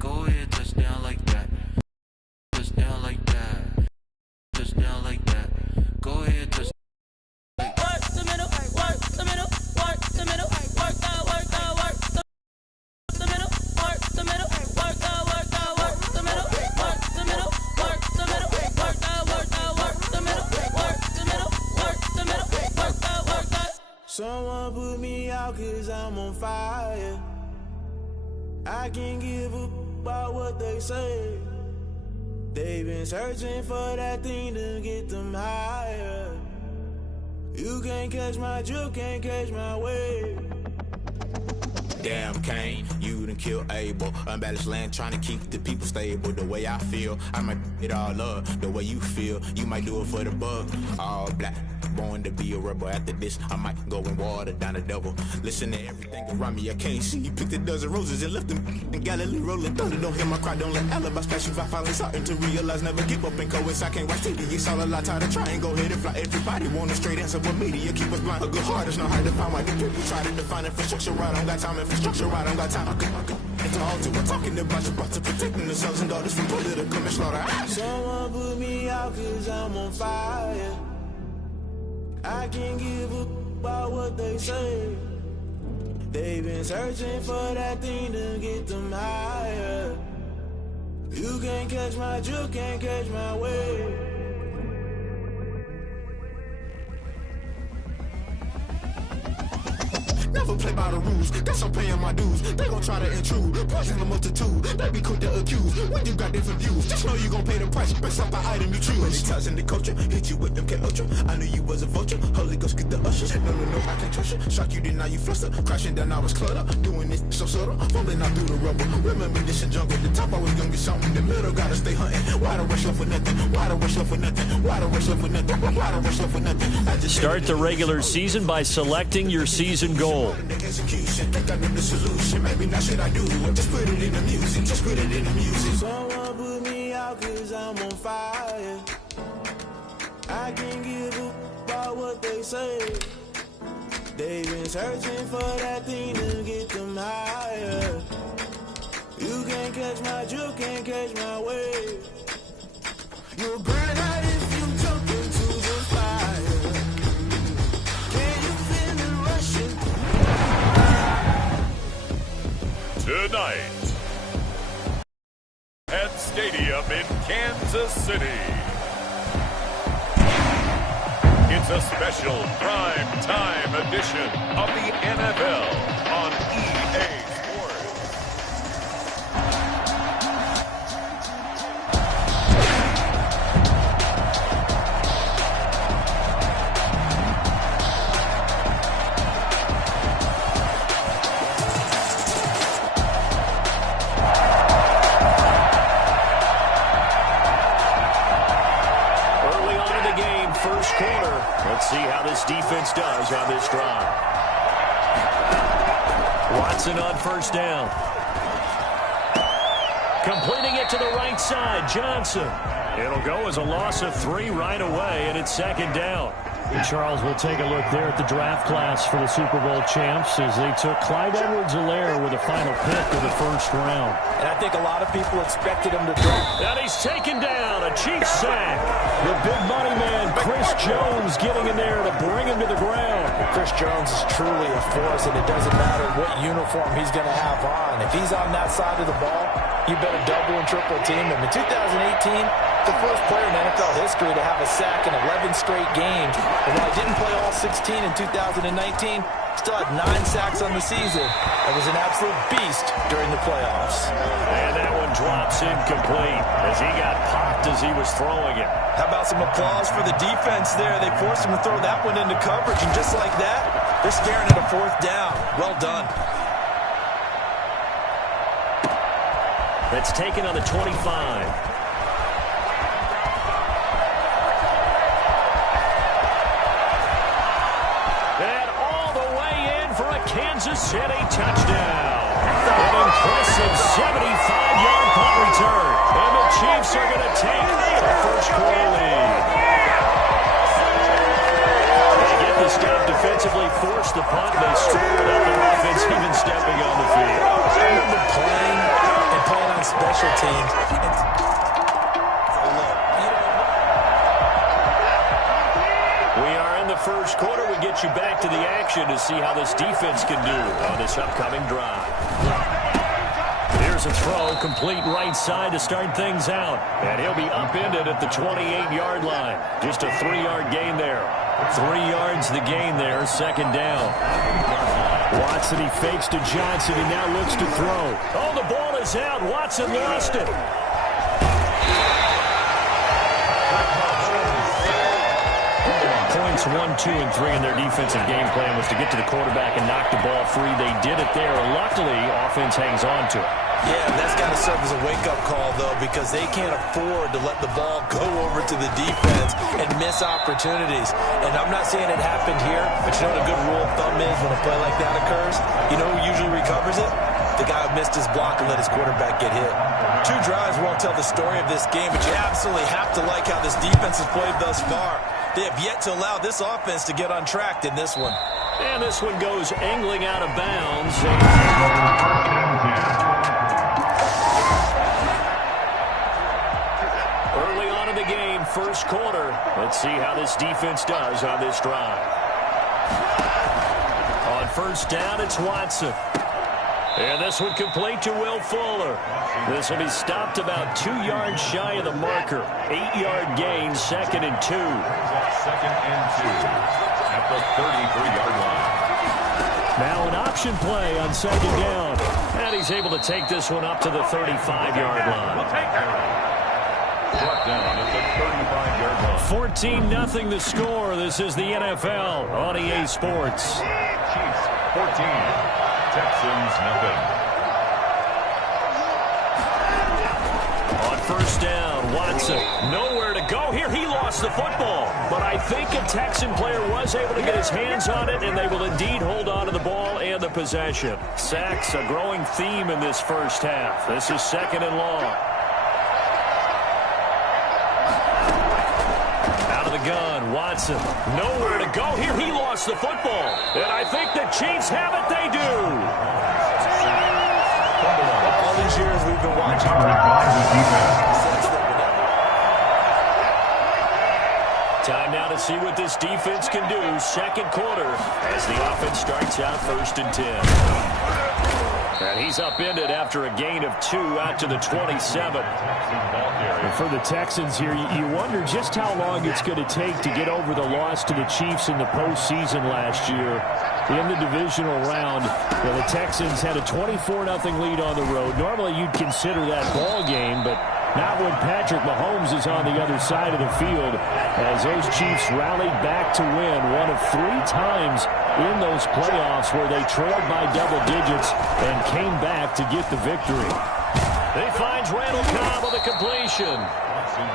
Go ahead, touchdown like that. Touchdown like that. Touchdown like that. Go ahead, touchdown. Work the middle, work the middle, work the middle, work the middle, work the middle, work the middle, work the middle, work the middle, work the middle, work the middle, work the middle, work the. Someone put me out 'cause I'm on fire. I can't give up about what they say. They've been searching for that thing to get them higher. You can't catch my drift, can't catch my wave. Damn, Kane, you done killed Abel. Unbalanced land, trying to keep the people stable. The way I feel, I might it all up. The way you feel, you might do it for the bug. All black, born to be a rebel. After this, I might go and water down the devil. Listen to everything around me, I can't see. Picked a dozen roses and left them in Galilee rolling thunder. Don't hear my cry, don't let alibis pass you. I finally starting to realize, never give up and coincide. I can't watch TV, it's all a lot. Tired of trying, go ahead and fly. Everybody want a straight answer, but media keep us blind. A good heart is not hard to find. Why the people try to define infrastructure right? I don't got time, infrastructure right? I don't got time. I go. Into all to we're talking about you, about to protecting the sons and daughters from political and slaughter. Someone put me out 'cause I'm on fire. I can't give up about what they say. They've been searching for that thing to get them higher. You can't catch my drift, can't catch my wave. Never play by the rules, guess I'm paying my dues. They gon' try to intrude, poison the multitude. They be quick to accuse, when you got different views. Just know you gon' pay the price, based off the item you choose. Many times in the culture, hit you with them K-Ultra. I knew you was a vulture, Holy Ghost get the ushers. No, I can't trust you. Shock you, then now you fluster. Crashing down, I was cluttered. Doing this so subtle, fumbling out through the rubble. Remember this in jungle, the top always gonna get something. In the middle, gotta stay hunting. Why the rush up for nothing? Why the rush up for nothing? Why the rush up for nothing? Why the rush up for nothing? Start the regular season by selecting your season goal. Someone put me out 'cause I'm on fire. I can't give up about what they say. They've been searching for that thing to get them higher. You can't catch my drift, can't catch my wave. You'll burn out if you jump into the fire. Can you feel it rushing? Tonight at Stadium in Kansas City, it's a special prime time edition of the NFL on EA Sports. First quarter. Let's see how this defense does on this drive. Watson on first down. Completing it to the right side, Johnson. It'll go as a loss of 3 right away, and it's second down. And Charles, will take a look there at the draft class for the Super Bowl champs as they took Clyde Edwards-Helaire with a final pick of the first round. And I think a lot of people expected him to drop. And he's taken down, a Chiefs sack. The big money man, Chris Jones, getting in there to bring him to the ground. Chris Jones is truly a force, and it doesn't matter what uniform he's going to have on. If he's on that side of the ball, you better double and triple team him. In 2018, the first player in NFL history to have a sack in 11 straight games. And while he didn't play all 16 in 2019, still had 9 sacks on the season and was an absolute beast during the playoffs. And that one drops incomplete as he got popped as he was throwing it. How about some applause for the defense there? They forced him to throw that one into coverage, and just like that, they're staring at a 4th down. Well done. That's taken on the 25. Kansas City touchdown. An impressive 75-yard punt return. And the Chiefs are going to take the first quarter lead. They get the stop defensively, force the punt, and they score without their offense even stepping on the field. I remember playing on special teams. We are in the first quarter. We get you back to the action to see how this defense can do on this upcoming drive. Here's a throw, complete right side to start things out. And he'll be upended at the 28-yard line. Just a 3-yard gain there. 3 yards the gain there, second down. Watson, he fakes to Johnson. He now looks to throw. Oh, the ball is out. Watson lost it. Points 1, 2, and 3 in their defensive game plan was to get to the quarterback and knock the ball free. They did it there. Luckily, offense hangs on to it. Yeah, that's got to serve as a wake-up call, though, because they can't afford to let the ball go over to the defense and miss opportunities. And I'm not saying it happened here, but you know what a good rule of thumb is when a play like that occurs? You know who usually recovers it? The guy who missed his block and let his quarterback get hit. 2 drives won't tell the story of this game, but you absolutely have to like how this defense has played thus far. They have yet to allow this offense to get untracked in this one. And this one goes angling out of bounds. Early on in the game, first quarter. Let's see how this defense does on this drive. On first down, it's Watson. And this one complete to Will Fuller. This will be stopped about 2 yards shy of the marker. 8-yard gain, second and 2. Second and 2 at the 33-yard line. Now an option play on second down. And he's able to take this one up to the 35-yard line. Brought down at the 35-yard line. 14-0 the score. This is the NFL on EA Sports. Chiefs 14. Texans nothing. On first down, Watson nowhere to go here. He lost the football, but I think a Texan player was able to get his hands on it, and they will indeed hold on to the ball and the possession. Sacks, a growing theme in this first half. This is second and long. Out of the gun, Watson nowhere to go here. He lost the football, and I think the Chiefs have it. They do. All these years we've been watching. Time now to see what this defense can do. Second quarter as the offense starts out first and 10. And he's upended after a gain of 2 out to the 27. And for the Texans here, you wonder just how long it's going to take to get over the loss to the Chiefs in the postseason last year. In the divisional round, the Texans had a 24-0 lead on the road. Normally you'd consider that ball game, but not when Patrick Mahomes is on the other side of the field, as those Chiefs rallied back to win one of 3 times in those playoffs where they trailed by double digits and came back to get the victory. He finds Randall Cobb on the completion.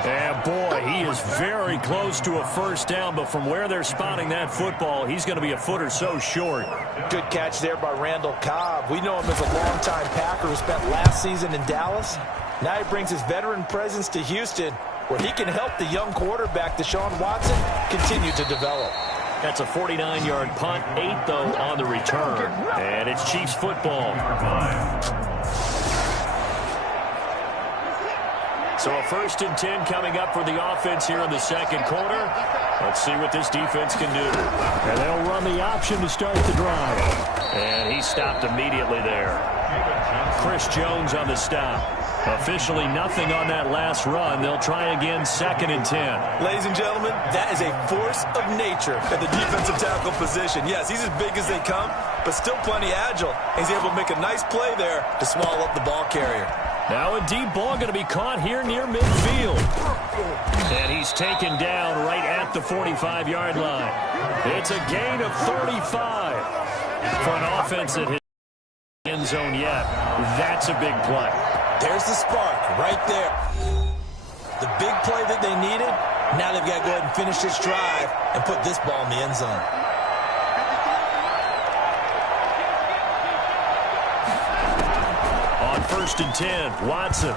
And boy, he is very close to a first down, but from where they're spotting that football, he's going to be a foot or so short. Good catch there by Randall Cobb. We know him as a longtime Packer who spent last season in Dallas. Now he brings his veteran presence to Houston, where he can help the young quarterback, Deshaun Watson, continue to develop. That's a 49-yard punt, 8, though, on the return. And it's Chiefs football. So a first and 10 coming up for the offense here in the second quarter. Let's see what this defense can do. And they'll run the option to start the drive. And he stopped immediately there. Chris Jones on the stop. Officially nothing on that last run. They'll try again second and 10. Ladies and gentlemen, that is a force of nature at the defensive tackle position. Yes, he's as big as they come, but still plenty agile. He's able to make a nice play there to swallow up the ball carrier. Now a deep ball going to be caught here near midfield. And he's taken down right at the 45-yard line. It's a gain of 35. For an offense that hit the end zone yet, that's a big play. There's the spark right there. The big play that they needed, now they've got to go ahead and finish this drive and put this ball in the end zone. First and 10, Watson.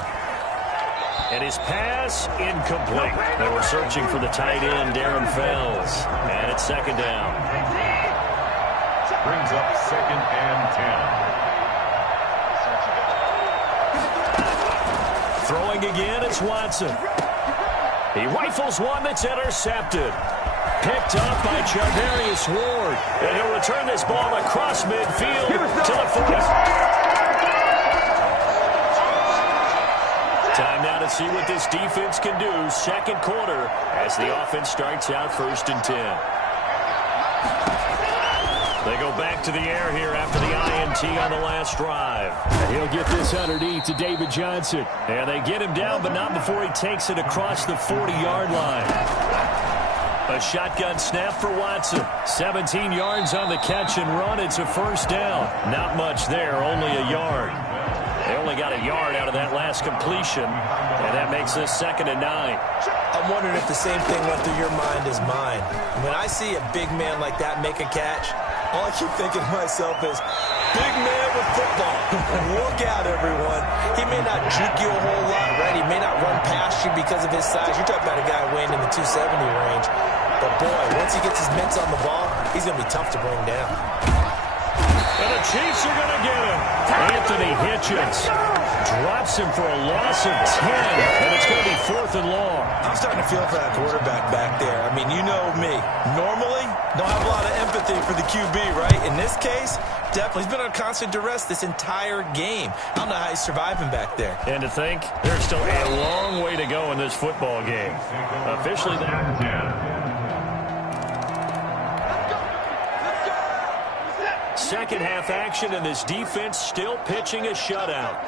And his pass incomplete. They were searching for the tight end, Darren Fells. And it's second down. Brings up second and 10. Throwing again, it's Watson. He rifles one that's intercepted. Picked up by Charvarius Ward. And he'll return this ball across midfield to the 40. Time now to see what this defense can do. Second quarter as the offense starts out 1st and 10. They go back to the air here after the INT on the last drive. And he'll get this underneath to David Johnson. And they get him down, but not before he takes it across the 40-yard line. A shotgun snap for Watson. 17 yards on the catch and run. It's a first down. Not much there, only a yard. They only got a yard out of that last completion, and that makes this 2nd and 9. I'm wondering if the same thing went through your mind as mine. When I see a big man like that make a catch, all I keep thinking to myself is, big man with football. Look out, everyone. He may not juke you a whole lot, right? He may not run past you because of his size. You're talking about a guy weighing in the 270 range. But, boy, once he gets his mitts on the ball, he's going to be tough to bring down. And the Chiefs are going to get him. Anthony Hitchens drops him for a loss of 10, and it's going to be 4th and long. I'm starting to feel for that quarterback back there. I mean, you know me. Normally, don't have a lot of empathy for the QB, right? In this case, definitely. He's been on constant duress this entire game. I don't know how he's surviving back there. And to think, there's still a long way to go in this football game. Officially, second half action, and this defense still pitching a shutout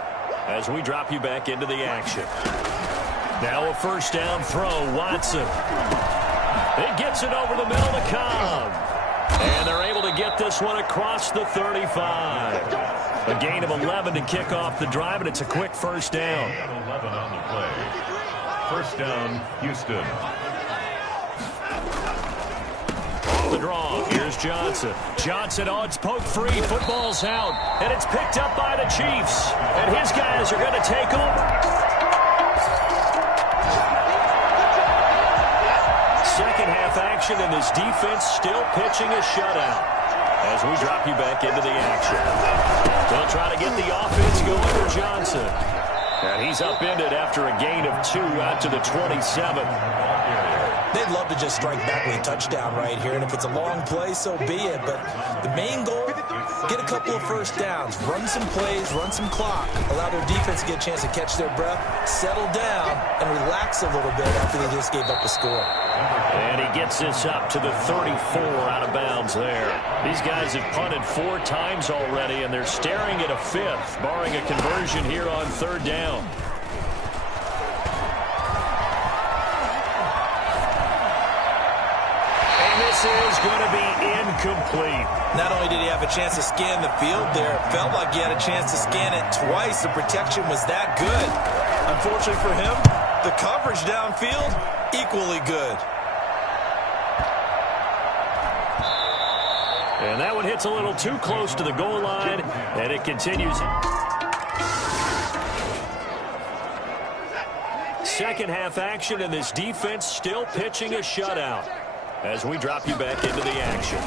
as we drop you back into the action. Now a first down throw, Watson. It gets it over the middle to Cobb. And they're able to get this one across the 35. A gain of 11 to kick off the drive, and it's a quick first down. 11 on the play. First down, Houston. The draw. Here's Johnson. Johnson, oh, it's poked free. Football's out. And it's picked up by the Chiefs. And his guys are going to take over. Second half action, and this defense still pitching a shutout as we drop you back into the action. They'll try to get the offense going for Johnson. And he's upended after a gain of 2 out to the 27. They'd love to just strike back with a touchdown right here, and if it's a long play, so be it. But the main goal, get a couple of first downs, run some plays, run some clock, allow their defense to get a chance to catch their breath, settle down, and relax a little bit after they just gave up a score. And he gets this up to the 34 out of bounds there. These guys have punted 4 times already, and they're staring at a 5th, barring a conversion here on 3rd down. This is going to be incomplete. Not only did he have a chance to scan the field there, it felt like he had a chance to scan it twice. The protection was that good. Unfortunately for him, the coverage downfield, equally good. And that one hits a little too close to the goal line, and it continues. Second half action, and this defense still pitching a shutout as we drop you back into the action.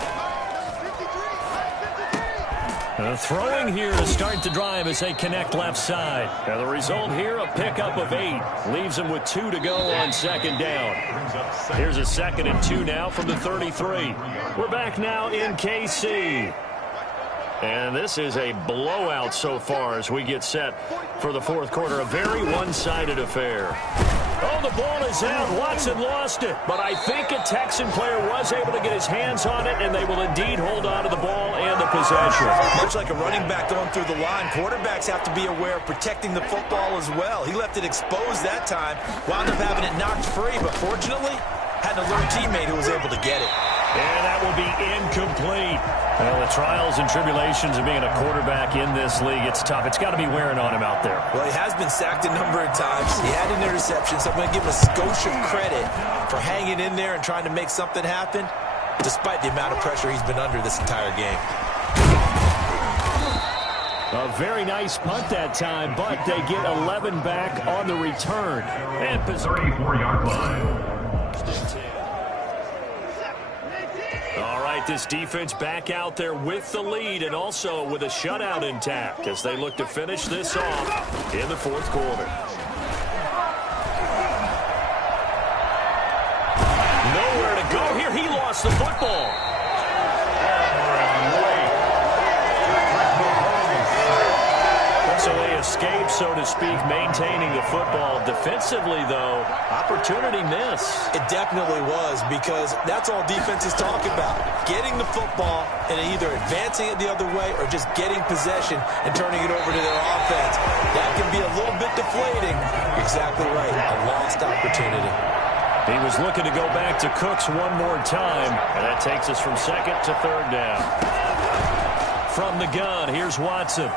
Throwing here to start the drive as they connect left side. And the result here, a pickup of 8. Leaves them with 2 to go on 2nd down. Here's a 2nd and 2 now from the 33. We're back now in KC. And this is a blowout so far as we get set for the 4th quarter. A very one-sided affair. Oh, the ball is out. Watson lost it. But I think a Texan player was able to get his hands on it, and they will indeed hold on to the ball and the possession. Much like a running back going through the line, quarterbacks have to be aware of protecting the football as well. He left it exposed that time, wound up having it knocked free, but fortunately, had an alert teammate who was able to get it. And that will be incomplete. Well, the trials and tribulations of being a quarterback in this league, it's tough. It's got to be wearing on him out there. Well, he has been sacked a number of times. He had an interception, so I'm going to give him a skosh of credit for hanging in there and trying to make something happen, despite the amount of pressure he's been under this entire game. A very nice punt that time, but they get 11 back on the return. And 34-yard line. All right, this defense back out there with the lead and also with a shutout intact as they look to finish this off in the 4th quarter. go here. He lost the football. So they escape, so to speak, maintaining the football. Defensively, though, opportunity miss. It definitely was, because that's all defenses talk about. Getting the football and either advancing it the other way or just getting possession and turning it over to their offense. That can be a little bit deflating. You're exactly right. A lost opportunity. He was looking to go back to Cooks one more time, and that takes us from second to third down. From the gun, here's Watson.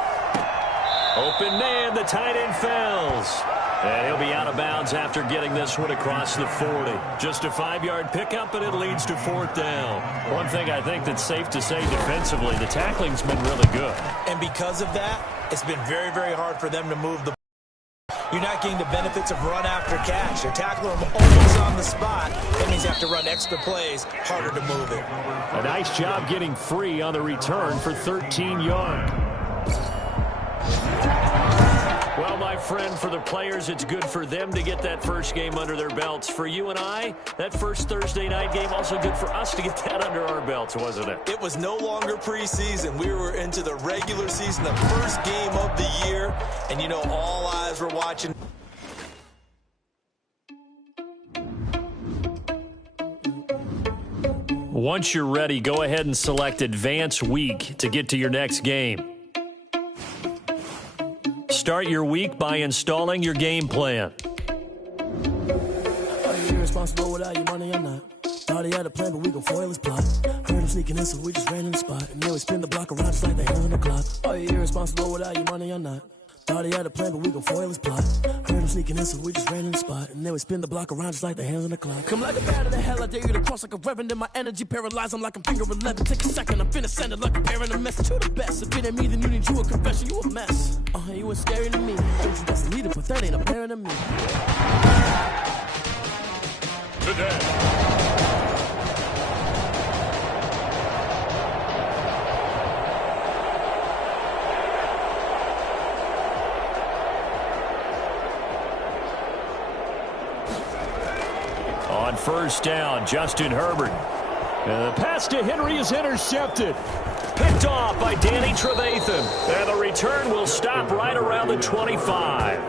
Open man, the tight end fails. And he'll be out of bounds after getting this one across the 40. Just a 5-yard pickup, and it leads to fourth down. One thing I think that's safe to say defensively, the tackling's been really good. And because of that, it's been very, very hard for them to move the ball. You're not getting the benefits of run after catch. They're tackling them always on the spot. That means you have to run extra plays, harder to move it. A nice job getting free on the return for 13 yards. Well, my friend, for the players, it's good for them to get that first game under their belts. For you and I, that first Thursday night game, also good for us to get that under our belts, wasn't it? It was no longer preseason. We were into the regular season, the first game of the year. And, you know, all eyes were watching. Once you're ready, go ahead and select Advance Week to get to your next game. Start your week by installing your game plan. Are you irresponsible without your money or not? Thought he had a plan, but we gon' foil his plot. Heard him sneaking in, so we just ran in the spot. And then we spin the block around just like the hands on the clock. Are you irresponsible without your money or not? Thought he had a plan, but we gon' foil his plot. Heard him sneaking in, so we just ran in the spot. And then we spin the block around just like the hands on the clock. Come like a bat of the hell, I dare you to cross like a reverend. In my energy paralyzed, I'm like I'm finger 11. Take a second, I'm finna send it like a parent a message to the best. If it ain't me, then you need you a confession, you a mess. You was scary to me. Don't you best leader, but that ain't a parent of me. Today. On first down, Justin Herbert. And the pass to Henry is intercepted. Picked off by Danny Trevathan. And the return will stop right around the 25.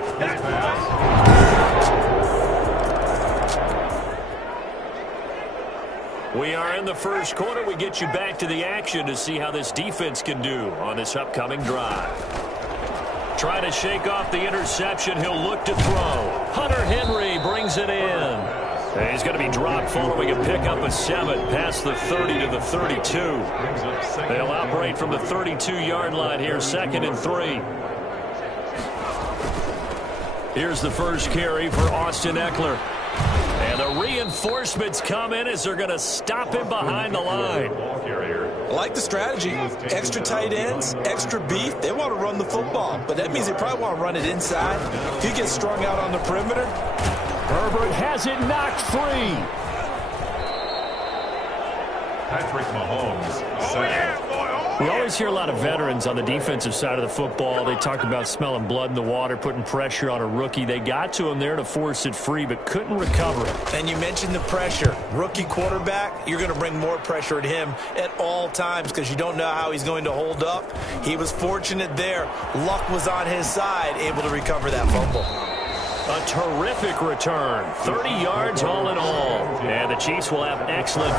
We are in the first quarter. We get you back to the action to see how this defense can do on this upcoming drive. Trying to shake off the interception. He'll look to throw. Hunter Henry brings it in. And he's going to be dropped following a pickup of 7 past the 30 to the 32. They'll operate from the 32-yard line here, 2nd and 3. Here's the first carry for Austin Eckler. And the reinforcements come in as they're going to stop him behind the line. I like the strategy. Extra tight ends, extra beef. They want to run the football, but that means they probably want to run it inside. If you get strung out on the perimeter, Herbert has it knocked free. Patrick Mahomes, second. We always hear a lot of veterans on the defensive side of the football. They talk about smelling blood in the water, putting pressure on a rookie. They got to him there to force it free, but couldn't recover it. And you mentioned the pressure. Rookie quarterback, you're going to bring more pressure at him at all times because you don't know how he's going to hold up. He was fortunate there. Luck was on his side, able to recover that fumble. A terrific return. 30 yards all in all. And the Chiefs will have excellent.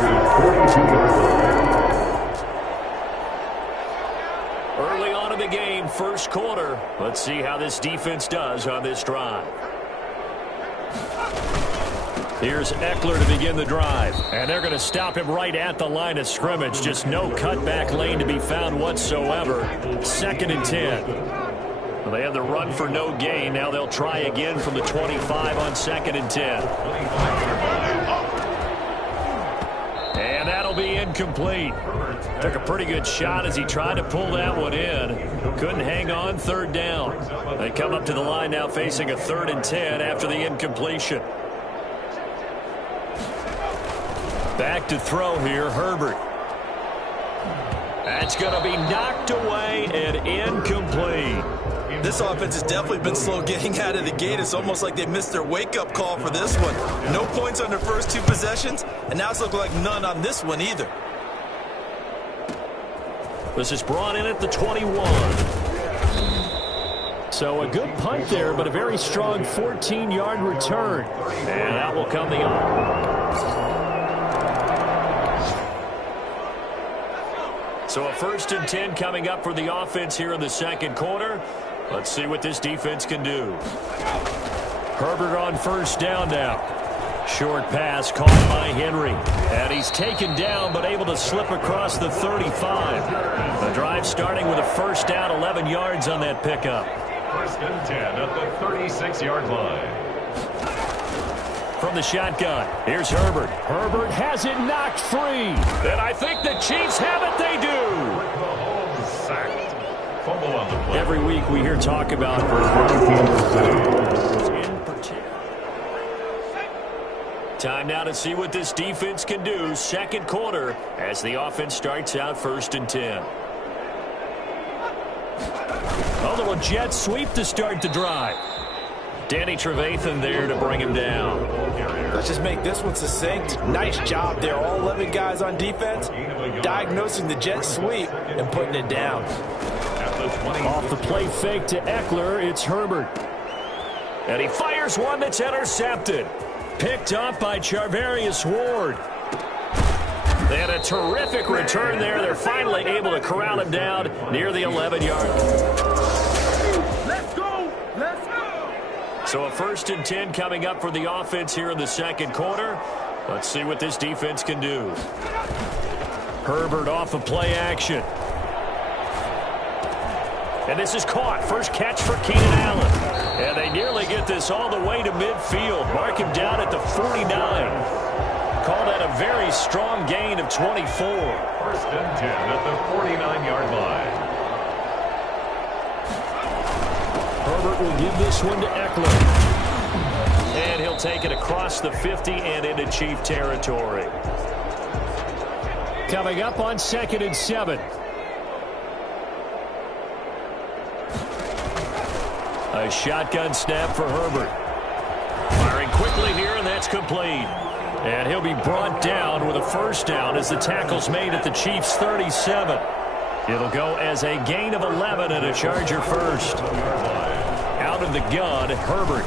Early on in the game, first quarter. Let's see how this defense does on this drive. Here's Eckler to begin the drive. And they're going to stop him right at the line of scrimmage. Just no cutback lane to be found whatsoever. 2nd and 10. Well, they have the run for no gain. Now they'll try again from the 25 on 2nd and 10. And that'll be incomplete. Took a pretty good shot as he tried to pull that one in. Couldn't hang on, 3rd down. They come up to the line now facing a 3rd and 10 after the incompletion. Back to throw here, Herbert. That's going to be knocked away and incomplete. This offense has definitely been slow getting out of the gate. It's almost like they missed their wake-up call for this one. No points on their first 2 possessions, and now it's looking like none on this one either. This is brought in at the 21. So a good punt there, but a very strong 14-yard return. And that will come the So a 1st and 10 coming up for the offense here in the second quarter. Let's see what this defense can do. Herbert on 1st down now. Short pass caught by Henry. And he's taken down but able to slip across the 35. The drive starting with a 1st down, 11 yards on that pickup. 1st and 10 at the 36-yard line. From the shotgun, here's Herbert. Herbert has it knocked free. And I think the Chiefs have it. They do. Sacked. Fumble on the play. Every week we hear talk about Herbert. In particular. Time now to see what this defense can do. Second quarter as the offense starts out 1st and 10. A little jet sweep to start the drive. Danny Trevathan there to bring him down. Let's just make this one succinct. Nice job there. All 11 guys on defense diagnosing the jet sweep and putting it down. Off the play fake to Eckler, it's Herbert. And he fires one that's intercepted. Picked up by Charvarius Ward. They had a terrific return there. They're finally able to corral him down near the 11-yard line. Let's go! Let's go! So a 1st and 10 coming up for the offense here in the second quarter. Let's see what this defense can do. Herbert off of play action. And this is caught. First catch for Keenan Allen. And they nearly get this all the way to midfield. Mark him down at the 49. Call that a very strong gain of 24. 1st and 10 at the 49-yard line. Herbert will give this one to Eckler. And he'll take it across the 50 and into Chief territory. Coming up on 2nd and 7. A shotgun snap for Herbert. Firing quickly here, and that's complete. And he'll be brought down with a 1st down as the tackle's made at the Chiefs' 37. It'll go as a gain of 11 and a Charger first. Out of the gun, Herbert.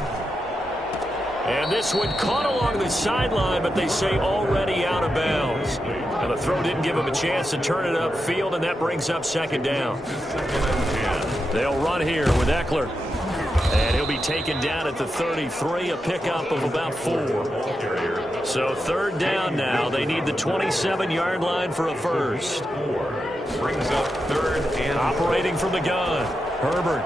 And this one caught along the sideline, but they say already out of bounds. And the throw didn't give him a chance to turn it upfield, and that brings up 2nd down. They'll run here with Eckler. And he'll be taken down at the 33, a pickup of about 4. So 3rd down now. They need the 27-yard line for a 1st. Brings up 3rd and operating from the gun. Herbert.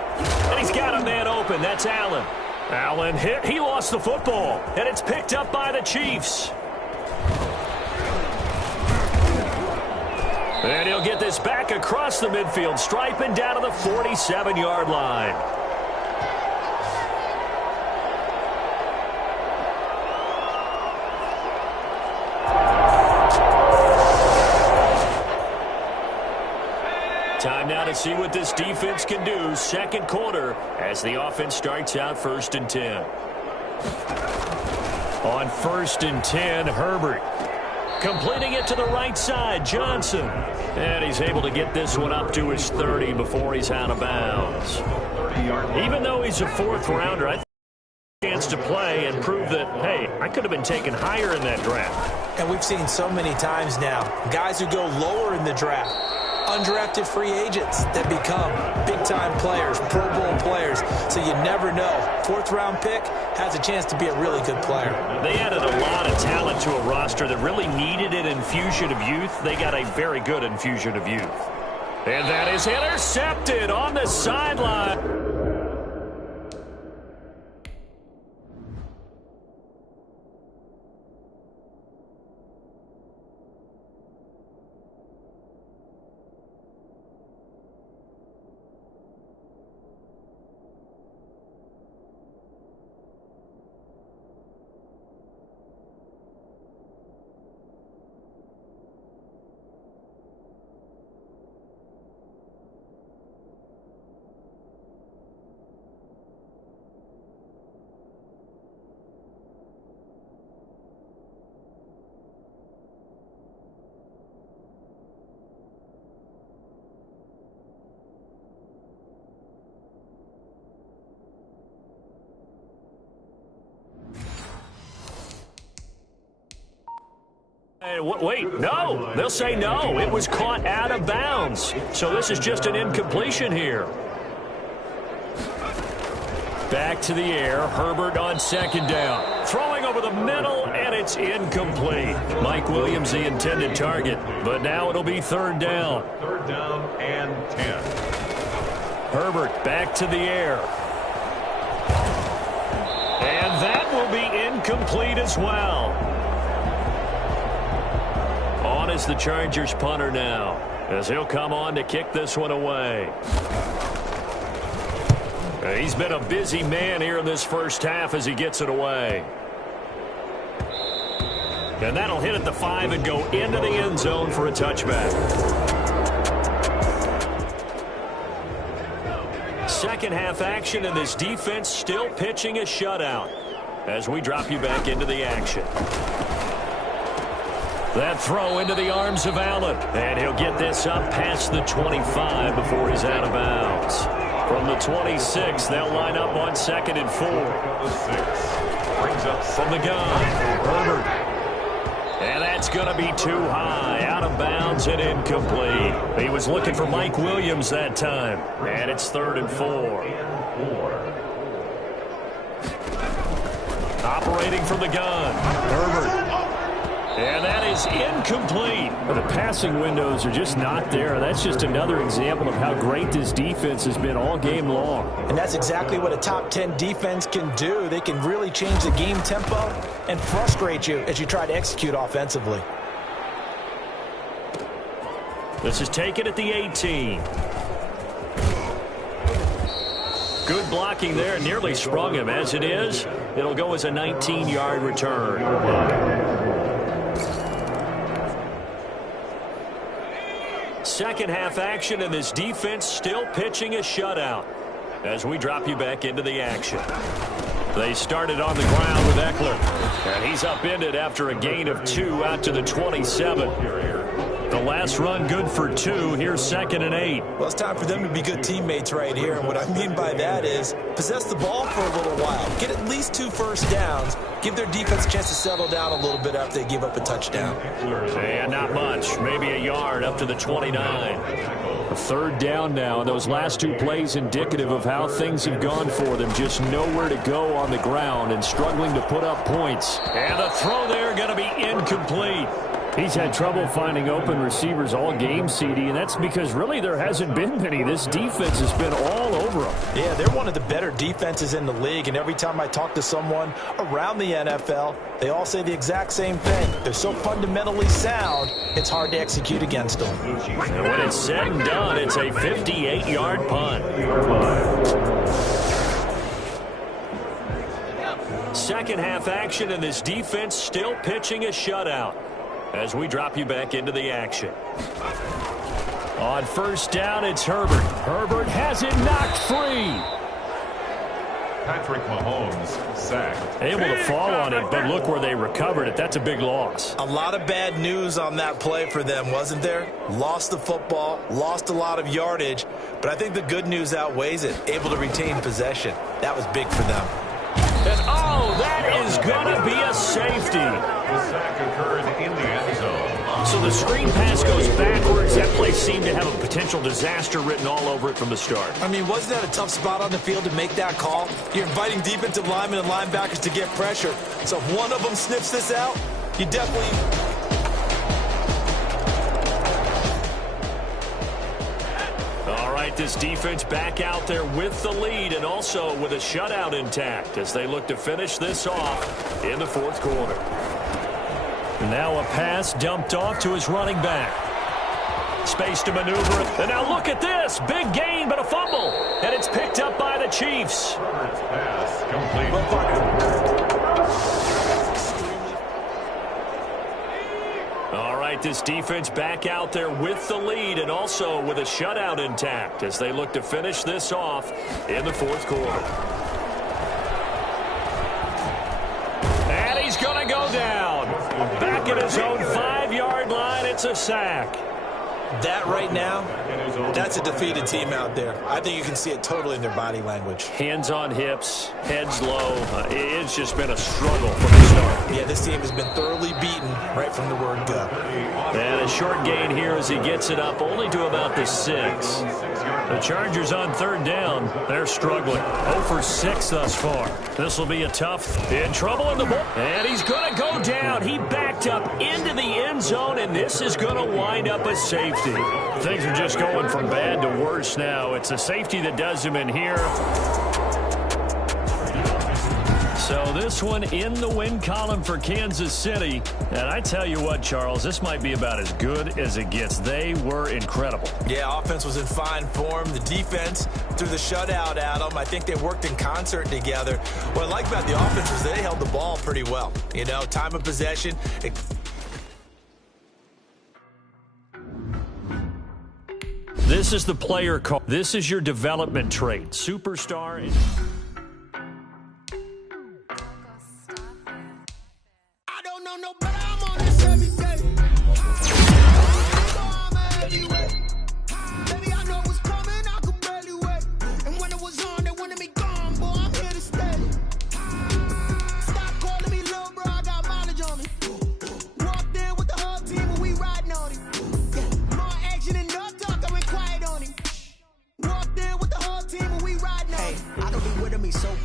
And he's got a man open. That's Allen. Allen hit. He lost the football. And it's picked up by the Chiefs. And he'll get this back across the midfield stripe and down to the 47-yard line. Time now to see what this defense can do. Second quarter as the offense starts out 1st and 10. On 1st and 10, Herbert. Completing it to the right side, Johnson. And he's able to get this one up to his 30 before he's out of bounds. Even though he's a 4th rounder, I think he has a chance to play and prove that, hey, I could have been taken higher in that draft. And we've seen so many times now, guys who go lower in the draft, undrafted free agents that become big-time players, Pro Bowl players. So you never know. 4th-round pick has a chance to be a really good player. They added a lot of talent to a roster that really needed an infusion of youth. They got a very good infusion of youth. And that is intercepted on the sideline. Wait, no. They'll say no. It was caught out of bounds. So this is just an incompletion here. Back to the air. Herbert on second down. Throwing over the middle, and it's incomplete. Mike Williams, the intended target. But now it'll be third down. Third down and 10. Herbert back to the air. And that will be incomplete as well. On is the Chargers punter now, as he'll come on to kick this one away. He's been a busy man here in this first half as he gets it away. And that'll hit at the 5 and go into the end zone for a touchback. Second half action, and this defense still pitching a shutout as we drop you back into the action. That throw into the arms of Allen, and he'll get this up past the 25 before he's out of bounds. From the 26, they'll line up on 2nd and 4. From the gun, Herbert. And that's going to be too high, out of bounds and incomplete. He was looking for Mike Williams that time, and it's 3rd and 4. Operating from the gun, Herbert. And that is incomplete. The passing windows are just not there. That's just another example of how great this defense has been all game long. And that's exactly what a top 10 defense can do. They can really change the game tempo and frustrate you as you try to execute offensively. This is taken at the 18. Good blocking there. Nearly sprung him. As it is, it'll go as a 19-yard return. Second half action, and this defense still pitching a shutout as we drop you back into the action. They started on the ground with Eckler, and he's upended after a gain of 2 out to the 27. The last run good for 2. Here's 2nd and 8. Well, it's time for them to be good teammates right here. And what I mean by that is possess the ball for a little while. Get at least 2 first downs. Give their defense a chance to settle down a little bit after they give up a touchdown. And not much. Maybe a yard up to the 29. A 3rd down now, and those last 2 plays indicative of how things have gone for them. Just nowhere to go on the ground and struggling to put up points. And the throw there going to be incomplete. He's had trouble finding open receivers all game, CD, and that's because really there hasn't been many. This defense has been all over them. Yeah, they're one of the better defenses in the league, and every time I talk to someone around the NFL, they all say the exact same thing. They're so fundamentally sound, it's hard to execute against them. And when it's said and done, it's a 58-yard punt. Second half action, and this defense still pitching a shutout as we drop you back into the action. On first down, it's Herbert. Herbert has it knocked free. Patrick Mahomes sacked. Able to fall on it, but look where they recovered it. That's a big loss. A lot of bad news on that play for them, wasn't there? Lost the football, lost a lot of yardage, but I think the good news outweighs it. Able to retain possession. That was big for them. And oh, that is going to be a safety. The sack occurred in the end zone. So the screen pass goes backwards. That play seemed to have a potential disaster written all over it from the start. I mean, wasn't that a tough spot on the field to make that call? You're inviting defensive linemen and linebackers to get pressure. So if one of them sniffs this out, you definitely... This defense back out there with the lead and also with a shutout intact as they look to finish this off in the 4th quarter. Now a pass dumped off to his running back. Space to maneuver. And now look at this. Big gain, but a fumble. And it's picked up by the Chiefs. Pass complete. This defense back out there with the lead and also with a shutout intact as they look to finish this off in the 4th quarter. And he's going to go down. Back at his own 5-yard line, it's a sack. That right now, that's a defeated team out there. I think you can see it totally in their body language. Hands on hips, heads low. offense just been a struggle from the start. Yeah, this team has been thoroughly beaten right from the word go. And a short gain here as he gets it up only to about the 6. The Chargers on third down. They're struggling. 0 for 6 thus far. This will be a tough. In trouble in the ball. And he's going to go down. He backed up into the end zone, and this is going to wind up a safety. Things are just going from bad to worse now. It's a safety that does him in here. So this one in the win column for Kansas City. And I tell you what, Charles, this might be about as good as it gets. They were incredible. Yeah, offense was in fine form. The defense threw the shutout at them. I think they worked in concert together. What I like about the offense was they held the ball pretty well. You know, time of possession. This is the player call. This is your development trait. Superstar.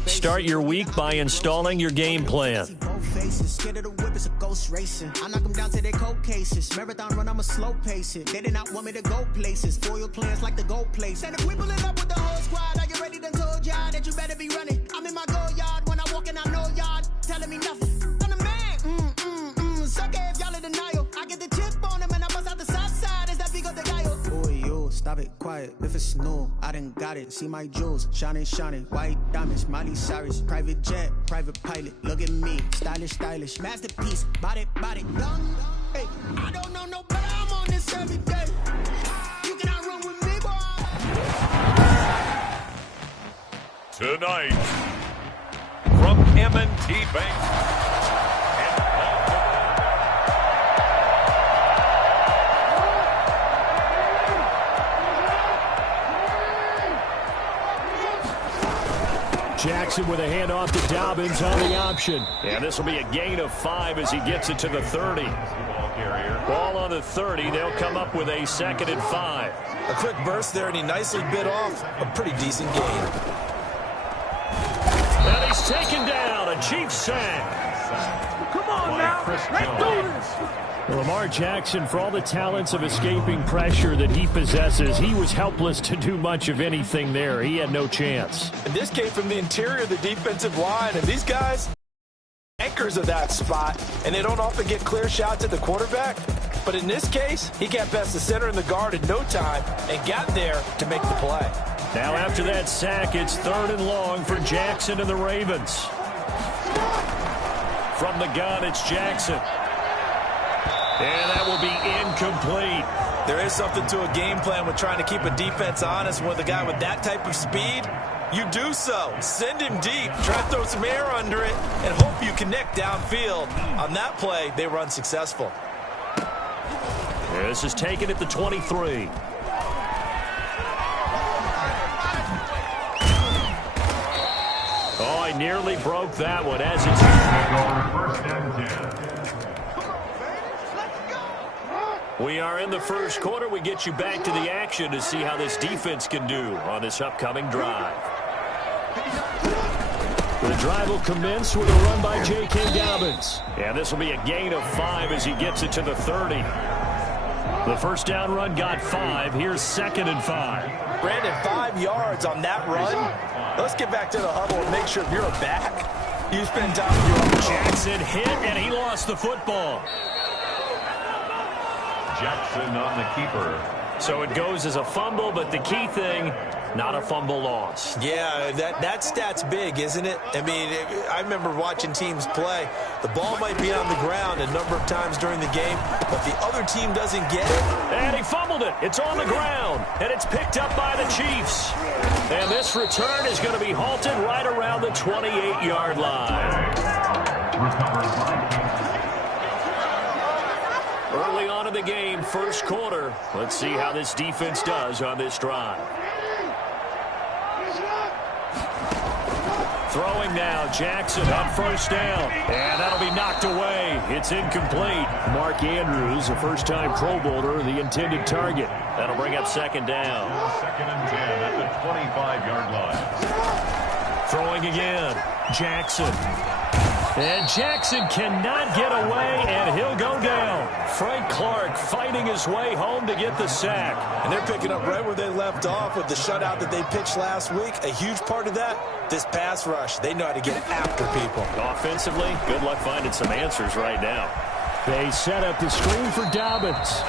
Start your week by installing your game plan. I knock them down to their cold cases. Marathon run, I'm a slow pace it. They did not want me to go places. Foil plans like the gold place. And if we pull it up with the whole squad, are you ready? Done told y'all that you better be running. I'm in my go yard when I walk in, I know y'all telling me nothing. I'm the man. Suck it if y'all in denial. I get the chip on them and I bust out the south side. Is that big of the guy? Boy, yo, stop it, quiet. If it's new, I done got it. See my jewels, shining, white diamonds, Miley Cyrus, private jet, private pilot. Look at me, stylish, masterpiece, body, done. Hey, I don't know no better. I'm on this every day. You cannot run with me, boy. Tonight, from M&T Bank. Jackson with a handoff to Dobbins on the option. And this will be a gain of 5 as he gets it to the 30. Ball on the 30. They'll come up with a 2nd and 5. A quick burst there, and he nicely bit off a pretty decent gain. And he's taken down. A Chiefs sack. Come on now. Let's do this. Lamar Jackson, for all the talents of escaping pressure that he possesses, he was helpless to do much of anything there. He had no chance. And this came from the interior of the defensive line, and these guys, anchors of that spot, and they don't often get clear shots at the quarterback. But in this case, he got past the center and the guard in no time and got there to make the play. Now after that sack, it's 3rd and long for Jackson and the Ravens. From the gun, it's Jackson. And that will be incomplete. There is something to a game plan with trying to keep a defense honest with a guy with that type of speed. You do so. Send him deep. Try to throw some air under it and hope you connect downfield. On that play, they run successful. This is taken at the 23. Oh, I nearly broke that one as it's... First and 10. We are in the first quarter. We get you back to the action to see how this defense can do on this upcoming drive. The drive will commence with a run by J.K. Dobbins. And this will be a gain of 5 as he gets it to the 30. The first down run got 5. Here's 2nd and 5. Brandon, 5 yards on that run. Let's get back to the huddle and make sure if you're a back, you spend time with your own. Jackson hit, and he lost the football. Jackson on the keeper. So it goes as a fumble, but the key thing, not a fumble loss. Yeah, that stat's big, isn't it? I mean, I remember watching teams play. The ball might be on the ground a number of times during the game, but the other team doesn't get it. And he fumbled it. It's on the ground, and it's picked up by the Chiefs. And this return is going to be halted right around the 28-yard line. Early on in the game, first quarter. Let's see how this defense does on this drive. Throwing now, Jackson on first down. And that'll be knocked away. It's incomplete. Mark Andrews, a first-time Pro Bowler, the intended target. That'll bring up second down. 2nd and 10 at the 25-yard line. Throwing again, Jackson. And Jackson cannot get away, and he'll go down. Frank Clark fighting his way home to get the sack. And they're picking up right where they left off with the shutout that they pitched last week. A huge part of that, this pass rush. They know how to get after people. Offensively, good luck finding some answers right now. They set up the screen for Dobbins.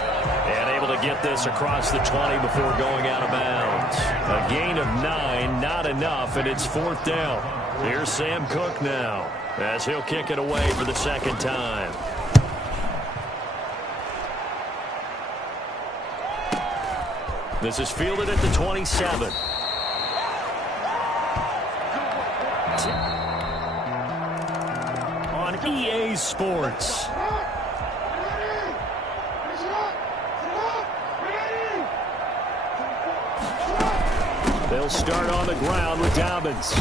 And able to get this across the 20 before going out of bounds. A gain of 9, not enough, and it's 4th down. Here's Sam Cook now, as he'll kick it away for the second time. This is fielded at the 27. On EA Sports. They'll start on the ground with Dobbins.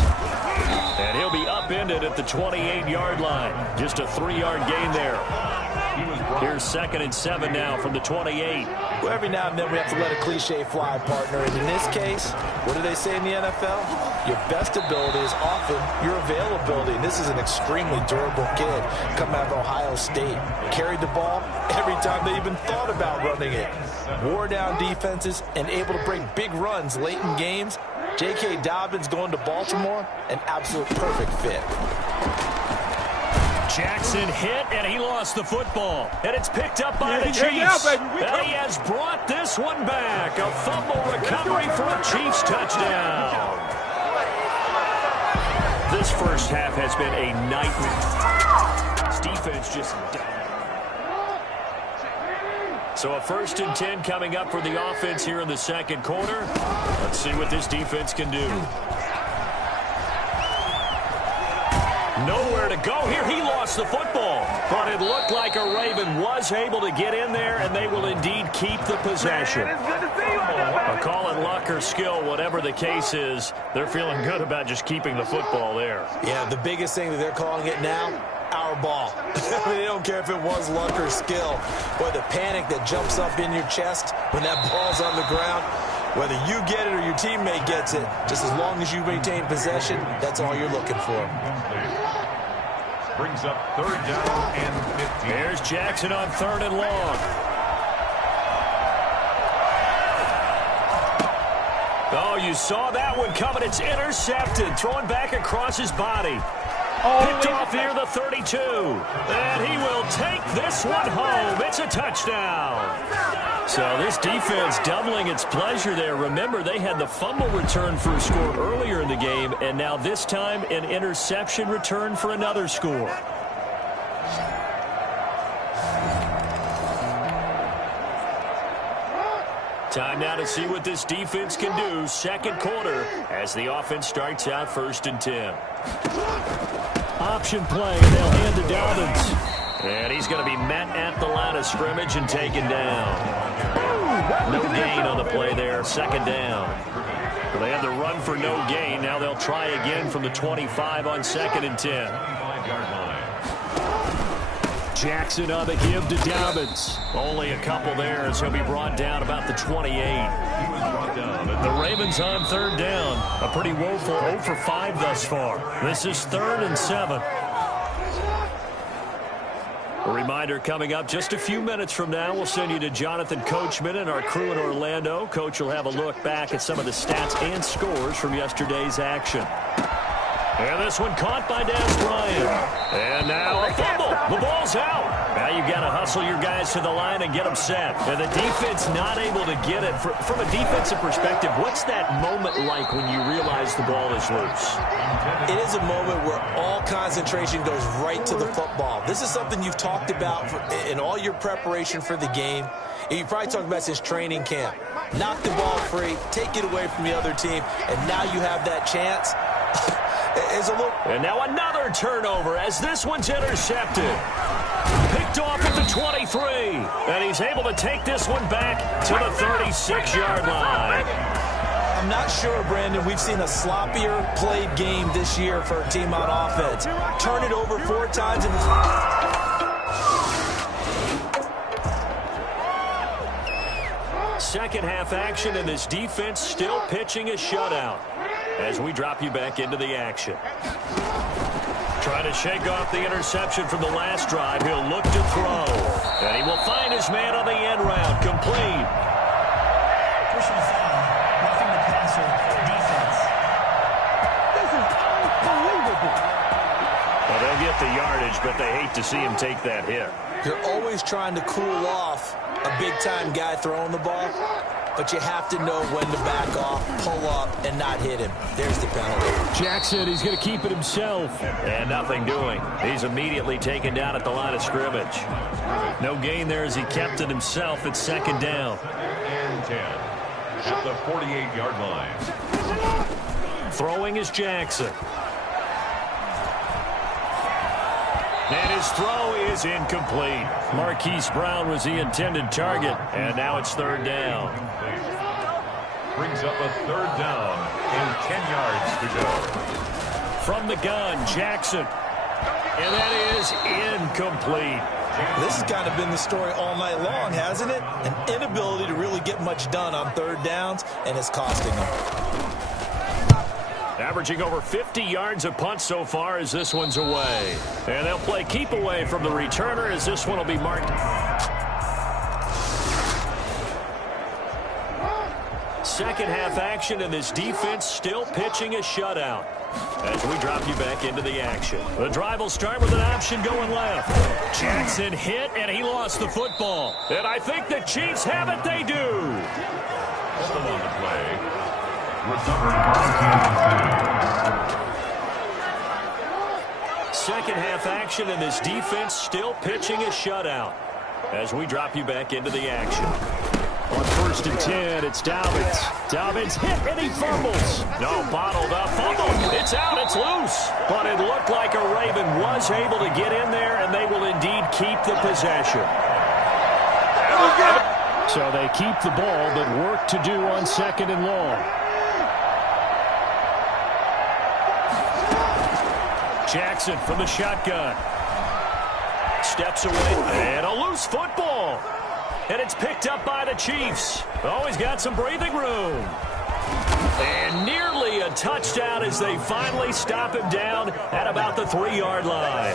And he'll be upended at the 28-yard line. Just a 3-yard gain there. Here's 2nd and 7 now from the 28. Well, every now and then we have to let a cliche fly, partner. And in this case, what do they say in the NFL? Your best ability is often your availability. And this is an extremely durable kid coming out of Ohio State. Carried the ball every time they even thought about running it. Wore down defenses and able to break big runs late in games. J.K. Dobbins going to Baltimore, an absolute perfect fit. Jackson hit, and he lost the football. And it's picked up by the Chiefs. And he has brought this one back. A fumble recovery for a Chiefs touchdown. This first half has been a nightmare. This defense just... So a 1st and 10 coming up for the offense here in the second quarter. Let's see what this defense can do. Nowhere to go here. He lost the football. But it looked like a Raven was able to get in there, and they will indeed keep the possession. A call it luck or skill, whatever the case is, they're feeling good about just keeping the football there. Yeah, the biggest thing that they're calling it now, our ball. I mean, they don't care if it was luck or skill. Boy, the panic that jumps up in your chest when that ball's on the ground, whether you get it or your teammate gets it, just as long as you maintain possession, that's all you're looking for. Brings up 3rd down and 15. Here's Jackson on 3rd and long. Oh, you saw that one coming. It's intercepted. Throwing back across his body. Picked off here, the 32. And he will take this one home. It's a touchdown. So this defense doubling its pleasure there. Remember, they had the fumble return for a score earlier in the game, and now this time an interception return for another score. Time now to see what this defense can do. Second quarter as the offense starts out 1st and 10. Option play, and they'll hand to Dobbins. And he's going to be met at the line of scrimmage and taken down. No gain on the play there, 2nd down. Well, they had the run for no gain. Now they'll try again from the 25 on 2nd and 10. Jackson on the give to Dobbins. Only a couple there as he'll be brought down about the 28. The Ravens on 3rd down. A pretty woeful 0 for 5 thus far. This is 3rd and 7. A reminder coming up just a few minutes from now. We'll send you to Jonathan Coachman and our crew in Orlando. Coach will have a look back at some of the stats and scores from yesterday's action. And this one caught by Des Bryant. And now a fumble. The ball's out. Now you've got to hustle your guys to the line and get them set. And the defense not able to get it. From a defensive perspective, what's that moment like when you realize the ball is loose? It is a moment where all concentration goes right to the football. This is something you've talked about in all your preparation for the game. And you probably talked about since training camp. Knock the ball free, take it away from the other team, and now you have that chance. And now another turnover as this one's intercepted. Picked off at the 23. And he's able to take this one back to the 36-yard line. I'm not sure, Brandon, we've seen a sloppier played game this year for a team on offense. Turn it over 4 times in the... Second half action, and this defense still pitching a shutout as we drop you back into the action. Trying to shake off the interception from the last drive. He'll look to throw. And he will find his man on the end round. Complete. Personal foul. Roughing the passer. Defense. This is unbelievable. Well, they'll get the yardage, but they hate to see him take that hit. You're always trying to cool off a big-time guy throwing the ball, but you have to know when to back off, pull up, and not hit him. There's the penalty. Jackson, he's going to keep it himself. And nothing doing. He's immediately taken down at the line of scrimmage. No gain there as he kept it himself at second down. And 10 at the 48-yard line. Throwing is Jackson. And his throw is incomplete. Marquise Brown was the intended target, and now it's third down. Brings up a third down and 10 yards to go. From the gun, Jackson. And that is incomplete. This has kind of been the story all night long, hasn't it? An inability to really get much done on third downs, and it's costing them. Averaging over 50 yards a punt so far as this one's away. And they'll play keep away from the returner as this one will be marked. Second half action, and this defense still pitching a shutout as we drop you back into the action. The drive will start with an option going left. Jackson hit, and he lost the football. And I think the Chiefs have it. They do. Still on the play. Second half action, and this defense still pitching a shutout as we drop you back into the action. On 1st and 10, it's Dobbins. Dobbins hit, and he fumbles. No, bottled up, fumble. It's out, it's loose. But it looked like a Raven was able to get in there, and they will indeed keep the possession. So they keep the ball, but work to do on 2nd and long. Jackson from the shotgun. Steps away, and a loose football. And it's picked up by the Chiefs. Oh, he's got some breathing room. And nearly a touchdown as they finally stop him down at about the 3-yard line.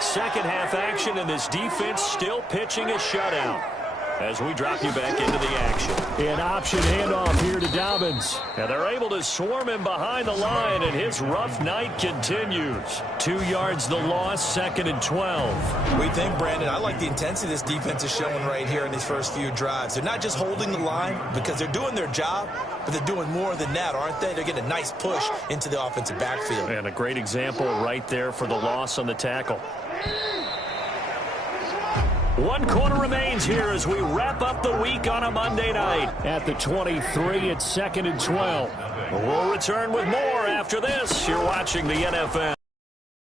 Second half action, and this defense still pitching a shutout as we drop you back into the action. An option handoff here to Dobbins. And they're able to swarm him behind the line, and his rough night continues. 2 yards the loss, 2nd and 12. We think, Brandon, I like the intensity this defense is showing right here in these first few drives. They're not just holding the line because they're doing their job, but they're doing more than that, aren't they? They're getting a nice push into the offensive backfield. And a great example right there for the loss on the tackle. 1 quarter remains here as we wrap up the week on a Monday night. At the 23, it's 2nd and 12. We'll return with more after this. You're watching the NFL.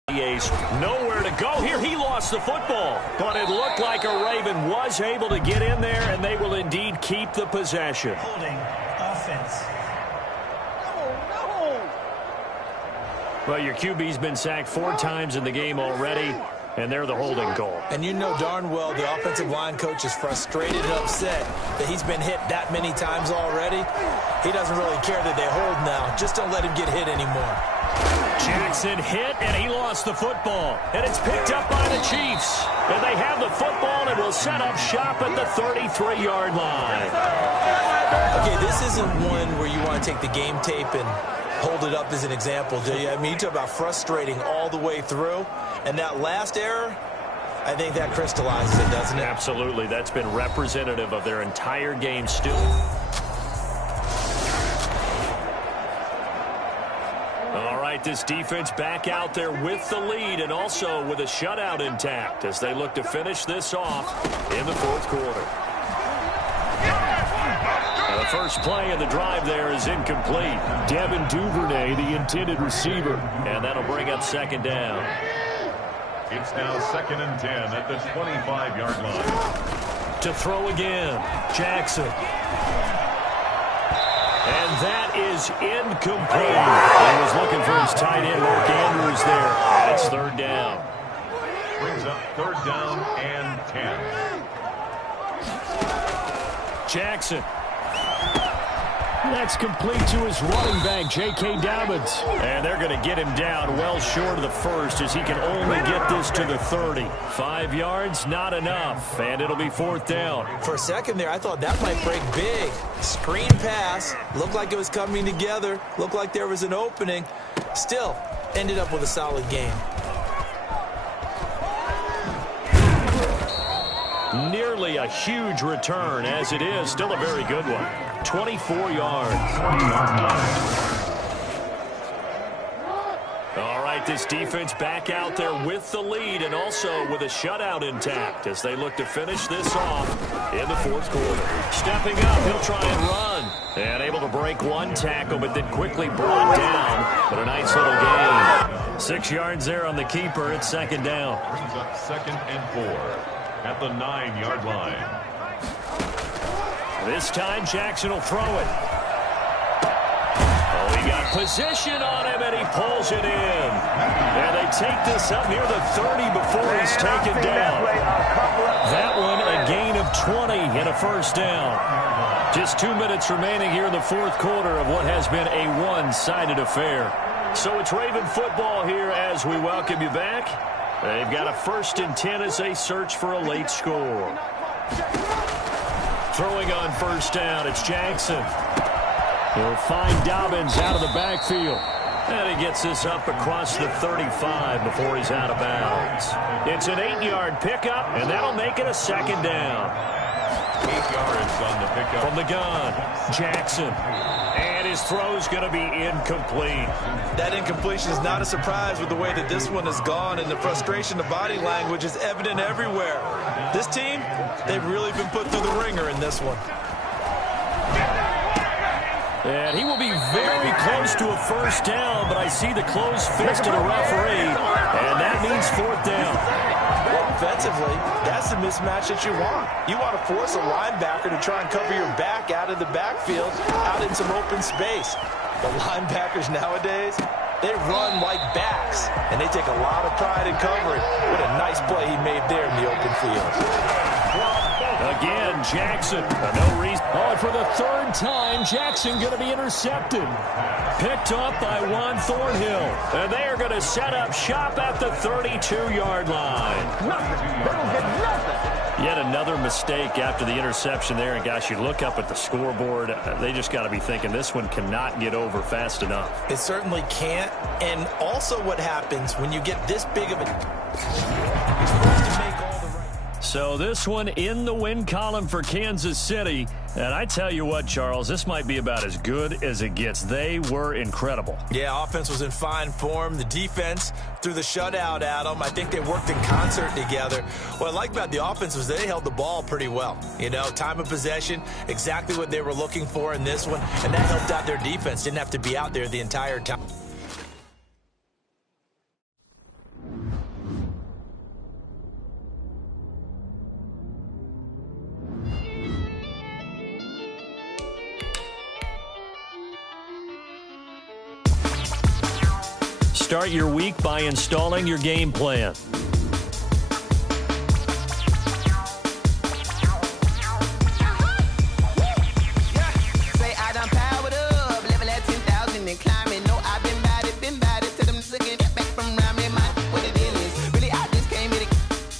Nowhere to go here. He lost the football, but it looked like a Raven was able to get in there, and they will indeed keep the possession. Holding offense. Well, your QB's been sacked 4 times in the game already, and they're the holding call. And you know darn well the offensive line coach is frustrated and upset that he's been hit that many times already. He doesn't really care that they hold now. Just don't let him get hit anymore. Jackson hit, and he lost the football. And it's picked up by the Chiefs. And they have the football and will set up shop at the 33-yard line. Okay, this isn't one where you want to take the game tape and hold it up as an example, do you? I mean, you talk about frustrating all the way through. And that last error, I think that crystallizes it, doesn't it? Absolutely. That's been representative of their entire game still. All right, this defense back out there with the lead and also with a shutout intact as they look to finish this off in the 4th quarter. The first play of the drive there is incomplete. Devin Duvernay, the intended receiver, and that'll bring up 2nd down. It's now 2nd and 10 at the 25-yard line. To throw again. Jackson. And that is incomplete. He was looking for his tight end, Mark Andrews, there. And it's third down. Brings up third down and 10. Jackson. That's complete to his running back, J.K. Dobbins. And they're going to get him down well short of the first as he can only get this to the 30. 5 yards, not enough. And it'll be fourth down. For a second there, I thought that might break big. Screen pass. Looked like it was coming together. Looked like there was an opening. Still, ended up with a solid game. Nearly a huge return. As it is, still a very good one. 24 yards. All right, this defense back out there with the lead and also with a shutout intact as they look to finish this off in the fourth quarter. Stepping up, he'll try and run. And able to break one tackle, but then quickly brought down. But a nice little gain. 6 yards there on the keeper. It's second down. Brings up 2nd and 4 at the 9-yard line. This time, Jackson will throw it. Oh, he got position on him, and he pulls it in. And they take this up near the 30 before he's taken down. That one, a gain of 20 and a first down. Just 2 minutes remaining here in the fourth quarter of what has been a one-sided affair. So it's Raven football here as we welcome you back. They've got a 1st and 10 as they search for a late score. Throwing on first down, it's Jackson. He'll find Dobbins out of the backfield. And he gets this up across the 35 before he's out of bounds. It's an 8-yard pickup, and that'll make it a second down. 8 yards on the pickup. From the gun, Jackson. And his throw's going to be incomplete. That incompletion is not a surprise with the way that this one has gone, and the frustration of body language is evident everywhere. This team, they've really been put through the ringer in this one. And he will be very close to a first down, but I see the closed fist of the referee, and that means fourth down. Offensively, that's the mismatch that you want. You want to force a linebacker to try and cover your back out of the backfield, out in some open space. The linebackers nowadays, they run like backs, and they take a lot of pride in covering. What a nice play he made there in the open field. Again, Jackson. No reason. Oh, for the third time, Jackson going to be intercepted. Picked up by Juan Thornhill. And they are going to set up shop at the 32-yard line. Yet another mistake after the interception there. And, gosh, you look up at the scoreboard. They just got to be thinking this one cannot get over fast enough. It certainly can't. And also what happens when you get this big of a... You're supposed to make all the right... So this one in the win column for Kansas City. And I tell you what, Charles, this might be about as good as it gets. They were incredible. Yeah, offense was in fine form. The defense threw the shutout at them. I think they worked in concert together. What I like about the offense was they held the ball pretty well. You know, time of possession, exactly what they were looking for in this one. And that helped out their defense. Didn't have to be out there the entire time. Start your week by installing your game plan. Say I done powered up, level at 10,000 and climbing. No, I've been bad it to them looking back from around me. What it is, really I just came here to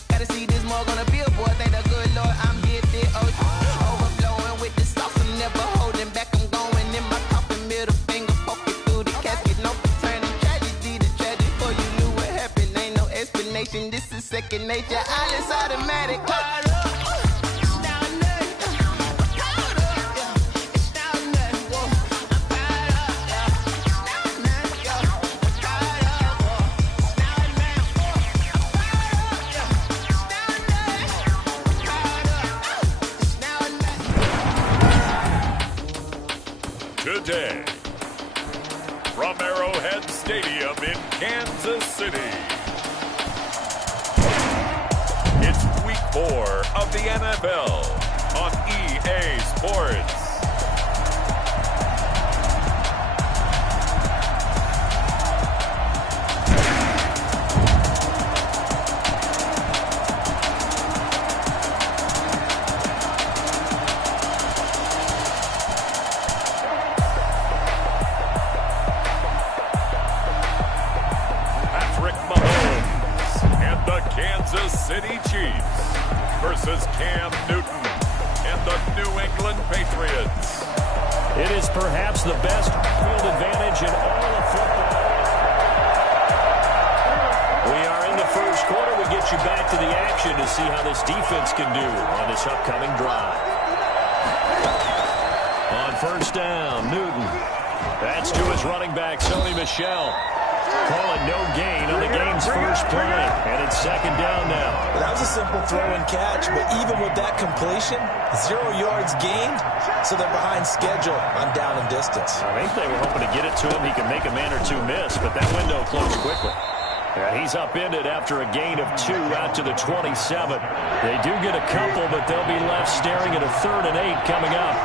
gotta see this more gonna be a boy. Thank the good Lord I'm here there. Overflowing with the sauce, I'm never holding back. I'm going in my coffin, middle finger poking through the casket. No turning tragedy to tragic. Before you knew what happened, ain't no explanation. This is second nature. All is automatic. Caught up. Today, from Arrowhead Stadium in Kansas City. It's week 4 of the NFL on EA Sports. City Chiefs versus Cam Newton and the New England Patriots. It is perhaps the best field advantage in all of football. We are in the first quarter. We get you back to the action to see how this defense can do on this upcoming drive. On first down, Newton. That's to his running back, Sony Michel. Calling no gain on the game's first play. And it's second down now. That was a simple throw and catch, but even with that completion, 0 yards gained, so they're behind schedule on down and distance. I think they were hoping to get it to him. He could make a man or two miss, but that window closed quickly. And he's upended after a gain of 2 out to the 27. They do get a couple, but they'll be left staring at a 3rd and 8 coming up.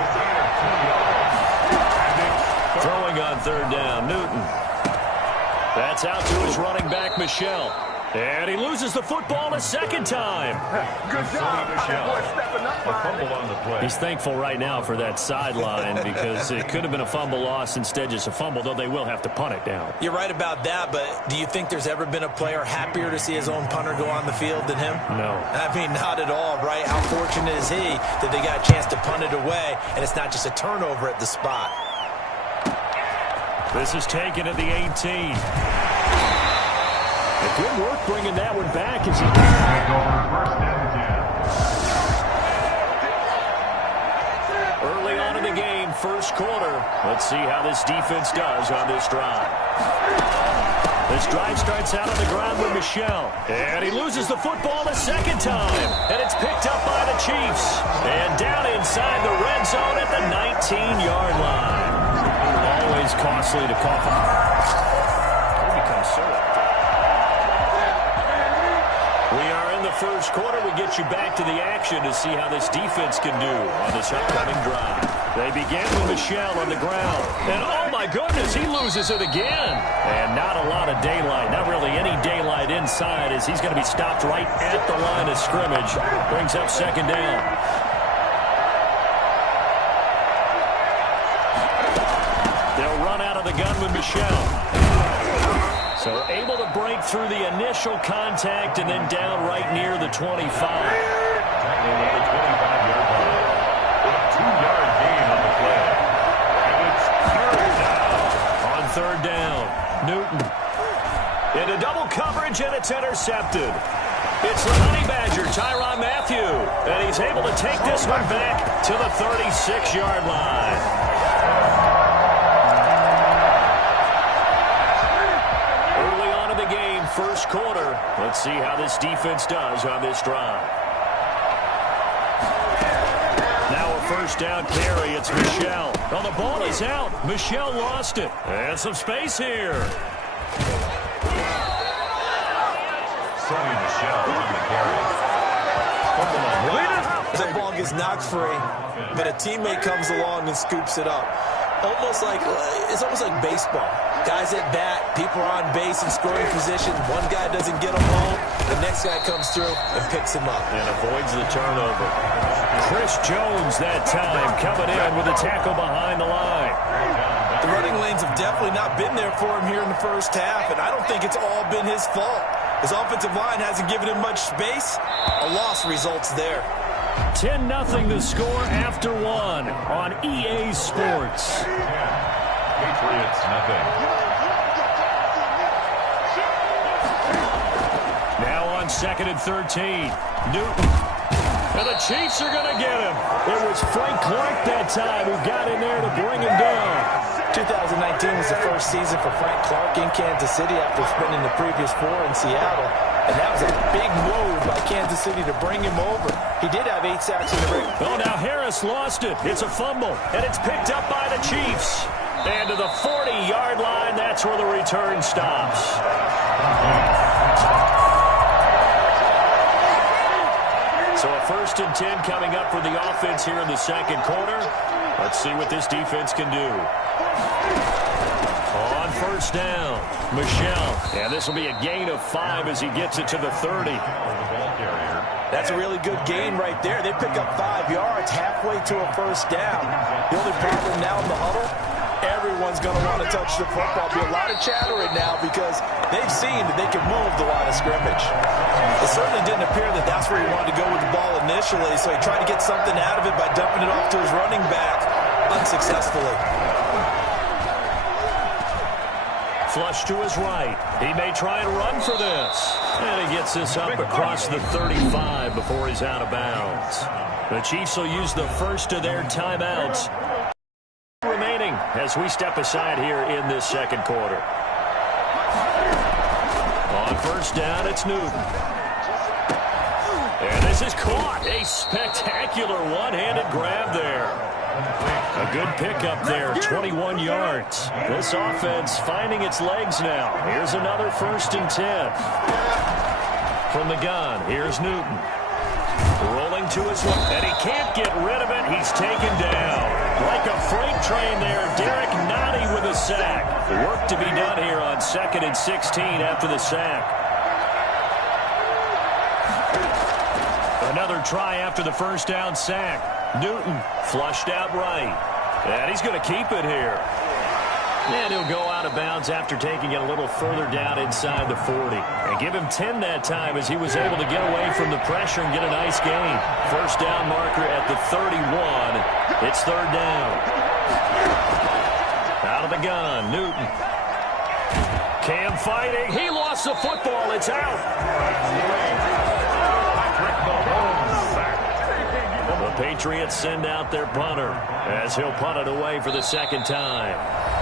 Throwing on third down, Newton. That's out to his running back, Michel. And he loses the football a second time. Good job. A fumble on the play. He's thankful right now for that sideline because it could have been a fumble loss, instead just a fumble, though they will have to punt it down. You're right about that, but do you think there's ever been a player happier to see his own punter go on the field than him? No. I mean, not at all, right? How fortunate is he that they got a chance to punt it away, and it's not just a turnover at the spot. This is taken at the 18. Good work bringing that one back as he... Early on in the game, first quarter. Let's see how this defense does on this drive. This drive starts out on the ground with Michel. And he loses the football a second time. And it's picked up by the Chiefs. And down inside the red zone at the 19-yard line. Always costly to cough up. It becomes so active. We are in the first quarter. We get you back to the action to see how this defense can do on this upcoming drive. They begin with Michel on the ground. And oh my goodness, he loses it again. And not a lot of daylight, not really any daylight inside, as he's going to be stopped right at the line of scrimmage. Brings up second down. They'll run out of the gun with Michel. So able to break through the initial contact and then down right near the 25. A 2-yard gain on the play. And it's third down. On third down, Newton. Into double coverage, and it's intercepted. It's the Honey Badger, Tyrann Mathieu. And he's able to take this one back to the 36-yard line. First quarter. Let's see how this defense does on this drive. Now a first down carry. It's Michel. Oh, the ball is out. Michel lost it. And some space here. Sony Michel on the carry. The ball gets knocked free, but a teammate comes along and scoops it up. It's almost like baseball. Guys at bat, people are on base in scoring position. One guy doesn't get him home, the next guy comes through and picks him up. And avoids the turnover. Chris Jones that time coming in with a tackle behind the line. The running lanes have definitely not been there for him here in the first half, and I don't think it's all been his fault. His offensive line hasn't given him much space. A loss results there. 10-0 the score after one on EA Sports. Patriots, nothing. Now on 2nd and 13. Newton. And the Chiefs are going to get him. It was Frank Clark that time who got in there to bring him down. 2019 was the first season for Frank Clark in Kansas City after spending the previous 4 in Seattle. And that was a big move by Kansas City to bring him over. He did have 8 sacks in the ring. Oh, now Harris lost it. It's a fumble, and it's picked up by the Chiefs. And to the 40-yard line, that's where the return stops. So a 1st and 10 coming up for the offense here in the second quarter. Let's see what this defense can do. On 1st down, Michel. And this will be a gain of 5 as he gets it to the 30. That's a really good gain right there. They pick up 5 yards halfway to a 1st down. The only problem now in the huddle, everyone's going to want to touch the football. There'll be a lot of chattering now because they've seen that they can move the line of scrimmage. It certainly didn't appear that that's where he wanted to go with the ball initially, so he tried to get something out of it by dumping it off to his running back unsuccessfully. Flush to his right. He may try and run for this. And he gets this up across the 35 before he's out of bounds. The Chiefs will use the first of their timeouts remaining as we step aside here in this second quarter. On 1st down, it's Newton. And this is caught. A spectacular one-handed grab there. A good pickup there, 21 yards. This offense finding its legs now. Here's another 1st and 10. From the gun, here's Newton. Rolling to his left, and he can't get rid of it. He's taken down. Like a freight train there, Derek Nottie with a sack. Work to be done here on 2nd and 16 after the sack. Another try after the 1st down sack. Newton flushed out right. And he's going to keep it here. And he'll go out of bounds after taking it a little further down inside the 40. And give him 10 that time as he was able to get away from the pressure and get a nice gain. 1st down marker at the 31. It's 3rd down. Out of the gun, Newton. Cam fighting. He lost the football. It's out. The Patriots send out their punter as he'll punt it away for the 2nd time.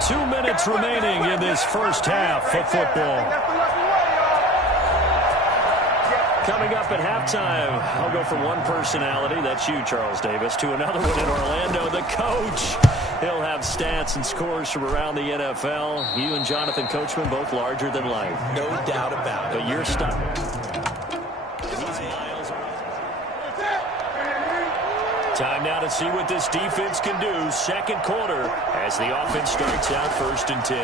2 minutes remaining in this first half of football. Coming up at halftime, I'll go from one personality, that's you, Charles Davis, to another one in Orlando, the coach. He'll have stats and scores from around the NFL. You and Jonathan Coachman, both larger than life. No doubt about it. But you're stuck. Time now to see what this defense can do. Second quarter as the offense starts out 1st and 10.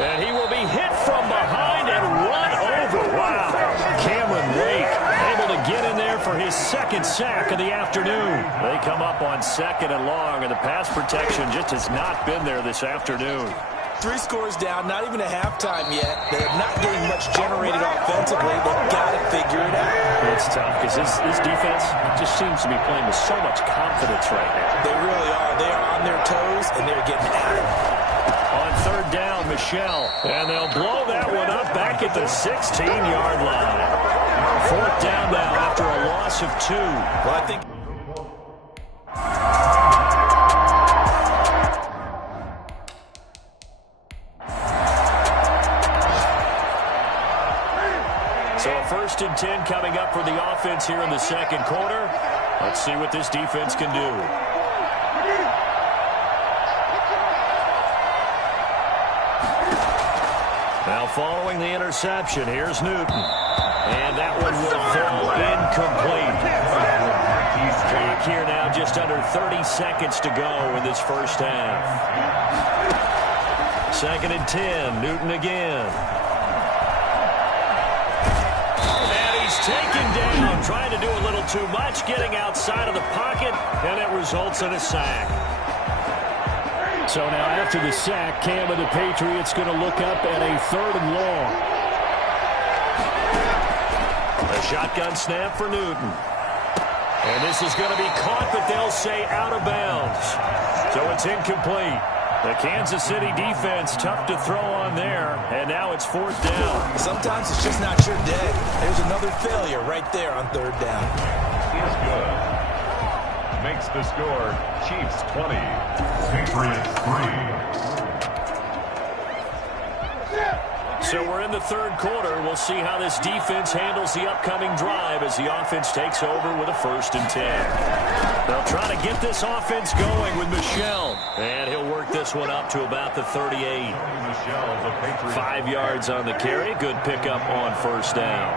And he will be hit from behind and run over. Wow. Cameron Wake able to get in there for his 2nd sack of the afternoon. They come up on 2nd and long, and the pass protection just has not been there this afternoon. 3 scores down, not even a halftime yet. They're not getting much generated offensively. They've got to figure it out. It's tough because this defense just seems to be playing with so much confidence right now. They really are. They are on their toes, and they're getting at it. On 3rd down, Michel. And they'll blow that one up back at the 16-yard line. 4th down now after a loss of 2. Well, I think... So a 1st and 10 coming up for the offense here in the second quarter. Let's see what this defense can do. Now following the interception, here's Newton. And that one will fall incomplete. Clock here now, just under 30 seconds to go in this first half. 2nd and 10, Newton again. Taken down, trying to do a little too much, getting outside of the pocket, and it results in a sack. So now after the sack, Cam of the Patriots going to look up at a 3rd and long. A shotgun snap for Newton. And this is going to be caught, but they'll say out of bounds. So it's incomplete. The Kansas City defense tough to throw on there, and now it's 4th down. Sometimes it's just not your day. There's another failure right there on 3rd down. He's good. Makes the score Chiefs 20, Patriots 3. So we're in the 3rd quarter. We'll see how this defense handles the upcoming drive as the offense takes over with a 1st and 10. They'll try to get this offense going with Michel. And he'll work this one up to about the 38. 5 yards on the carry. Good pickup on 1st down.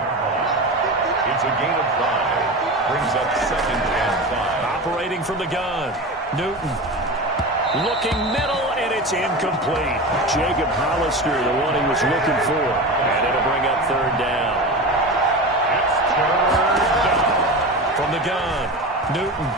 It's a gain of 5. Brings up 2nd and 5. Operating from the gun. Newton. Looking middle, and it's incomplete. Jacob Hollister, the one he was looking for. And it'll bring up 3rd down. It's 3rd down. From the gun, Newton.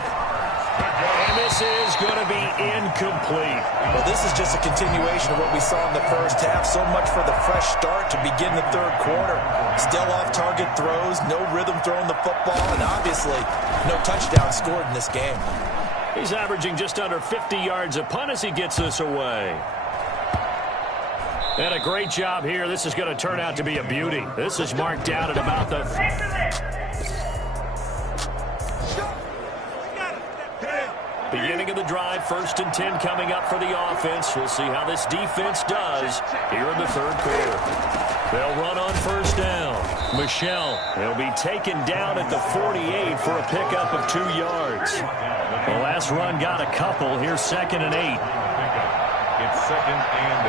And this is going to be incomplete. Well, this is just a continuation of what we saw in the first half. So much for the fresh start to begin the 3rd quarter. Still off-target throws, no rhythm throwing the football, and obviously no touchdown scored in this game. He's averaging just under 50 yards a punt as he gets this away. And a great job here. This is going to turn out to be a beauty. This is marked down at about the... Beginning of the drive, 1st and 10 coming up for the offense. We'll see how this defense does here in the 3rd quarter. They'll run on 1st down. Michel, they'll be taken down at the 48 for a pickup of 2 yards. The last run got a couple. Here's 2nd and 8. It's 2nd and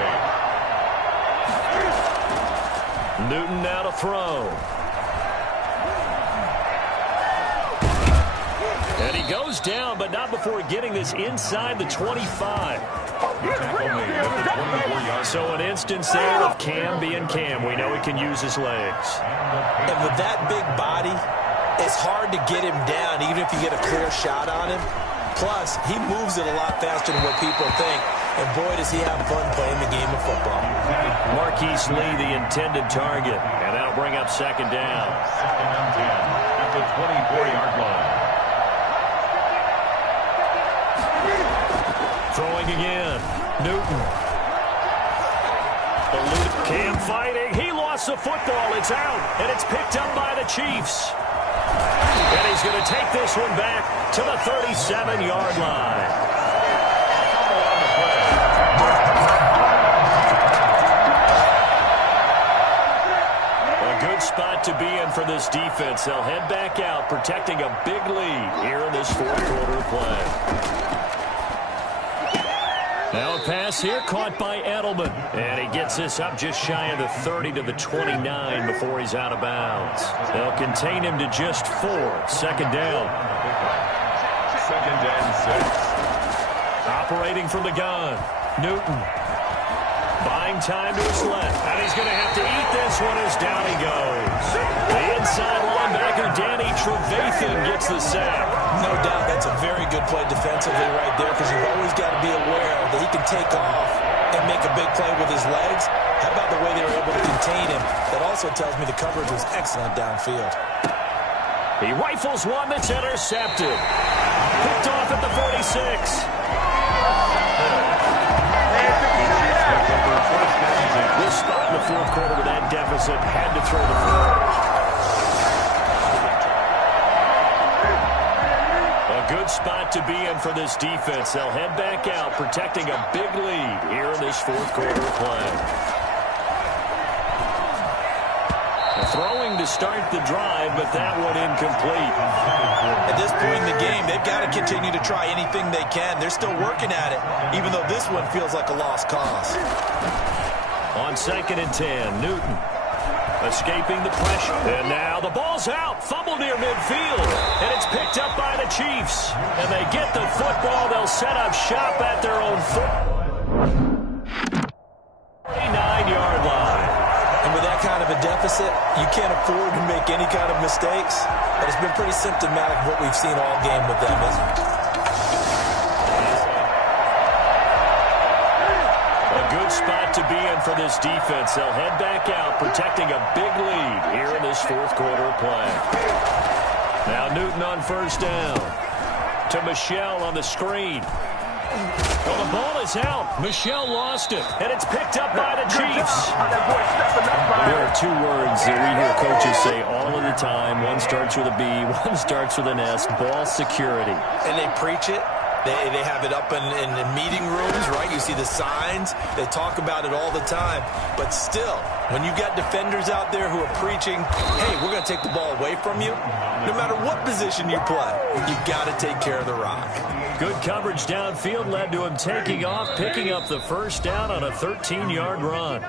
8. Newton now to throw. And he goes down, but not before getting this inside the 25. So an instance there of Cam being Cam. We know he can use his legs. And with that big body, it's hard to get him down, even if you get a clear shot on him. Plus, he moves it a lot faster than what people think. And boy, does he have fun playing the game of football. Marquise Lee, the intended target. And that'll bring up 2nd down. 2nd and 10 at the 24-yard line. Throwing again. Newton. Cam fighting. He lost the football. It's out. And it's picked up by the Chiefs. And he's going to take this one back to the 37-yard line. A good spot to be in for this defense. They'll head back out, protecting a big lead here in this 4th quarter play. Now a pass here caught by Edelman. And he gets this up just shy of the 30 to the 29 before he's out of bounds. They'll contain him to just 4. 2nd down. 2nd and 6. Operating from the gun. Newton. Buying time to his left. And he's going to have to eat this one as down he goes. The inside linebacker, Danny Trevathan, gets the sack. No doubt that's a very good play defensively right there, because you've always got to be aware that he can take off and make a big play with his legs. How about the way they were able to contain him? That also tells me the coverage was excellent downfield. He rifles one that's intercepted. Picked off at the 46. This spot in the 4th quarter with that deficit had to throw the football. Good spot to be in for this defense. They'll head back out, protecting a big lead here in this 4th quarter play. Throwing to start the drive, but that one incomplete. At this point in the game, they've got to continue to try anything they can. They're still working at it, even though this one feels like a lost cause. On 2nd and 10, Newton. Escaping the pressure. And now the ball's out. Fumble near midfield. And it's picked up by the Chiefs. And they get the football. They'll set up shop at their own 49-yard line. And with that kind of a deficit, you can't afford to make any kind of mistakes. But it's been pretty symptomatic of what we've seen all game with them, isn't it? Spot to be in for this defense. They'll head back out, protecting a big lead here in this 4th quarter play. Now Newton on 1st down. To Michel on the screen. Well, the ball is out. Michel lost it, and it's picked up by the Chiefs. There are 2 words that we hear coaches say all of the time. One starts with a B, one starts with an S. Ball security. And they preach it. They have it up in meeting rooms, right? You see the signs. They talk about it all the time. But still, when you got defenders out there who are preaching, hey, we're going to take the ball away from you, no matter what position you play, you got to take care of the rock. Good coverage downfield led to him taking off, picking up the 1st down on a 13-yard run.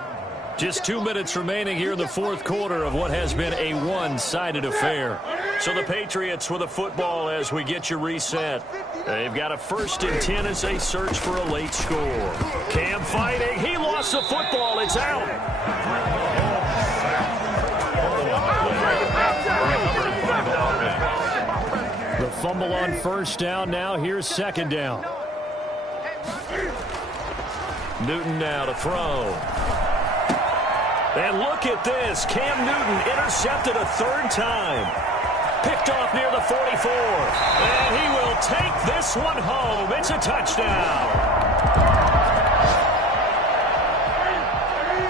Just 2 minutes remaining here in the fourth quarter of what has been a one-sided affair. So the Patriots with a football as we get you reset. They've got a 1st and 10 as they search for a late score. Cam fighting. He lost the football. It's out. The fumble on 1st down. Now here's 2nd down. Newton now to throw. And look at this. Cam Newton intercepted a 3rd time. Picked off near the 44. And he will take this one home. It's a touchdown.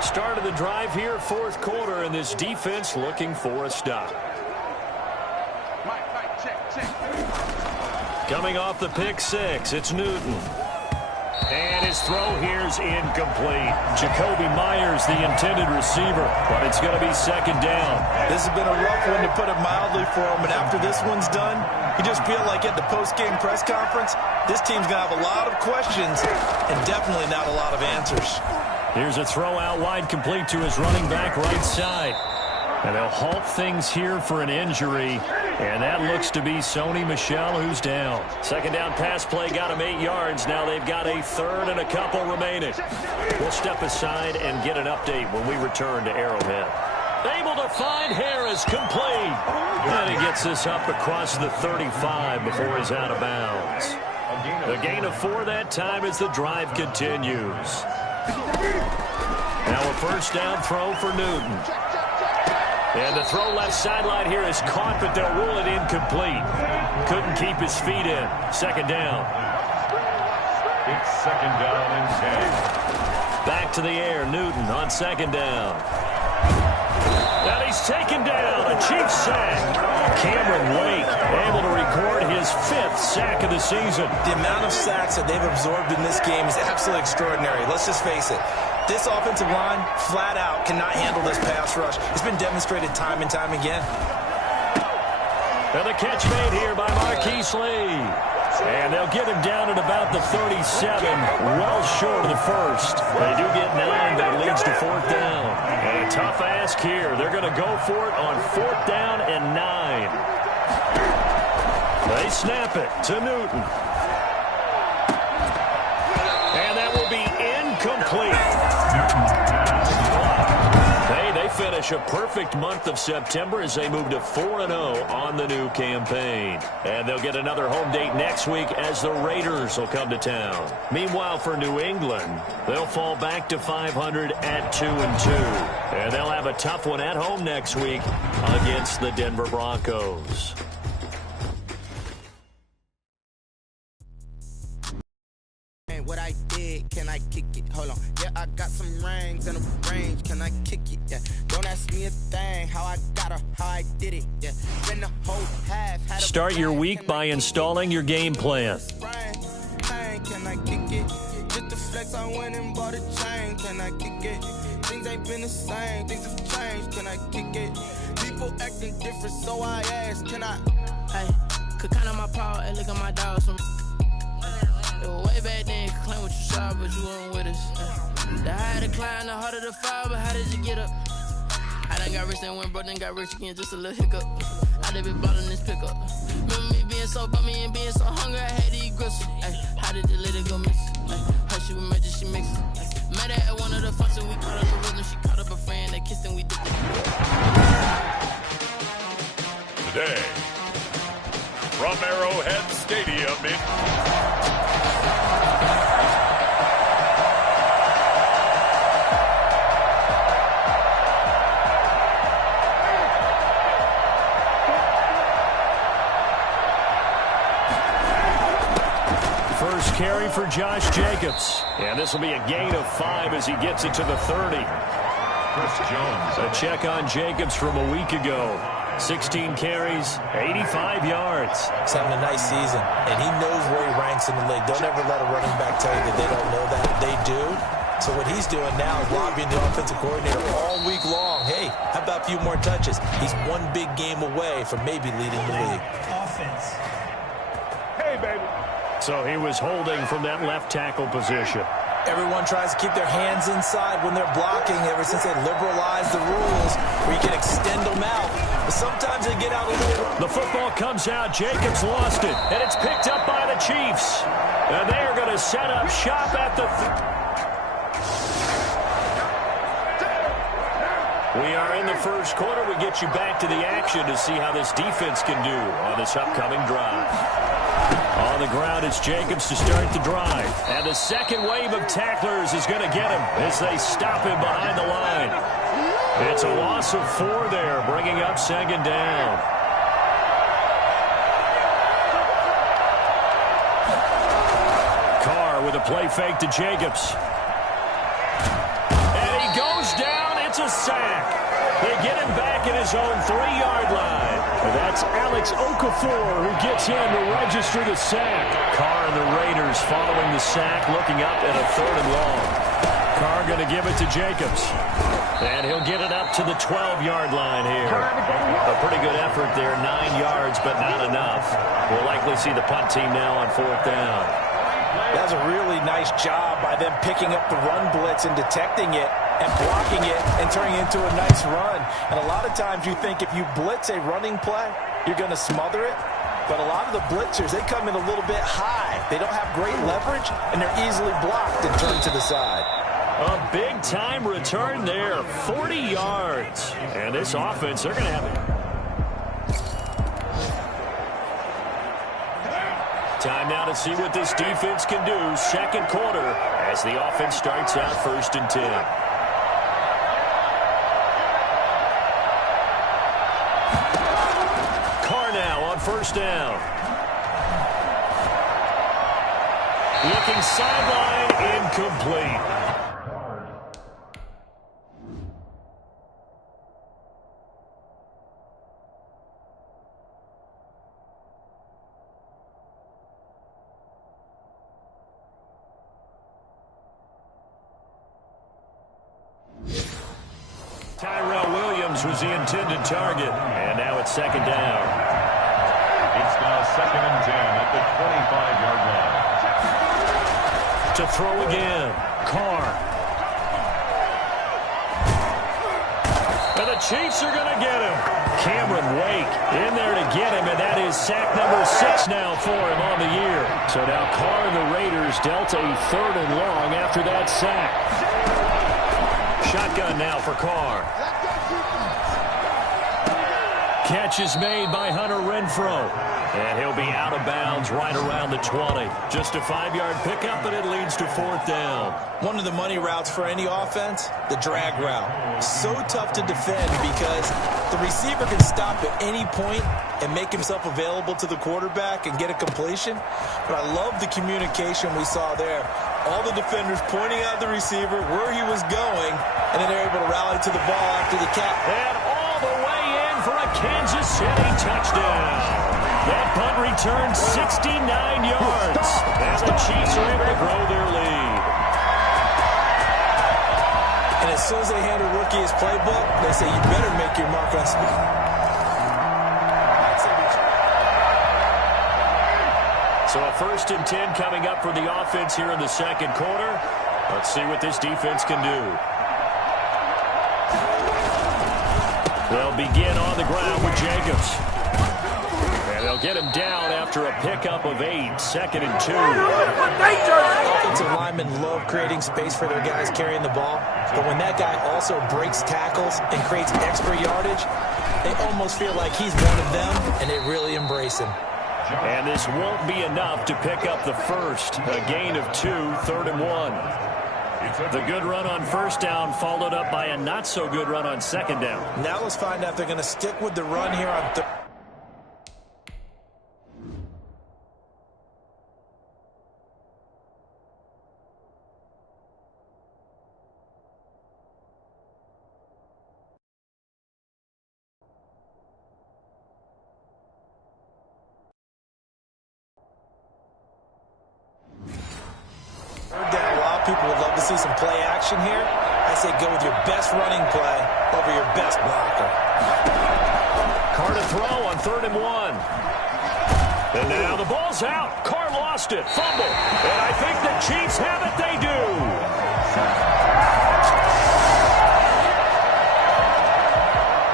Start of the drive here, 4th quarter, and this defense looking for a stop. Coming off the pick 6, it's Newton. And his throw here's incomplete. Jacoby Myers, the intended receiver, but it's going to be 2nd down. This has been a rough one, to put it mildly, for him. And after this one's done, you just feel like at the post-game press conference, this team's going to have a lot of questions and definitely not a lot of answers. Here's a throw out wide, complete to his running back right side. And they'll halt things here for an injury. And that looks to be Sony Michel, who's down. 2nd down pass play got him 8 yards. Now they've got a 3rd and a couple remaining. We'll step aside and get an update when we return to Arrowhead. Able to find Harris, complete. And he gets this up across the 35 before he's out of bounds. The gain of 4 that time as the drive continues. Now a 1st down throw for Newton. And the throw left sideline here is caught, but they'll rule it incomplete. Couldn't keep his feet in. 2nd down. It's 2nd down and 10. Back to the air. Newton on 2nd down. And he's taken down. A Chiefs sack. Cameron Wake able to record his 5th sack of the season. The amount of sacks that they've absorbed in this game is absolutely extraordinary. Let's just face it. This offensive line, flat out, cannot handle this pass rush. It's been demonstrated time and time again. And the catch made here by Marquise Lee. And they'll get him down at about the 37, well short of the 1st. They do get 9, that leads to 4th down. And a tough ask here. They're going to go for it on 4th down and 9. They snap it to Newton. And that will be incomplete. They finish a perfect month of September as they move to 4-0 on the new campaign. And they'll get another home date next week as the Raiders will come to town. Meanwhile, for New England, they'll fall back to 500 at 2-2. And they'll have a tough one at home next week against the Denver Broncos. What I did, can I kick it? Hold on. Yeah, I got some rings and a range. Can I kick it? Yeah. Don't ask me a thing. How I got her, how I did it. Yeah. Been the whole half. Start your week by installing your game plan. Can I kick it? Just the flex, I went and bought a chain. Can I kick it? Things ain't been the same. Things have changed. Can I kick it? People acting different, so I asked, can I? Hey, could count on my power and look at my dogs from. Way back then, you could claim what you saw, but you weren't with us. The higher the climb, the harder the fall, but how did you get up? I done got rich and went broke, then got rich again, just a little hiccup. I done been ballin' this pickup. Remember me being so bummy and being so hungry, I had to eat gristle. Ay, how did the lady go miss? Her she was magic, she mixed it. Met her at one of the functions, we caught up the rhythm, she caught up a friend, they kissed and we did it. Today, from Arrowhead Stadium in First carry for Josh Jacobs. And this will be a gain of 5 as he gets it to the 30. Chris Jones. A check on Jacobs from a week ago. 16 carries, 85 yards. He's having a nice season, and he knows where he ranks in the league. Don't ever let a running back tell you that they don't know that. They do. So what he's doing now is lobbying the offensive coordinator all week long. Hey, how about a few more touches? He's one big game away from maybe leading the league. Offense. Hey, baby. So he was holding from that left tackle position. Everyone tries to keep their hands inside when they're blocking ever since they liberalized the rules where you can extend them out. But sometimes they get out a little. The football comes out. Jacobs lost it. And it's picked up by the Chiefs. And they are going to set up shop at the... We are in the first quarter. We get you back to the action to see how this defense can do on this upcoming drive. On the ground, it's Jacobs to start the drive. And the second wave of tacklers is going to get him as they stop him behind the line. It's a loss of 4 there, bringing up second down. Carr with a play fake to Jacobs. And he goes down. It's a sack. They get him back at his own 3-yard line. That's Alex Okafor who gets in to register the sack. Carr and the Raiders following the sack, looking up at a 3rd and long. Carr going to give it to Jacobs. And he'll get it up to the 12-yard line here. A pretty good effort there, 9 yards, but not enough. We'll likely see the punt team now on 4th down. That was a really nice job by them picking up the run blitz and detecting it and blocking it and turning it into a nice run. And a lot of times you think if you blitz a running play, you're going to smother it. But a lot of the blitzers, they come in a little bit high. They don't have great leverage, and they're easily blocked and turned to the side. A big-time return there, 40 yards. And this offense, they're going to have it. Time now to see what this defense can do. Second quarter as the offense starts out 1st and 10. Carr now on 1st down. Looking sideline, incomplete. Was the intended target, and now it's 2nd down. It's now 2nd and 10 at the 25-yard line. To throw again, Carr. And the Chiefs are going to get him. Cameron Wake in there to get him, and that is sack number 6 now for him on the year. So now Carr and the Raiders dealt a 3rd and long after that sack. Shotgun now for Carr. Catch is made by Hunter Renfrow. And he'll be out of bounds right around the 20. Just a 5-yard pickup, but it leads to 4th down. One of the money routes for any offense, the drag route. So tough to defend because the receiver can stop at any point and make himself available to the quarterback and get a completion. But I love the communication we saw there. All the defenders pointing out the receiver where he was going, and then they're able to rally to the ball after the catch. And all the way in for a Kansas City touchdown. That punt returned 69 yards. And the Chiefs are able to grow their lead. And as soon as they hand a rookie his playbook, they say, you better make your mark on speed. So a 1st and 10 coming up for the offense here in the second quarter. Let's see what this defense can do. They'll begin on the ground with Jacobs. And they'll get him down after a pickup of 8, 2nd and 2. Offensive linemen love creating space for their guys carrying the ball. But when that guy also breaks tackles and creates extra yardage, they almost feel like he's one of them, and they really embrace him. And this won't be enough to pick up the first. A gain of 2, 3rd and 1. The good run on 1st down followed up by a not-so-good run on 2nd down. Now let's find out if they're going to stick with the run here on 3rd. People would love to see some play action here. I say go with your best running play over your best blocker. Carr to throw on 3rd and 1. And now the ball's out. Carr lost it. Fumble. And I think the Chiefs have it. They do.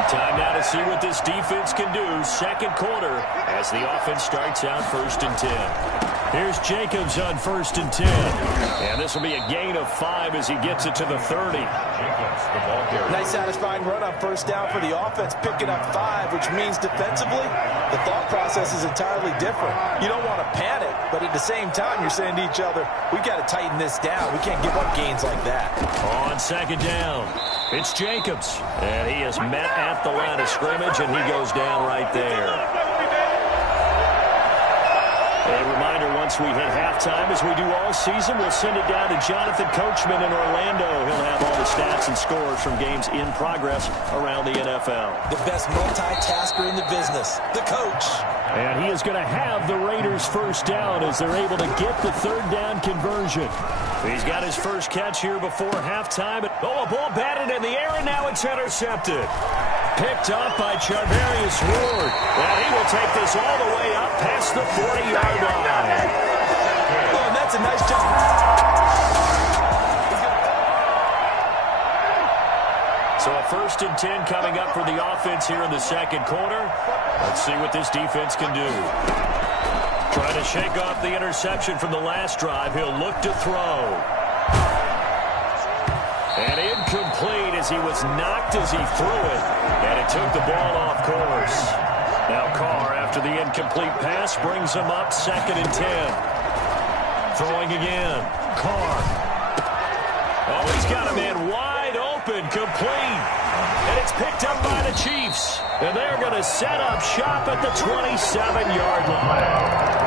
Time now to see what this defense can do. Second quarter as the offense starts out 1st and 10. Here's Jacobs on 1st and 10. And this will be a gain of 5 as he gets it to the 30. Nice satisfying run on 1st down for the offense, picking up 5, which means defensively, the thought process is entirely different. You don't want to panic, but at the same time, you're saying to each other, we've got to tighten this down. We can't give up gains like that. On 2nd down, it's Jacobs. And he is met at the line of scrimmage, and he goes down right there. A reminder, once we hit halftime, as we do all season, we'll send it down to Jonathan Coachman in Orlando. He'll have all the stats and scores from games in progress around the NFL. The best multitasker in the business, the coach. And he is going to have the Raiders 1st down as they're able to get the 3rd down conversion. He's got his first catch here before halftime. Oh, a ball batted in the air, and now it's intercepted. Picked up by Charvarius Ward. And he will take this all the way up past the 40-yard line. Oh, and that's a nice jump. So a 1st and 10 coming up for the offense here in the second quarter. Let's see what this defense can do. Trying to shake off the interception from the last drive. He'll look to throw. And incomplete as he was knocked as he threw it. And it took the ball off course. Now Carr, after the incomplete pass, brings him up 2nd and 10. Throwing again. Carr. Oh, he's got a man wide open, complete. And it's picked up by the Chiefs. And they're going to set up shop at the 27-yard line.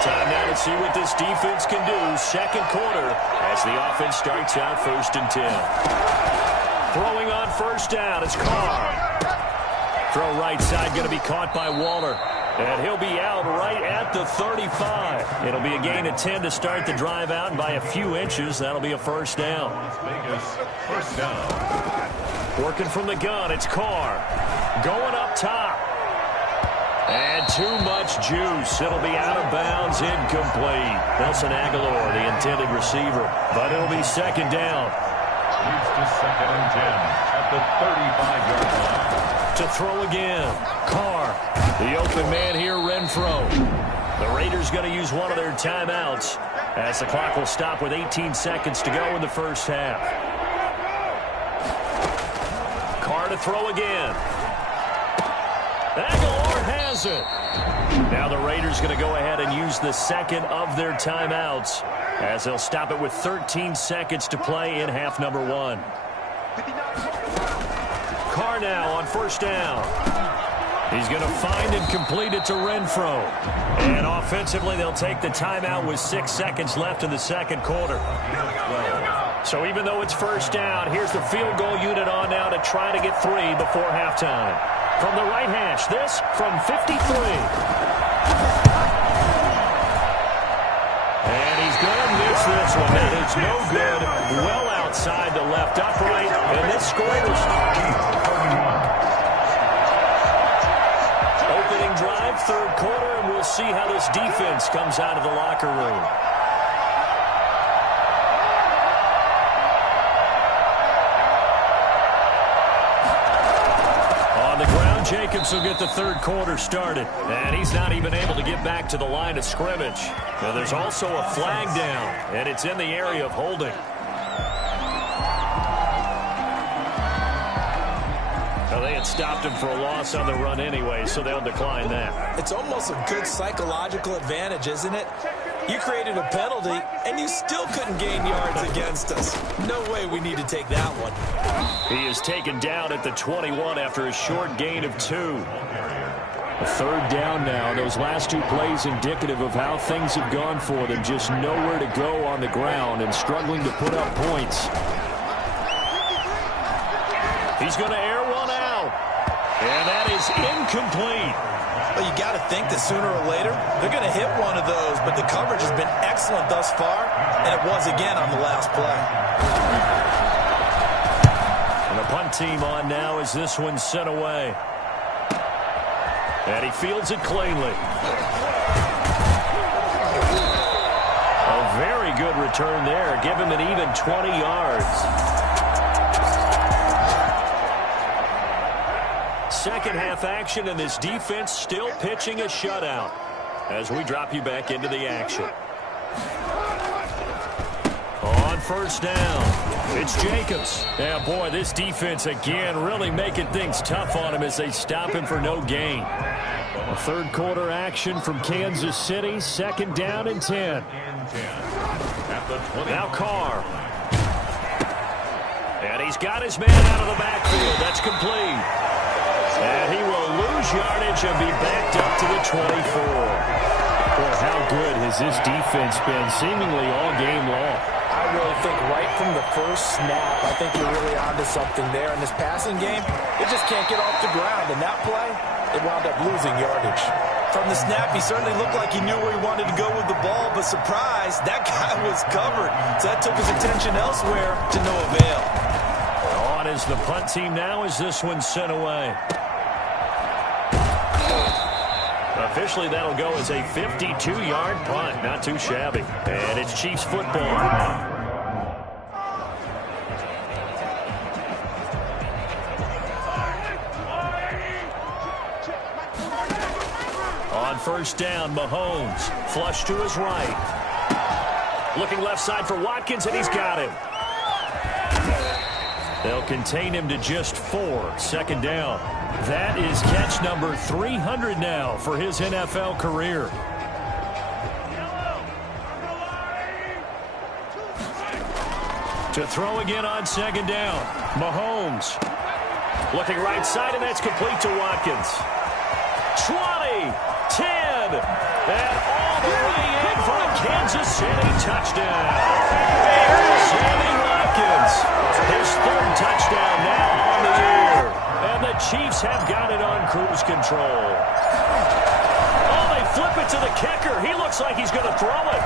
Time now to see what this defense can do. Second quarter as the offense starts out 1st and 10. Throwing on 1st down, it's Carr. Throw right side, going to be caught by Waller. And he'll be out right at the 35. It'll be a gain of 10 to start the drive out, and by a few inches, that'll be a 1st down. First down. Working from the gun, it's Carr. Going up top. And too much juice. It'll be out of bounds, incomplete. Nelson Aguilar, the intended receiver. But it'll be 2nd down. Leads to 2nd and 10 at the 35-yard line. To throw again. Carr. The open man here, Renfro. The Raiders going to use one of their timeouts as the clock will stop with 18 seconds to go in the first half. Carr to throw again. Aguilar has it. Now the Raiders going to go ahead and use the second of their timeouts as they'll stop it with 13 seconds to play in half number 1. Carr now on 1st down. He's going to find and complete it to Renfro. And offensively, they'll take the timeout with 6 seconds left in the second quarter. So even though it's 1st down, here's the field goal unit on now to try to get 3 before halftime. From the right hash, this from 53. And he's going to miss this one. That is no good. Well outside the left upright. And this scores. Opening drive, 3rd quarter, and we'll see how this defense comes out of the locker room. Jacobs will get the 3rd quarter started, and he's not even able to get back to the line of scrimmage. Now, there's also a flag down, and it's in the area of holding. Now, they had stopped him for a loss on the run anyway, so they'll decline that. It's almost a good psychological advantage, isn't it? You created a penalty, and you still couldn't gain yards against us. No way we need to take that one. He is taken down at the 21 after a short gain of 2. A 3rd down now. Those last 2 plays indicative of how things have gone for them. Just nowhere to go on the ground and struggling to put up points. He's going to air one out. And that is incomplete. Well, you got to think that sooner or later they're going to hit one of those, but the coverage has been excellent thus far, and it was again on the last play. And the punt team on now as this one's sent away. And he fields it cleanly. A very good return there. Give him an even 20 yards. Second half action, and this defense still pitching a shutout as we drop you back into the action. On first down, it's Jacobs. Yeah, boy, this defense again really making things tough on him as they stop him for no gain. A third quarter action from Kansas City, second down and 10. Now Carr. And he's got his man out of the backfield. That's complete. And he will lose yardage and be backed up to the 24. Boy, how good has this defense been seemingly all game long? I really think right from the first snap, I think you're really onto something there. In this passing game, it just can't get off the ground. And that play, it wound up losing yardage. From the snap, he certainly looked like he knew where he wanted to go with the ball, but surprise, that guy was covered. So that took his attention elsewhere to no avail. On is the punt team now as this one's sent away. Officially, that'll go as a 52-yard punt. Not too shabby. And it's Chiefs football. On first down, Mahomes. Flush to his right. Looking left side for Watkins, and he's got him. They'll contain him to just 4. Second down. That is catch number 300 now for his NFL career. To throw again on second down. Mahomes. Looking right side, and that's complete to Watkins. 20, 10, and all the way in for a Kansas City touchdown. Sammy Watkins, his third touchdown now on the year. And the Chiefs have got it on cruise control. Oh, they flip it to the kicker. He looks like he's going to throw it.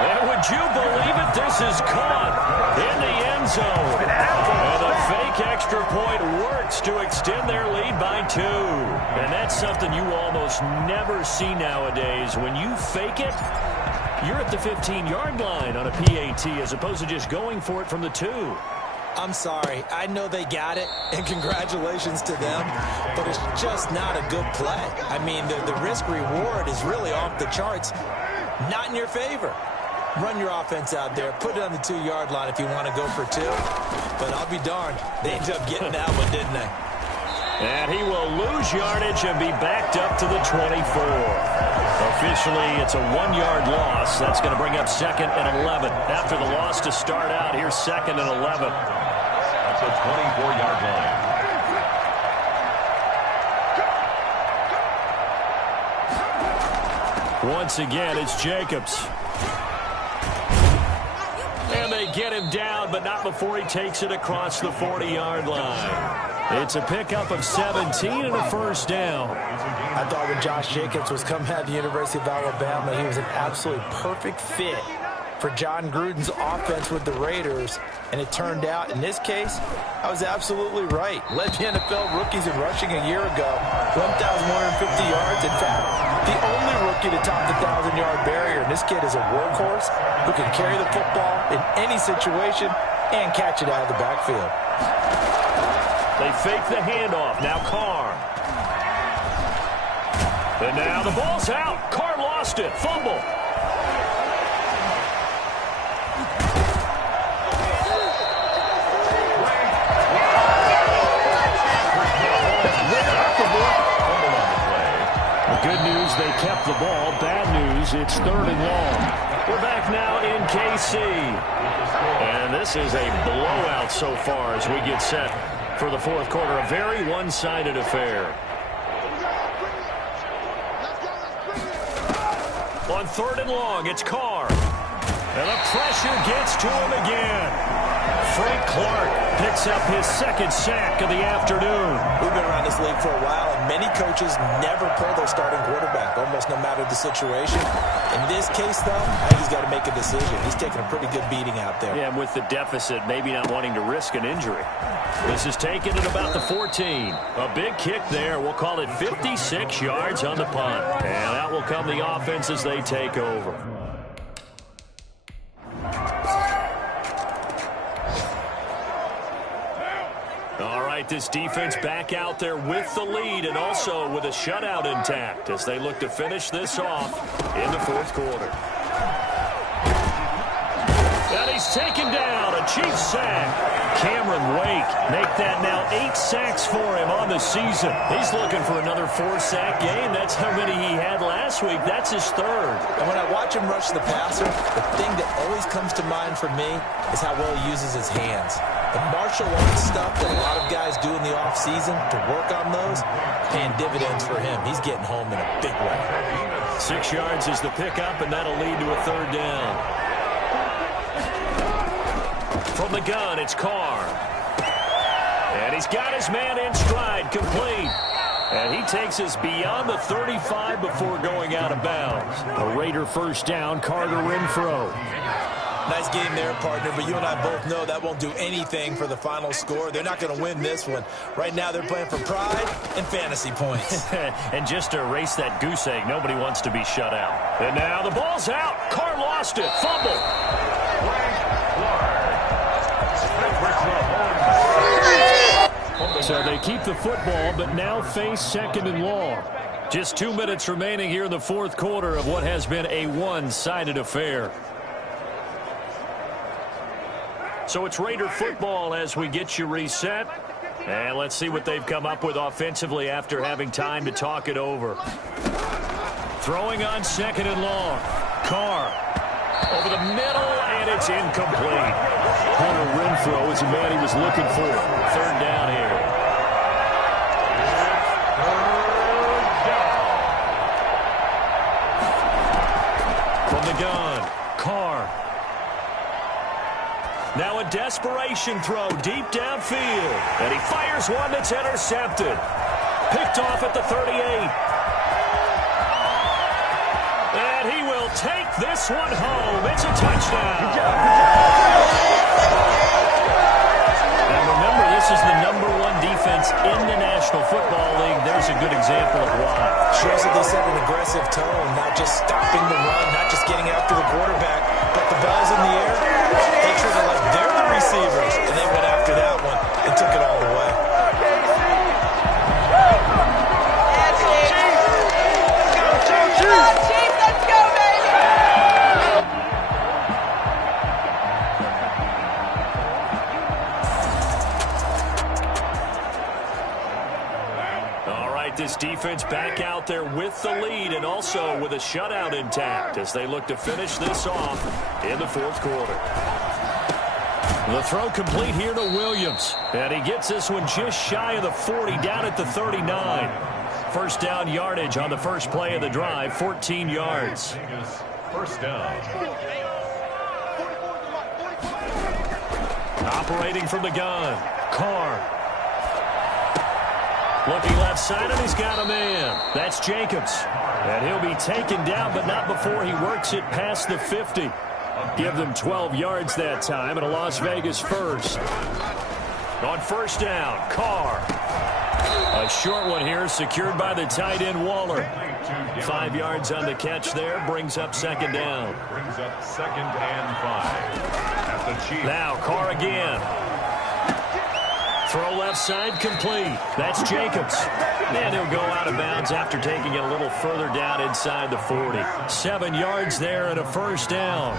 And would you believe it? This is caught in the end zone. And the fake extra point works to extend their lead by 2. And that's something you almost never see nowadays. When you fake it, you're at the 15-yard line on a PAT as opposed to just going for it from the 2. I'm sorry. I know they got it, and congratulations to them, but it's just not a good play. I mean, the risk-reward is really off the charts. Not in your favor. Run your offense out there. Put it on the 2-yard line if you want to go for 2. But I'll be darned. They ended up getting that one, didn't they? And he will lose yardage and be backed up to the 24. Officially, it's a 1-yard loss. That's going to bring up second and 11. After the loss to start out, here's second and 11. That's a 24-yard line. Once again, it's Jacobs. And they get him down, but not before he takes it across the 40-yard line. It's a pickup of 17 and a first down. I thought when Josh Jacobs was coming out of the University of Alabama, he was an absolutely perfect fit for John Gruden's offense with the Raiders. And it turned out, in this case, I was absolutely right. Led the NFL rookies in rushing a year ago, 1,150 yards. In fact, the only rookie to top the 1,000-yard barrier. And this kid is a workhorse who can carry the football in any situation and catch it out of the backfield. They fake the handoff. Now Carr. And now the ball's out. Carr lost it. Fumble. The good news, they kept the ball. Bad news, it's third and long. We're back now in KC. And this is a blowout so far as we get set for the fourth quarter. A very one-sided affair. On third and long, it's Carr. And the pressure gets to him again. Frank Clark picks up his second sack of the afternoon. We've been around this league for a while, and many coaches never pull their starting quarterback, almost no matter the situation. In this case, though, I think he's got to make a decision. He's taking a pretty good beating out there. Yeah, and with the deficit, maybe not wanting to risk an injury. This is taken at about the 14. A big kick there. We'll call it 56 yards on the punt. And out will come the offense as they take over. this defense back out there with the lead and also with a shutout intact as they look to finish this off in the fourth quarter. And he's taken down, a Chiefs sack. Cameron Wake make that now 8 sacks for him on the season. He's looking for another 4-sack game. That's how many he had last week. That's his third. And when I watch him rush the passer, the thing that always comes to mind for me is how well he uses his hands. The martial arts stuff that a lot of guys do in the offseason to work on those, paying dividends for him. He's getting home in a big way. 6 yards is the pickup, and that'll lead to a third down. From the gun, it's Carr. And he's got his man in stride, complete. And he takes us beyond the 35 before going out of bounds. A Raider first down, Carter Renfro. Nice game there, partner, but you and I both know that won't do anything for the final score. They're not going to win this one. Right now, they're playing for pride and fantasy points. And just to erase that goose egg, nobody wants to be shut out. And now the ball's out. Carr lost it. Fumble. So they keep the football, but now face second and long. Just 2 minutes remaining here in the fourth quarter of what has been a one-sided affair. So it's Raider football as we get you reset. And let's see what they've come up with offensively after having time to talk it over. Throwing on second and long. Carr over the middle, and it's incomplete. Hunter Renfro is the man he was looking for. Third down here. From the gun, Carr. Now a desperation throw deep downfield. And he fires one that's intercepted. Picked off at the 38. And he will take this one home. It's a touchdown. And remember, this is the #1 defense in the National Football League. There's a good example of why. Shows that they set an aggressive tone, not just stopping the run, not just getting after the quarterback, but the ball's in the air. They treat it like they're the receivers, and they went after that one and took it all the way. This defense back out there with the lead and also with a shutout intact as they look to finish this off in the fourth quarter. The throw complete here to Williams. And he gets this one just shy of the 40, down at the 39. First down yardage on the first play of the drive, 14 yards. First down. Operating from the gun, Carr. Looking left side, and he's got a man. That's Jacobs. And he'll be taken down, but not before he works it past the 50. Give them 12 yards that time, and a Las Vegas first. On first down, Carr. A short one here, secured by the tight end, Waller. 5 yards on the catch there, brings up second down. Brings up second and 5. At the Chiefs. Now, Carr again. Throw left side complete. That's Jacobs. And he'll go out of bounds after taking it a little further down inside the 40. 7 yards there and a first down.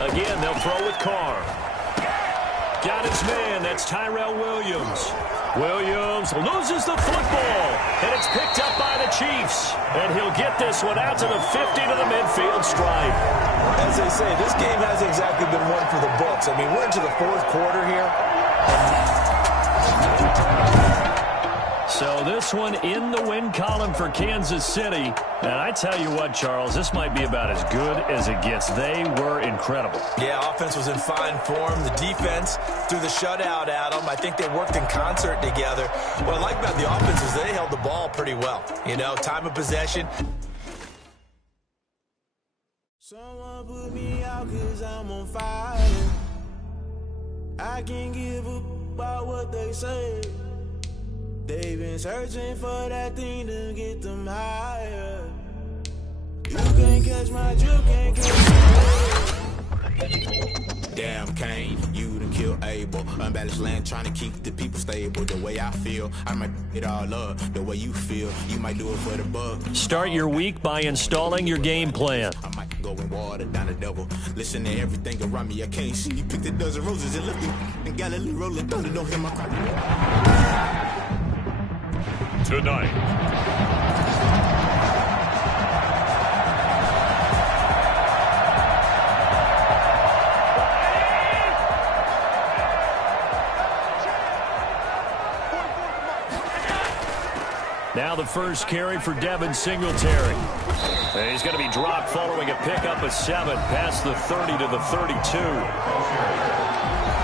Again, they'll throw with Carr. Got his man. That's Tyrell Williams. Williams loses the football, and it's picked up by the Chiefs. And he'll get this one out to the 50 to the midfield stripe. As they say, this game hasn't exactly been one for the books. I mean, we're into the fourth quarter here. So this one in the win column for Kansas City. And I tell you what, Charles, this might be about as good as it gets. They were incredible. Yeah, offense was in fine form. The defense threw the shutout at them. I think they worked in concert together. What I like about the offense is they held the ball pretty well. You know, time of possession. Someone put me out 'cause I'm on fire. I can't give up about what they say. They've been searching for that thing to get them higher. You can't catch my drift, can't catch my head. Damn, Kane, you done killed Abel. Unbalanced land, trying to keep the people stable. The way I feel, I might it all up. The way you feel, you might do it for the buck. Start your week by installing your game plan. I might go and water down the devil. Listen to everything around me, I can't see. You picked a dozen roses and left me in Galilee rolling thunder. Don't hear my cry. Tonight. Now the first carry for Devin Singletary. He's going to be dropped following a pickup of 7 past the 30 to the 32.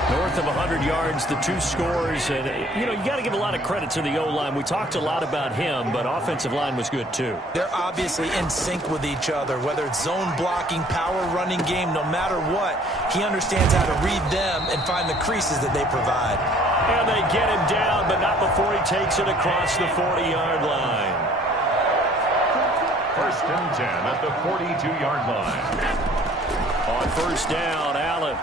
North of 100 yards, the 2 scores. And, you got to give a lot of credit to the O-line. We talked a lot about him, but offensive line was good too. They're obviously in sync with each other, whether it's zone blocking, power running game, no matter what. He understands how to read them and find the creases that they provide. And they get him down, but not before he takes it across the 40-yard line. First and 10 at the 42-yard line. On first down, Allen.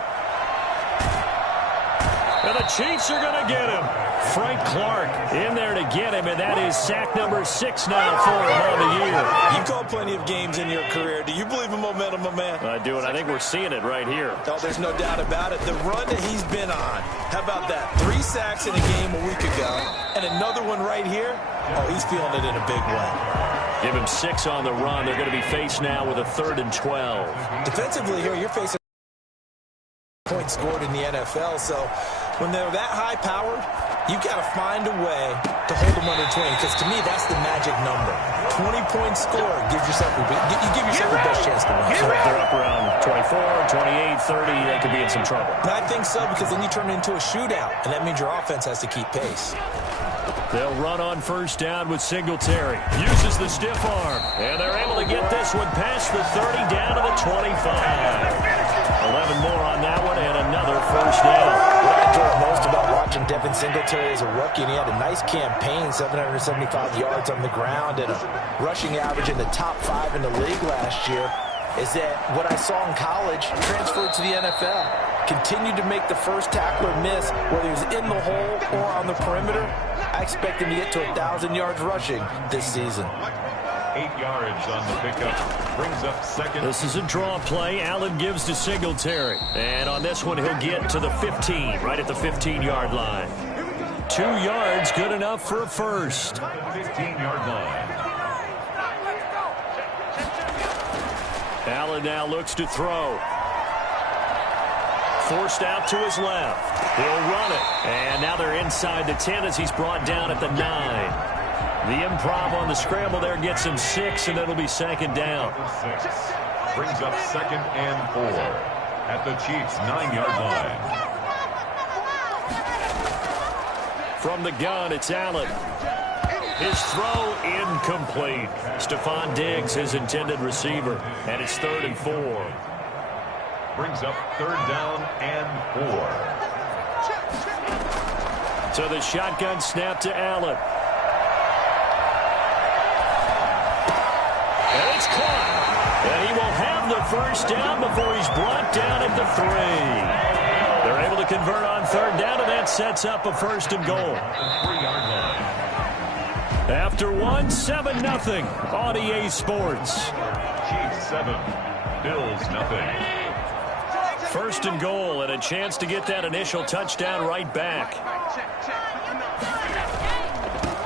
And the Chiefs are going to get him. Frank Clark in there to get him, and that is sack number 6 now for him on the year. You called plenty of games in your career. Do you believe in momentum, my man? I do, and I think we're seeing it right here. Oh, there's no doubt about it. The run that he's been on. How about that? 3 sacks in a game a week ago, and another one right here. Oh, he's feeling it in a big way. Give him 6 on the run. They're going to be faced now with a 3rd and 12. Defensively here, you're facing points scored in the NFL, so when they're that high-powered, you've got to find a way to hold them under 20, because to me, that's the magic number. 20-point score gives yourself your best chance to win. So if they're up around 24, 28, 30, they could be in some trouble. I think so, because then you turn it into a shootout, and that means your offense has to keep pace. They'll run on first down with Singletary. Uses the stiff arm. And they're able to get this one past the 30 down to the 25. 11 more on that one and another first down. What I enjoyed most about watching Devin Singletary as a rookie, and he had a nice campaign, 775 yards on the ground and a rushing average in the top 5 in the league last year, is that what I saw in college transferred to the NFL. Continued to make the first tackler miss, whether he was in the hole or on the perimeter. I expect him to get to 1,000 yards rushing this season. 8 yards on the pickup. Brings up second. This is a draw play. Allen gives to Singletary. And on this one, he'll get to the 15, right at the 15-yard line. 2 yards, good enough for a first. 15-yard line. Allen now looks to throw. Forced out to his left. He'll run it. And now they're inside the 10 as he's brought down at the 9. The improv on the scramble there gets him 6, and it'll be second down. 6. Brings up second and 4 at the Chiefs' 9-yard line. From the gun, it's Allen. His throw incomplete. Stephon Diggs, his intended receiver. And it's 3rd and 4. Brings up 3rd down and 4. So the shotgun snap to Allen. And it's caught. And he will have the first down before he's brought down at the 3. They're able to convert on 3rd down, and that sets up a 1st and goal. 3-yard line. After 1, 7-0 on EA Sports. Chiefs 7, Bills nothing. 1st and goal, and a chance to get that initial touchdown right back.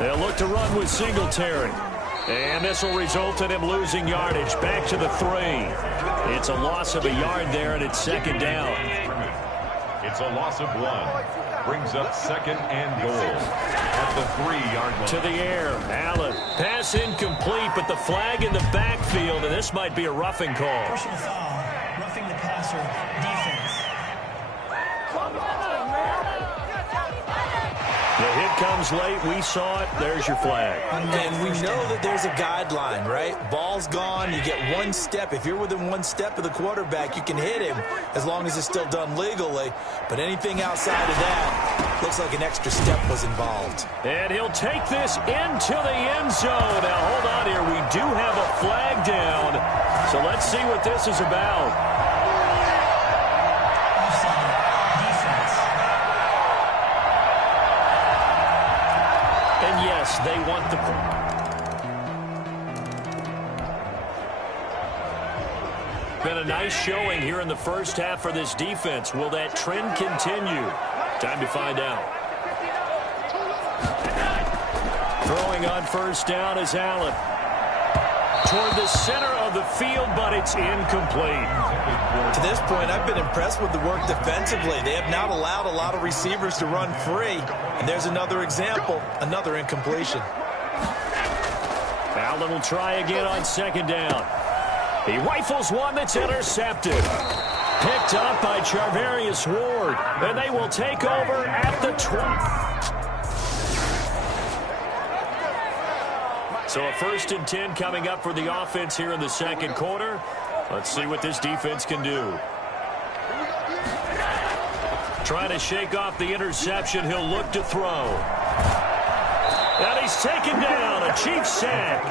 They'll look to run with Singletary. And this will result in him losing yardage back to the 3. It's a loss of a yard there, and it's 2nd down. It's a loss of 1. Brings up 2nd and goal at the 3-yard line. To the air, Allen. Pass incomplete, but the flag in the backfield, and this might be a roughing call. Personal foul, roughing the passer, defense. The hit comes late. We saw it. There's your flag. And we know that there's a guideline, right? Ball's gone. You get 1 step. If you're within 1 step of the quarterback, you can hit him as long as it's still done legally. But anything outside of that looks like an extra step was involved. And he'll take this into the end zone. Now, hold on here. We do have a flag down. So let's see what this is about. Offside. Yes, they want the... Been a nice showing here in the first half for this defense. Will that trend continue? Time to find out. Throwing on first down is Allen. Toward the center of the field, but it's incomplete. To this point, I've been impressed with the work defensively. They have not allowed a lot of receivers to run free. And there's another example, another incompletion. Allen will try again on second down. He rifles one that's intercepted. Picked up by Charvarius Ward. And they will take over at the 20. So a 1st and 10 coming up for the offense here in the second quarter. Let's see what this defense can do. Trying to shake off the interception. He'll look to throw. And he's taken down. A Chiefs sack.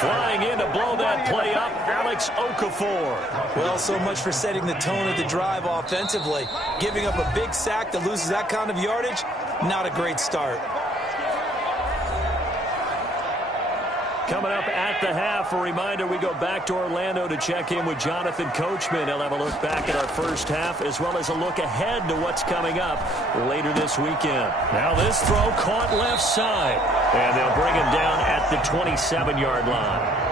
Flying in to blow that play up, Alex Okafor. Well, so much for setting the tone of the drive offensively. Giving up a big sack that loses that kind of yardage, not a great start. Coming up at the half, a reminder, we go back to Orlando to check in with Jonathan Coachman. He'll have a look back at our first half as well as a look ahead to what's coming up later this weekend. Now this throw caught left side, and they'll bring him down at the 27-yard line.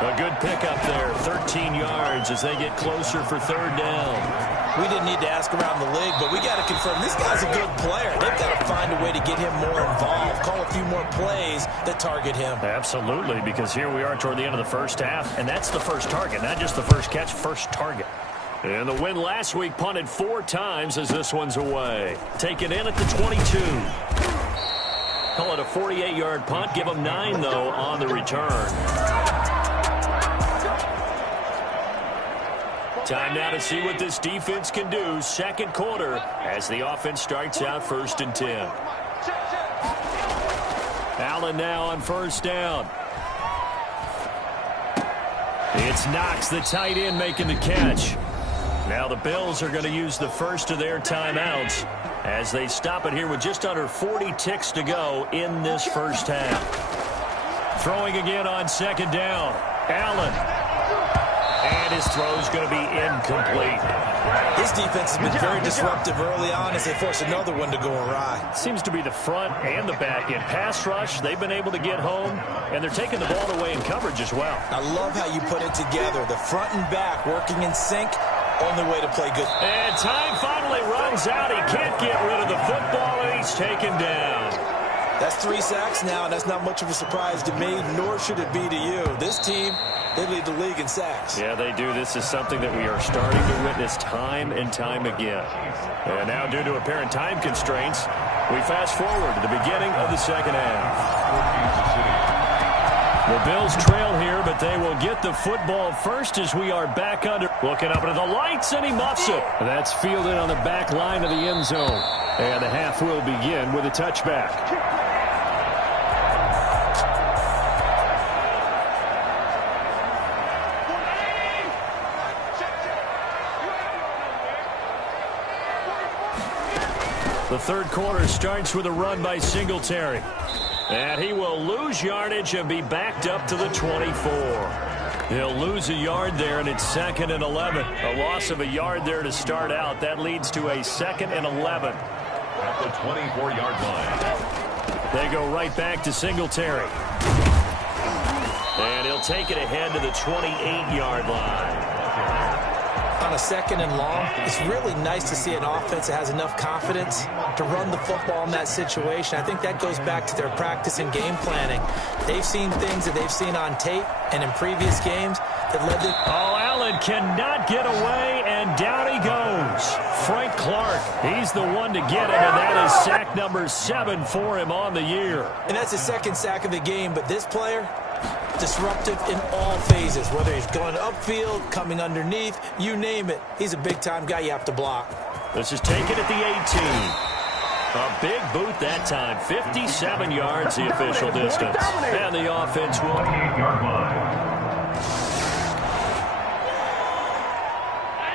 A good pickup there, 13 yards as they get closer for third down. We didn't need to ask around the league, but we got to confirm this guy's a good player. They've got to find a way to get him more involved, call a few more plays that target him. Absolutely, because here we are toward the end of the first half, and that's the first target, not just the first catch, first target. And the win last week punted 4 times as this one's away. Taken in at the 22. Call it a 48-yard punt. Give them 9, though, on the return. Time now to see what this defense can do. Second quarter as the offense starts out 1st and 10. Allen now on first down. It's Knox, the tight end, making the catch. Now the Bills are going to use the first of their timeouts as they stop it here with just under 40 ticks to go in this first half. Throwing again on second down. Allen. And his throw's going to be incomplete. This defense has been very disruptive early on as they force another one to go awry. Seems to be the front and the back end. Pass rush, they've been able to get home, and they're taking the ball away in coverage as well. I love how you put it together. The front and back working in sync, only way to play good. And time finally runs out. He can't get rid of the football, and he's taken down. That's 3 sacks now, and that's not much of a surprise to me, nor should it be to you. This team, they lead the league in sacks. Yeah, they do. This is something that we are starting to witness time and time again. And now, due to apparent time constraints, we fast forward to the beginning of the second half. The Bills trail here, but they will get the football first as we are back under. Looking up into the lights, and he muffs it. That's fielded on the back line of the end zone. And the half will begin with a touchback. The third quarter starts with a run by Singletary. And he will lose yardage and be backed up to the 24. He'll lose a yard there, and it's 2nd and 11. A loss of a yard there to start out. That leads to a 2nd and 11. At the 24-yard line. They go right back to Singletary. And he'll take it ahead to the 28-yard line. On a 2nd and long, it's really nice to see an offense that has enough confidence to run the football in that situation. I think that goes back to their practice and game planning. They've seen things that they've seen on tape and in previous games that led to... Oh, Allen cannot get away, and down he goes. Frank Clark, he's the one to get him, and that is sack number 7 for him on the year. And that's his 2nd sack of the game, but this player... disruptive in all phases, whether he's going upfield, coming underneath, you name it. He's a big-time guy you have to block. This is taken at the 18. A big boot that time. 57 yards, the official distance. And the offense will... 28-yard line.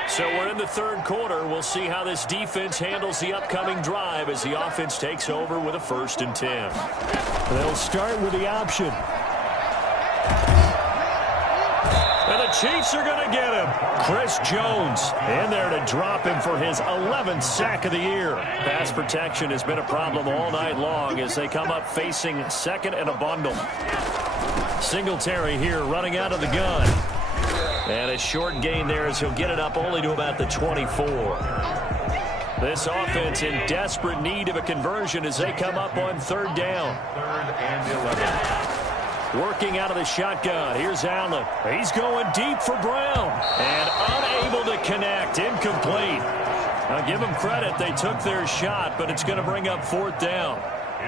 So we're in the third quarter. We'll see how this defense handles the upcoming drive as the offense takes over with a 1st and 10. They'll start with the option. And the Chiefs are going to get him. Chris Jones in there to drop him for his 11th sack of the year. Pass protection has been a problem all night long as they come up facing 2nd and a bundle. Singletary here running out of the gun. And a short gain there as he'll get it up only to about the 24. This offense in desperate need of a conversion as they come up on 3rd down. 3rd and 11. Working out of the shotgun. Here's Allen. He's going deep for Brown. And unable to connect. Incomplete. I'll give them credit. They took their shot, but it's going to bring up 4th down.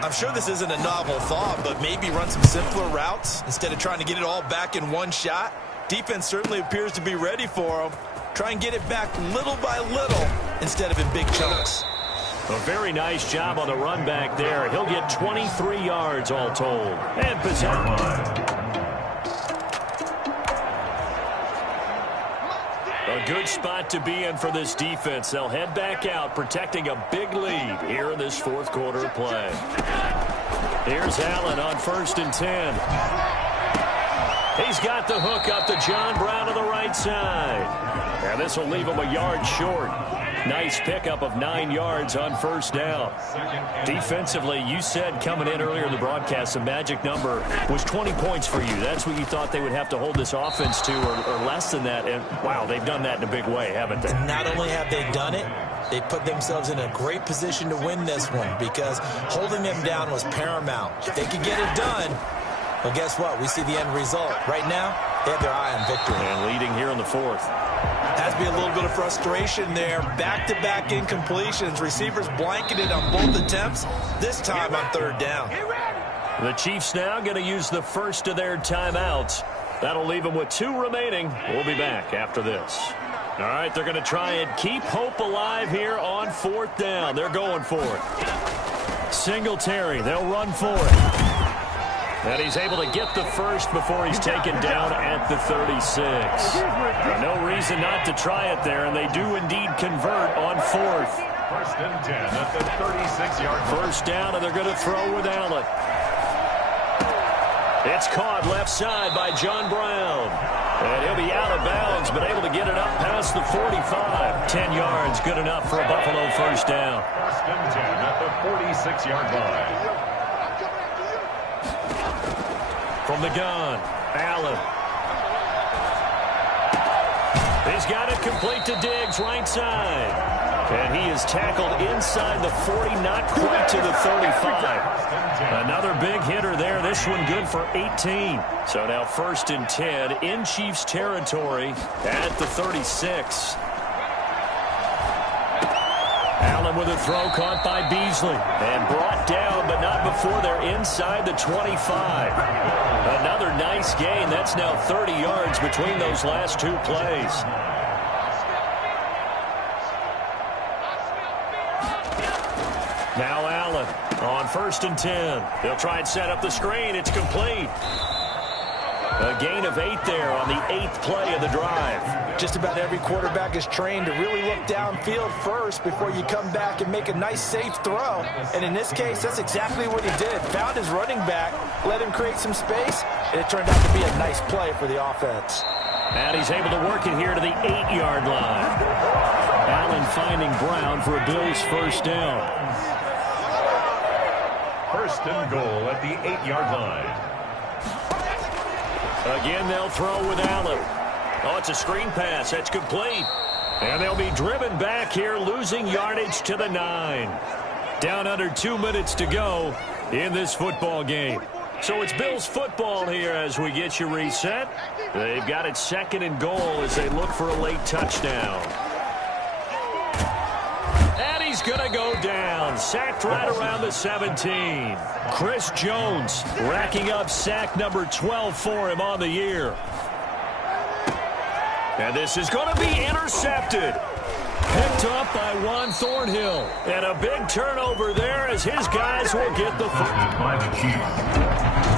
I'm sure this isn't a novel thought, but maybe run some simpler routes instead of trying to get it all back in one shot. Defense certainly appears to be ready for him. Try and get it back little by little instead of in big chunks. A very nice job on the run back there. He'll get 23 yards all told. And possession. A good spot to be in for this defense. They'll head back out, protecting a big lead here in this 4th quarter play. Here's Allen on 1st and 10. He's got the hook up to John Brown to the right side. And this will leave him a yard short. Nice pickup of 9 yards on 1st down. Defensively, you said coming in earlier in the broadcast, the magic number was 20 points for you. That's what you thought they would have to hold this offense to, or less than that. And, wow, they've done that in a big way, haven't they? Not only have they done it, they put themselves in a great position to win this one because holding them down was paramount. If they could get it done, well, guess what? We see the end result. Right now, they have their eye on victory. And leading here in the 4th. Has to be a little bit of frustration there. Back-to-back incompletions. Receivers blanketed on both attempts, this time on 3rd down. The Chiefs now going to use the first of their timeouts. That'll leave them with 2 remaining. We'll be back after this. All right, they're going to try and keep hope alive here on 4th down. They're going for it. Singletary, they'll run for it. And he's able to get the first before he's taken down at the 36. No reason not to try it there, and they do indeed convert on 4th. 1st and 10 at the 36-yard line. 1st down, and they're going to throw with Allen. It's caught left side by John Brown. And he'll be out of bounds, but able to get it up past the 45. 10 yards, good enough for a Buffalo 1st down. 1st and 10 at the 46-yard line. From the gun, Allen. He's got it complete to Diggs, right side. And he is tackled inside the 40, not quite to the 35. Another big hitter there. This one good for 18. So now 1st and 10 in Chiefs territory at the 36. Allen with a throw caught by Beasley and brought down, but not before they're inside the 25. Another nice gain. That's now 30 yards between those last 2 plays. Now Allen on 1st and 10. They'll try and set up the screen. It's complete. A gain of 8 there on the 8th play of the drive. Just about every quarterback is trained to really look downfield first before you come back and make a nice, safe throw. And in this case, that's exactly what he did. Found his running back, let him create some space, and it turned out to be a nice play for the offense. And he's able to work it here to the 8-yard line. Allen finding Brown for a Bills 1st down. 1st and goal at the 8-yard line. Again, they'll throw with Allen. Oh, it's a screen pass. That's complete. And they'll be driven back here, losing yardage to the 9. Down under 2 minutes to go in this football game. So it's Bills football here as we get you reset. They've got it 2nd and goal as they look for a late touchdown. And he's going to go down. Sacked right around the 17. Chris Jones racking up sack number 12 for him on the year. And this is going to be intercepted. Picked up by Juan Thornhill. And a big turnover there as his guys will get the football.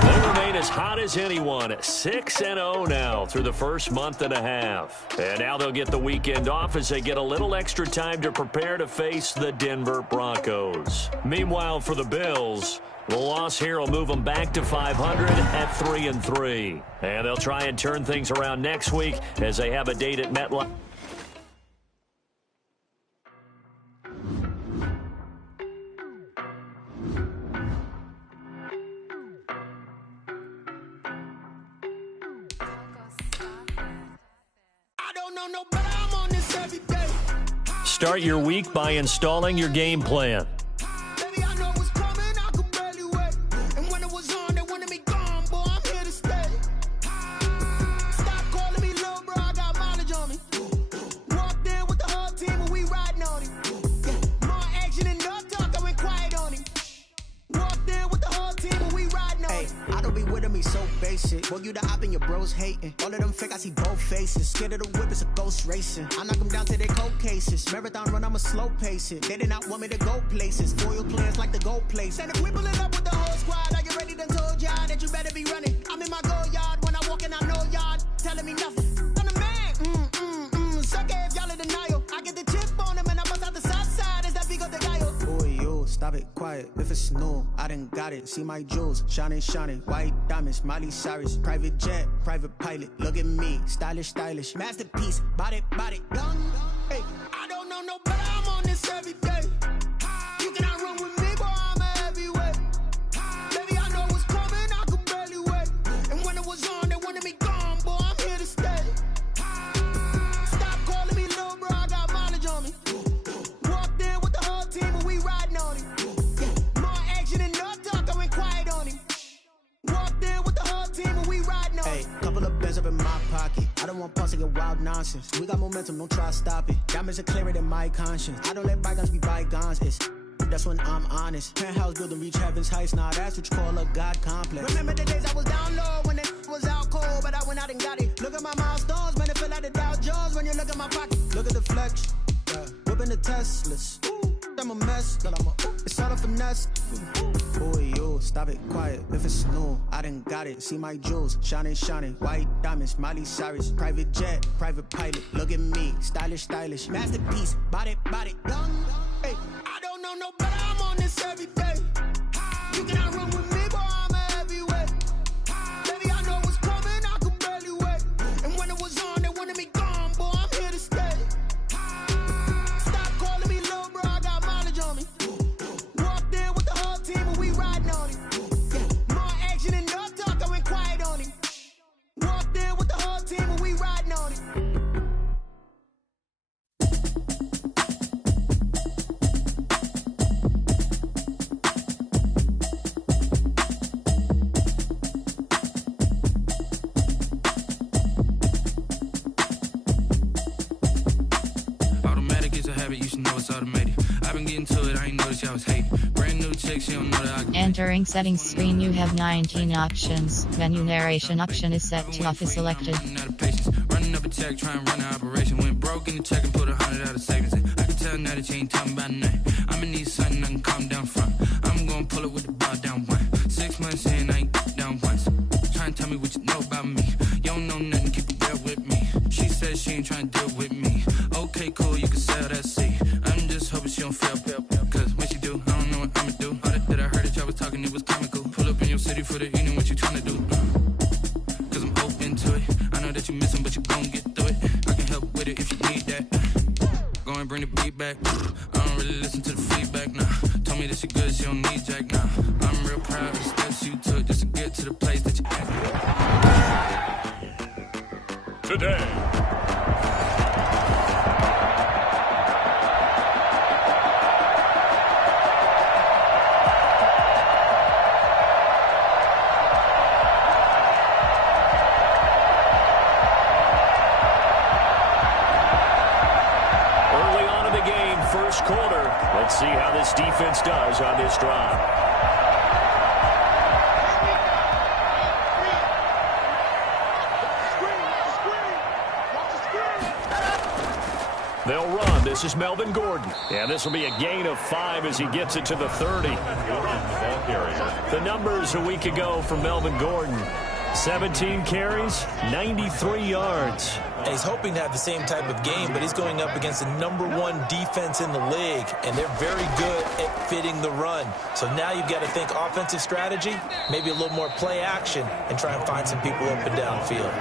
They remain remain as hot as anyone. 6-0 now through the first month and a half. And now they'll get the weekend off as they get a little extra time to prepare to face the Denver Broncos. Meanwhile, for the Bills, the loss here will move them back to 500 at 3-3. And they'll try and turn things around next week as they have a date at MetLife. Start your week by installing your game plan. Boy, you the op and your bros hating. All of them fake, I see both faces. Scared of the whip, it's a ghost racing. I knock them down to their cold cases. Marathon run, I'ma slow pace it. They did not want me to go places. Foil plans like the gold place. And if we pulling up with the whole squad, are you ready? Done told y'all that you better be running. I'm in my go yard. When I walk in, I know y'all telling me nothing. I'm the man. Suck it if y'all in denial. I get the chip on them and I bust out the south side. Is that big of the guy? Boy, yo, stop it, quiet. If it's new, I done got it. See my jewels, shining, white diamonds, Miley Cyrus, private jet, private pilot. Look at me, stylish, masterpiece, body, done. Hey, I don't know no better. I'm on this every day. You cannot run with me, boy. I'm a heavyweight. Baby, I know what's coming. I could barely wait. And when it was on, they wanted me gone, boy. I'm here to stay. Stop calling me little bro. I got mileage on me. Walked in with the whole team and we riding on it. More action and no talk. I went quiet on him. Walked in with the whole team and we riding on it. Hey, couple of bands up in my pocket. I don't want pause to get wild nonsense. We got momentum, don't try to stop it. Diamonds are clearer than my conscience. I don't let bygones be bygones. That's when I'm honest. Penthouse building, reach heaven's heights. Nah, that's what you call a God complex. Remember the days I was down low when it was out cold, but I went out and got it. Look at my milestones, man, it feel like the Dow Jones when you look at my pocket. Look at the flex, whipping the Teslas. I'm a mess, it's all a finesse. Boy, yo, stop it, quiet. If it's new, I done got it. See my jewels, shining, white diamonds, Miley Cyrus, private jet, private pilot. Look at me, stylish, masterpiece, body, done. Hey, I don't know no better. I'm on this every day. You cannot run with me, boy. I'm a heavyweight. Baby, I know what's coming. I could barely wait. And when it was on, they wanted me gone, boy. I'm here to stay. Stop calling me little bro. I got mileage on me. Walked in with the whole team and we riding on it. More action and no talk. I went quiet on him. Walked in with the whole team and we riding on it. Entering settings screen, you have 19 options. Menu narration option is set to office selected. Running up a check, try and run an operation. Went broke in the check and put 100 out of savings in. I can tell now that you ain't talking about nothing. I'ma need something I can calm down from. I'm gonna pull it with the bar down one. 6 months in, I ain't down once. Try and tell me what you know about me. You don't know nothing, keep it real with me. She said she ain't trying to deal with me. Okay, cool, you can sell that seat. I'm just hoping she don't fail. Cause when she do, I don't know what I'ma do. All that I heard that y'all was talking, it was comical. Pull up in your city for the evening, what you tryna do? Cause I'm open to it. I know that you missing, but you gon' get through it. I can help with it if you need that. Go and bring the beat back. I don't really listen to the feedback, nah. Told me that she good, she don't need Jack, nah. I'm real proud of the steps you took just to get to the place that you at. Today. First quarter. Let's see how this defense does on this drive. They'll run. This is Melvin Gordon. And this will be a gain of 5 as he gets it to the 30. The numbers a week ago for Melvin Gordon. 17 carries, 93 yards. And he's hoping to have the same type of game, but he's going up against the #1 defense in the league, and they're very good at fitting the run. So now you've got to think offensive strategy, maybe a little more play action, and try and find some people up and downfield.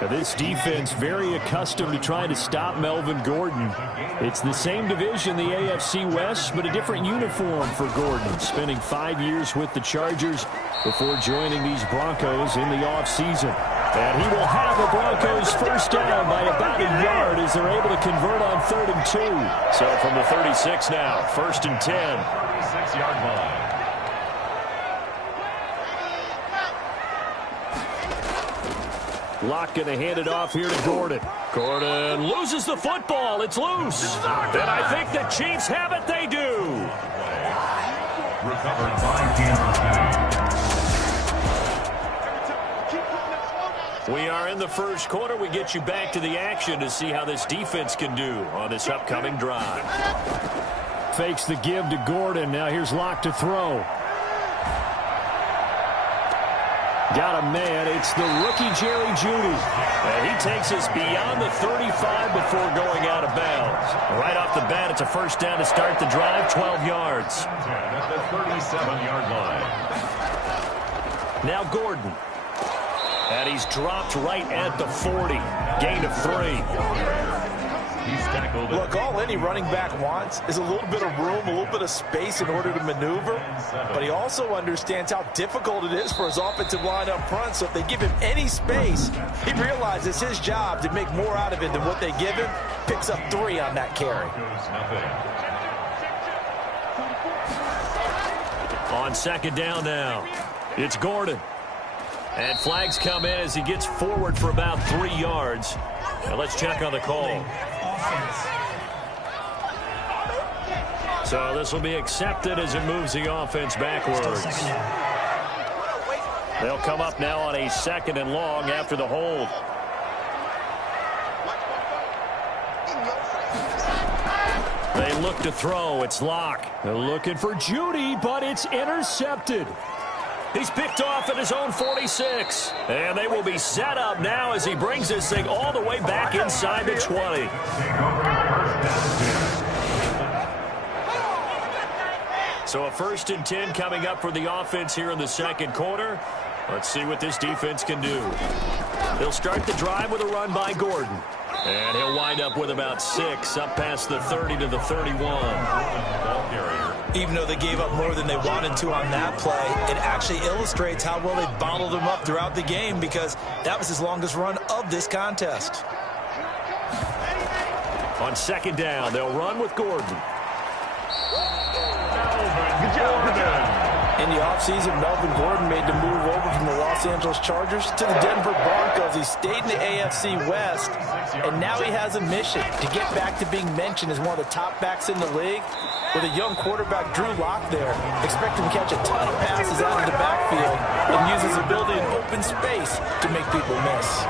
Now this defense very accustomed to trying to stop Melvin Gordon. It's the same division, the AFC West, but a different uniform for Gordon, spending 5 years with the Chargers before joining these Broncos in the offseason. And he will have the Broncos first down by about a yard as they're able to convert on 3rd and 2. So from the 36 now, 1st and 10. 36-yard line. Locke going to hand it off here to Gordon. Gordon loses the football. It's loose. And I think the Chiefs have it. They do. Recovered by Kansas. We are in the first quarter. We get you back to the action to see how this defense can do on this upcoming drive. Fakes the give to Gordon. Now here's Locke to throw. Got a man. It's the rookie Jerry Jeudy. And he takes us beyond the 35 before going out of bounds. Right off the bat, it's a first down to start the drive, 12 yards. At the 37-yard line. Now Gordon. And he's dropped right at the 40. Gain of 3. He's tackled. Look, all any running back wants is a little bit of room, a little bit of space in order to maneuver. But he also understands how difficult it is for his offensive line up front. So if they give him any space, he realizes his job to make more out of it than what they give him. Picks up 3 on that carry. On 2nd down now, it's Gordon. And flags come in as he gets forward for about 3 yards. Now let's check on the call. So this will be accepted as it moves the offense backwards. They'll come up now on a 2nd and long after the hold. They look to throw. It's Locke. They're looking for Jeudy, but it's intercepted. He's picked off at his own 46. And they will be set up now as he brings this thing all the way back inside the 20. So a 1st and 10 coming up for the offense here in the 2nd quarter. Let's see what this defense can do. They'll start the drive with a run by Gordon. And he'll wind up with about 6 up past the 30 to the 31. Even though they gave up more than they wanted to on that play, it actually illustrates how well they bottled them up throughout the game because that was his longest run of this contest. On 2nd down, they'll run with Gordon. In the offseason, Melvin Gordon made the move over from the Los Angeles Chargers to the Denver Broncos. He stayed in the AFC West, and now he has a mission to get back to being mentioned as one of the top backs in the league. With a young quarterback, Drew Lock, there, expect him to catch a ton of passes out of the backfield and use his ability in open space to make people miss.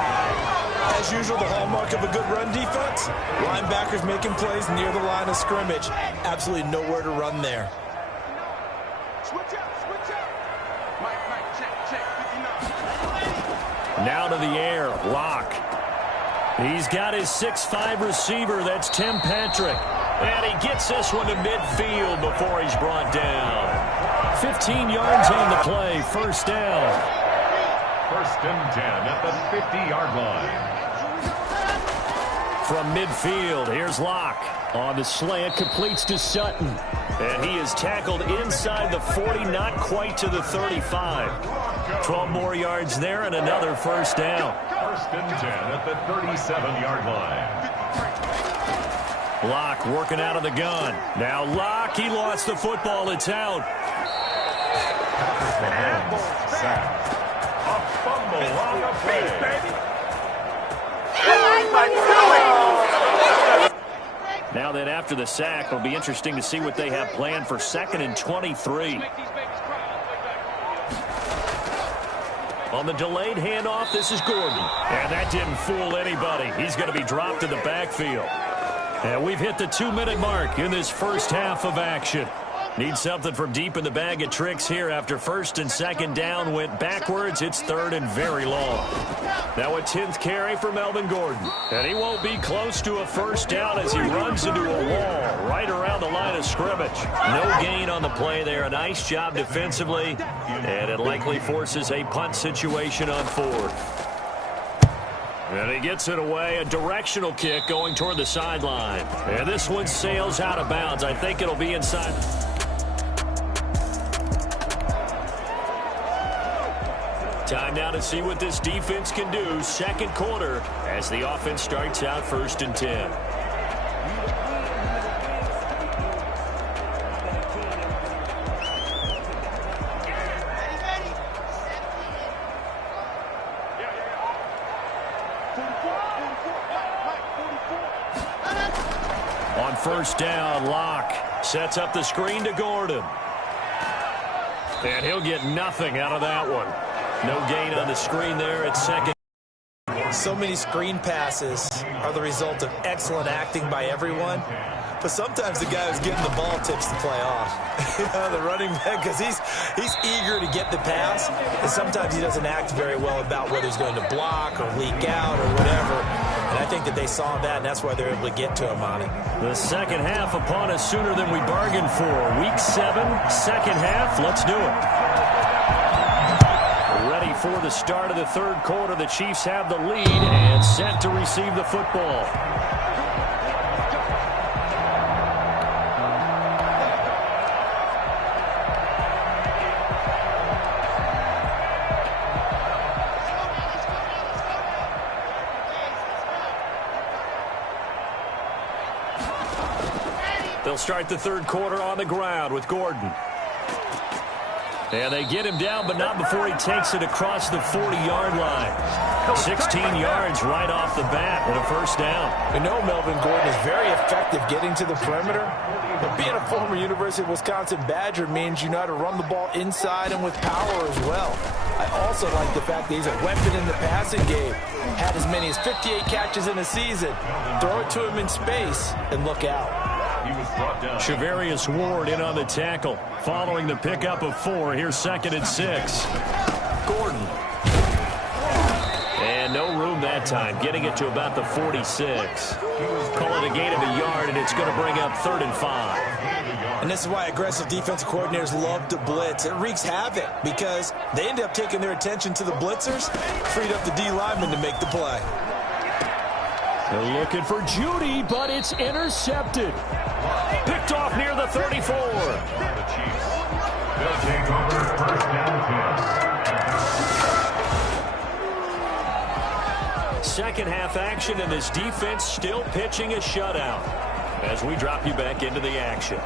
As usual, the hallmark of a good run defense, linebackers making plays near the line of scrimmage. Absolutely nowhere to run there. Now to the air, Locke. He's got his 6'5" receiver, that's Tim Patrick. And he gets this one to midfield before he's brought down. 15 yards on the play, 1st down. 1st and 10 at the 50-yard line. From midfield, here's Locke. On the slant, completes to Sutton. And he is tackled inside the 40, not quite to the 35. 12 more yards there and another 1st down. 1st and 10 at the 37-yard line. Locke working out of the gun. Now Locke, he lost the football. It's out. Sack. A fumble on the play. Now then, after the sack, it'll be interesting to see what they have planned for 2nd and 23. On the delayed handoff, this is Gordon. And that didn't fool anybody. He's going to be dropped in the backfield. And we've hit the 2-minute mark in this first half of action. Need something from deep in the bag of tricks here after first and second down went backwards. It's third and very long. Now a 10th carry for Melvin Gordon. And he won't be close to a first down as he runs into a wall right around the line of scrimmage. No gain on the play there. A nice job defensively. And it likely forces a punt situation on fourth. And he gets it away. A directional kick going toward the sideline. And this one sails out of bounds. I think it'll be inside. Time now to see what this defense can do. Second quarter as the offense starts out first and 10. On first down, Locke sets up the screen to Gordon. And he'll get nothing out of that one. No gain on the screen there at second. So many screen passes are the result of excellent acting by everyone. But sometimes the guy who's getting the ball tips the play off. The running back, because he's eager to get the pass. And sometimes he doesn't act very well about whether he's going to block or leak out or whatever. And I think that they saw that, and that's why they're able to get to him on it. The second half upon us sooner than we bargained for. Week 7, second half. Let's do it. Ready for the start of the third quarter. The Chiefs have the lead and set to receive the football. They'll start the third quarter on the ground with Gordon. And they get him down, but not before he takes it across the 40-yard line. 16 yards right off the bat and a first down. We know Melvin Gordon is very effective getting to the perimeter, but being a former University of Wisconsin Badger means you know how to run the ball inside and with power as well. I also like the fact that he's a weapon in the passing game. Had as many as 58 catches in a season. Throw it to him in space and look out. Shavarius Ward in on the tackle. Following the pickup of 4, here's second and 6. Gordon. And no room that time, getting it to about the 46. Call it a gain of a yard, and it's going to bring up 3rd and 5. And this is why aggressive defensive coordinators love to blitz. It wreaks havoc because they end up taking their attention to the blitzers, freed up the D lineman to make the play. They're looking for Judy, but it's intercepted. Picked off near the 34. The Chiefs will take over first down 10. Second half action, and this defense still pitching a shutout as we drop you back into the action.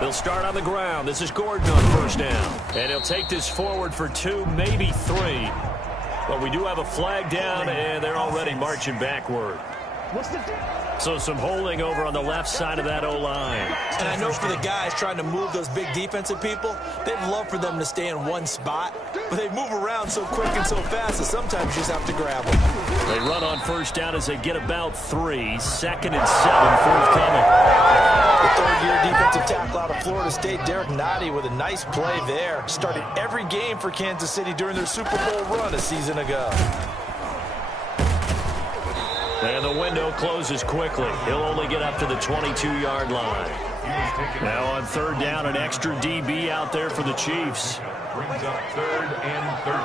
They'll start on the ground. This is Gordon on first down. And he'll take this forward for 2, maybe 3. But we do have a flag down, and they're already marching backward. So some holding over on the left side of that O-line. And I know for the guys trying to move those big defensive people, they'd love for them to stay in one spot. But they move around so quick and so fast that sometimes you just have to grab them. They run on first down as they get about 3. 2nd and 7 forthcoming. The third-year defensive tackle out of Florida State, Derek Nottie, with a nice play there. Started every game for Kansas City during their Super Bowl run a season ago. And the window closes quickly. He'll only get up to the 22-yard line. Now on third down, an extra DB out there for the Chiefs. Brings up 3rd and 13.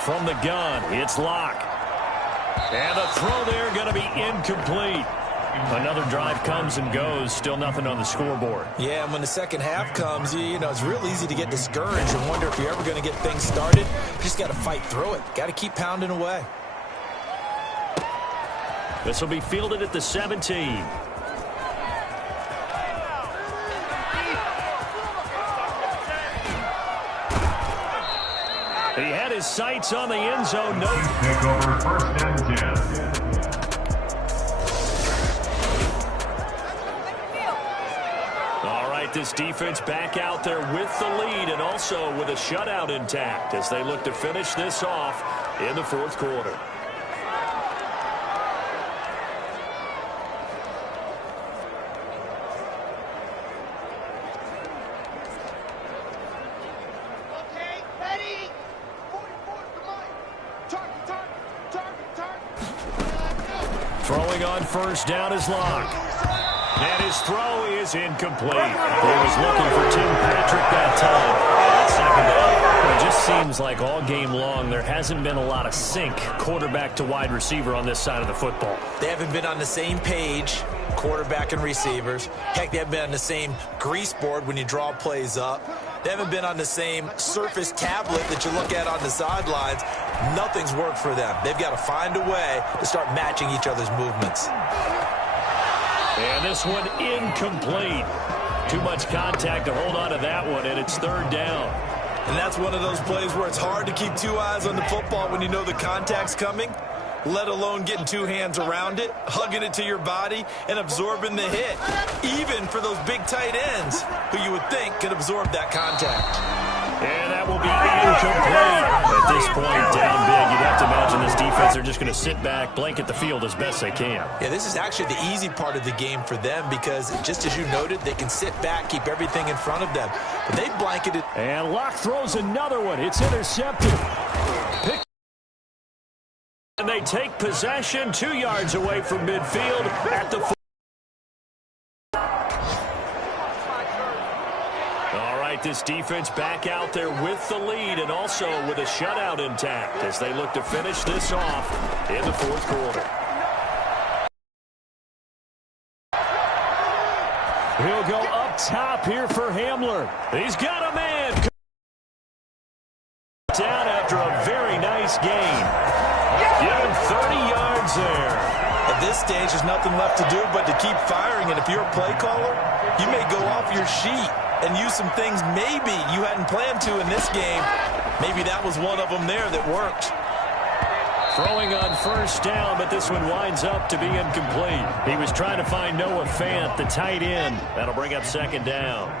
From the gun, it's Locke. And the throw there going to be incomplete. Another drive comes and goes. Still nothing on the scoreboard. Yeah, and when the second half comes, you know, it's real easy to get discouraged and wonder if you're ever going to get things started. You just got to fight through it. Got to keep pounding away. This will be fielded at the 17. He had his sights on the end zone. No. Take over first and 10. this defense back out there with the lead and also with a shutout intact as they look to finish this off in the fourth quarter. Throwing on first down is Locke. And his throw is incomplete. He was looking for Tim Patrick that time. And second down. It just seems like all game long there hasn't been a lot of sync quarterback to wide receiver on this side of the football. They haven't been on the same page, quarterback and receivers. Heck, they haven't been on the same grease board when you draw plays up. They haven't been on the same surface tablet that you look at on the sidelines. Nothing's worked for them. They've got to find a way to start matching each other's movements. And this one incomplete. Too much contact to hold on to that one, and it's third down. And that's one of those plays where it's hard to keep two eyes on the football when you know the contact's coming, let alone getting two hands around it, hugging it to your body, and absorbing the hit, even for those big tight ends who you would think could absorb that contact. And that will be incomplete. At this point, down big, you'd have to imagine this defense, they're just going to sit back, blanket the field as best they can. Yeah, this is actually the easy part of the game for them because, just as you noted, they can sit back, keep everything in front of them. But they blanketed. And Locke throws another one. It's intercepted. And they take possession 2 yards away from midfield at the 4. All right, this defense back out there with the lead and also with a shutout intact as they look to finish this off in the fourth quarter. He'll go up top here for Hamler. He's got a man. Down after a very nice gain. Give him 30 yards there. At this stage, there's nothing left to do but to keep firing. And if you're a play caller, you may go off your sheet and use some things maybe you hadn't planned to in this game. Maybe that was one of them there that worked. Throwing on first down, but this one winds up to be incomplete. He was trying to find Noah Fant, the tight end. That'll bring up second down.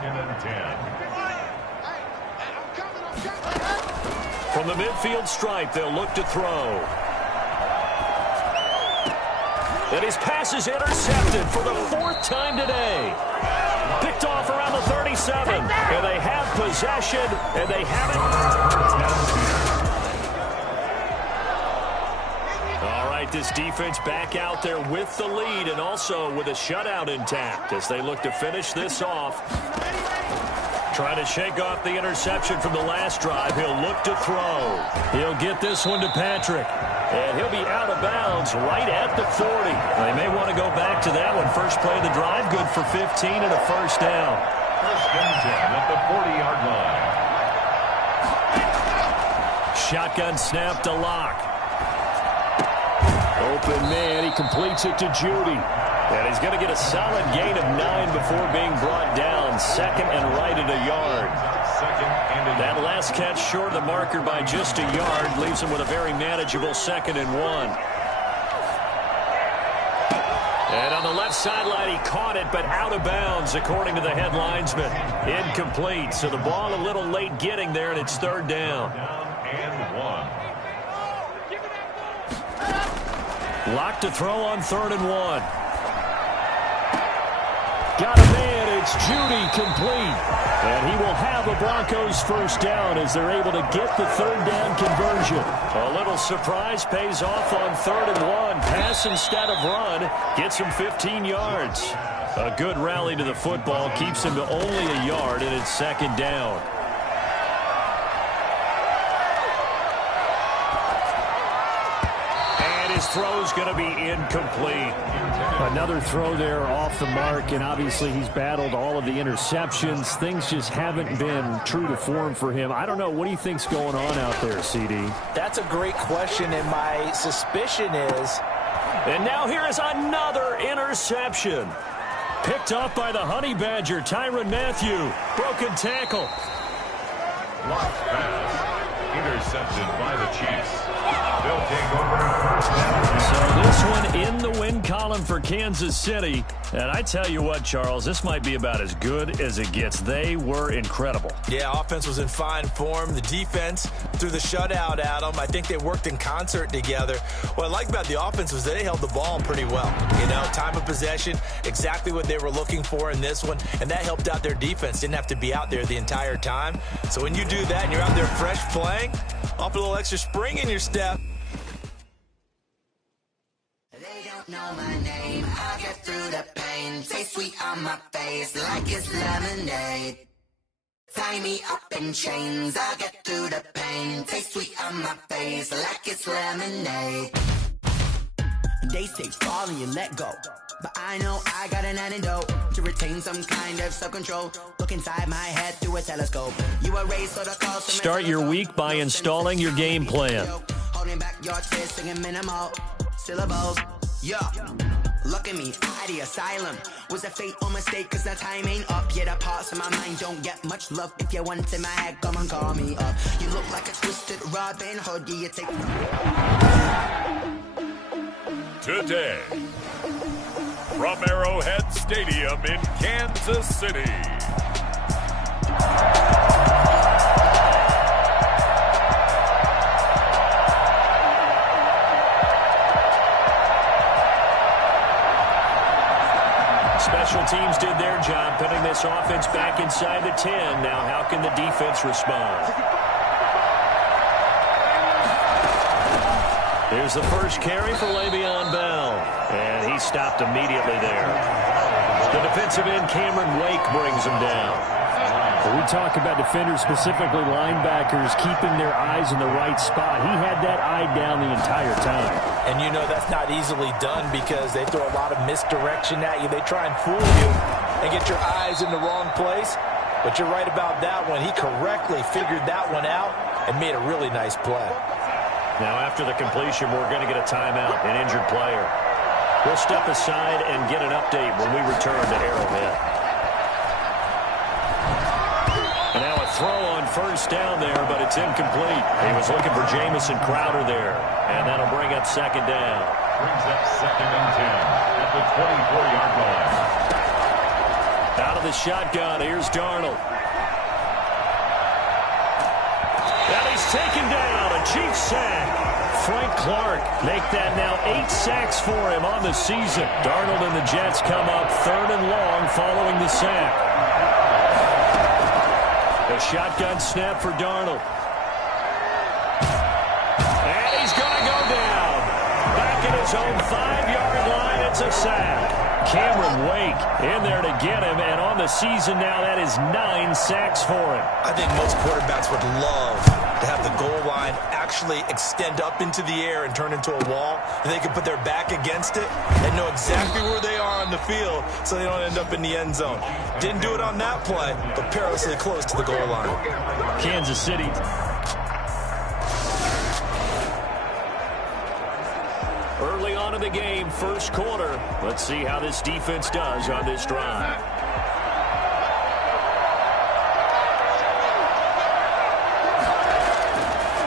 From the midfield stripe, they'll look to throw. And his pass is intercepted for the 4th time today. Picked off around the 37. And they have possession, and they have it. All right, this defense back out there with the lead and also with a shutout intact as they look to finish this off. Trying to shake off the interception from the last drive. He'll look to throw. He'll get this one to Patrick. And he'll be out of bounds right at the 40. They may want to go back to that one. First play of the drive, good for 15 and a first down. First and 10 at the 40-yard line. Shotgun snap to Locke. Open man, he completes it to Judy. And he's going to get a solid gain of 9 before being brought down. Second and right at a yard. That last catch short of the marker by just a yard leaves him with a very manageable 2nd and 1. And on the left sideline, he caught it, but out of bounds, according to the head linesman. Incomplete, so the ball a little late getting there, and it's 3rd down. And 1. Locked to throw on 3rd and 1. Got a man, it's Judy, complete. And he will have a Broncos first down as they're able to get the 3rd down conversion. A little surprise pays off on 3rd and 1. Pass instead of run gets him 15 yards. A good rally to the football keeps him to only a yard, and it's 2nd down. His throw's going to be incomplete. Another throw there off the mark, and obviously he's battled all of the interceptions. Things just haven't been true to form for him. I don't know. What do you think's going on out there, CD? That's a great question, and my suspicion is... And now here is another interception. Picked up by the Honey Badger, Tyrann Mathieu. Broken tackle. Lost pass. Intercepted by the Chiefs. They'll take over So this one in the win column for Kansas City. And I tell you what, Charles, this might be about as good as it gets. They were incredible. Yeah, offense was in fine form. The defense through the shutout, Adam. I think they worked in concert together. What I like about the offense was they held the ball pretty well. You know, time of possession, exactly what they were looking for in this one. And that helped out their defense. Didn't have to be out there the entire time. So when you do that and you're out there fresh playing, off a little extra spring in your step. They don't know my name. I get through the pain. Taste sweet on my face like it's lemonade. Tie me up in chains. I get through the pain. Taste sweet on my face like it's lemonade. They say fall and you let go, but I know I got an antidote to retain some kind of self-control. Look inside my head through a telescope. You were raised for the cause. Start your week by installing your game plan. Holding back your tears, singing minimal syllables. Yeah, look at me, out the asylum. Was a fate or mistake, cause the time ain't up. Yet the parts of my mind don't get much love. If you want in my head, come and call me up. You look like a twisted Robin Hood. You take Today, from Arrowhead Stadium in Kansas City. Special teams did their job putting this offense back inside the 10. Now how can the defense respond? Here's the first carry for Le'Veon Bell. And he stopped immediately there. The defensive end, Cameron Wake, brings him down. We talk about defenders, specifically linebackers, keeping their eyes in the right spot. He had that eye down the entire time. And you know that's not easily done because they throw a lot of misdirection at you. They try and fool you and get your eyes in the wrong place. But you're right about that one. He correctly figured that one out and made a really nice play. Now after the completion, we're going to get a timeout, an injured player. We'll step aside and get an update when we return to Arrowhead. And now a throw on first down there, but it's incomplete. He was looking for Jamison Crowder there, and that'll bring up second down. Brings up 2nd and 10 at the 24-yard line. Out of the shotgun, here's Darnold. And he's taken down, a Chiefs sack. Frank Clark make that now 8 sacks for him on the season. Darnold and the Jets come up 3rd and long following the sack. A shotgun snap for Darnold. And he's going to go down. Back at his own 5-yard line, it's a sack. Cameron Wake in there to get him, and on the season now, that is 9 sacks for him. I think most quarterbacks would love to have the goal line actually extend up into the air and turn into a wall, and they can put their back against it and know exactly where they are on the field so they don't end up in the end zone. Didn't do it on that play, but perilously close to the goal line. Kansas City. Early on in the game, first quarter. Let's see how this defense does on this drive.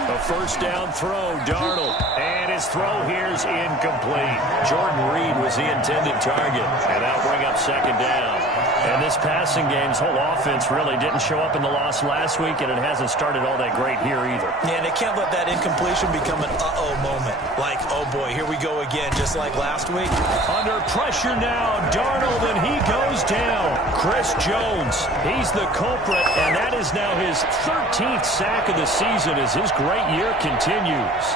A first down throw, Darnold. And his throw here's incomplete. Jordan Reed was the intended target. And that'll bring up second down. And this passing game's whole offense really didn't show up in the loss last week, and it hasn't started all that great here either. Yeah, and they can't let that incompletion become an uh-oh moment. Like, oh boy, here we go again, just like last week. Under pressure now, Darnold, and he goes down. Chris Jones, he's the culprit, and that is now his 13th sack of the season as his great year continues.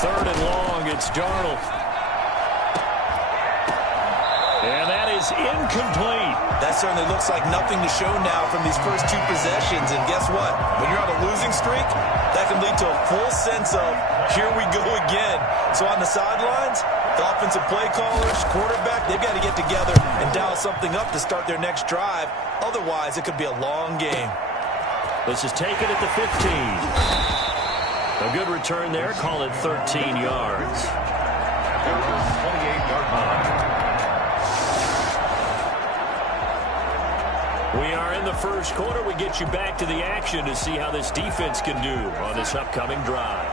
3rd and long, it's Darnold. And that is incomplete. That certainly looks like nothing to show now from these first 2 possessions. And guess what? When you're on a losing streak, that can lead to a full sense of, here we go again. So on the sidelines, the offensive play callers, quarterback, they've got to get together and dial something up to start their next drive. Otherwise, it could be a long game. This is taken at the 15. A good return there. Call it 13 yards. 28-yard line. We are in the first quarter. We get you back to the action to see how this defense can do on this upcoming drive.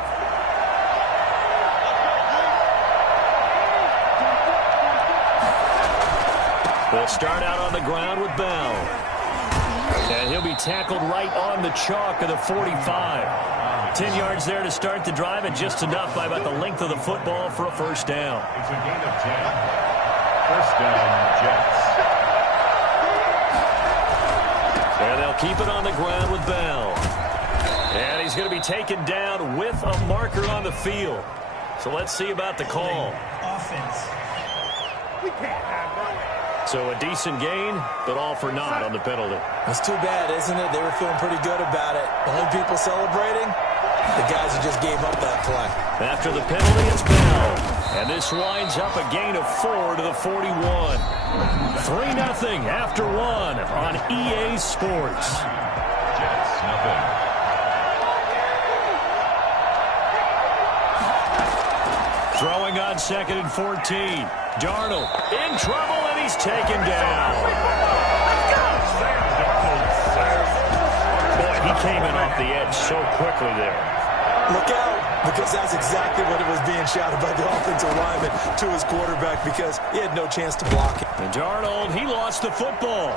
They'll start out on the ground with Bell. And he'll be tackled right on the chalk of the 45. 10 yards there to start the drive, and just enough by about the length of the football for a first down. It's a gain of 10. First down, Jets. And they'll keep it on the ground with Bell. And he's going to be taken down with a marker on the field. So let's see about the call. Offense. We can't have that. So a decent gain, but all for naught on the penalty. That's too bad, isn't it? They were feeling pretty good about it. The only people celebrating, the guys who just gave up that play. After the penalty, it's Bell. And this winds up a gain of 4 to the 41. 3-0 after 1 on EA Sports. Jets, nothing. Throwing on 2nd and 14. Darnold in trouble, and he's taken down. Boy, he came in off the edge so quickly there. Look out, because that's exactly what it was being shouted by the offensive lineman to his quarterback, because he had no chance to block it. And Darnold, he lost the football.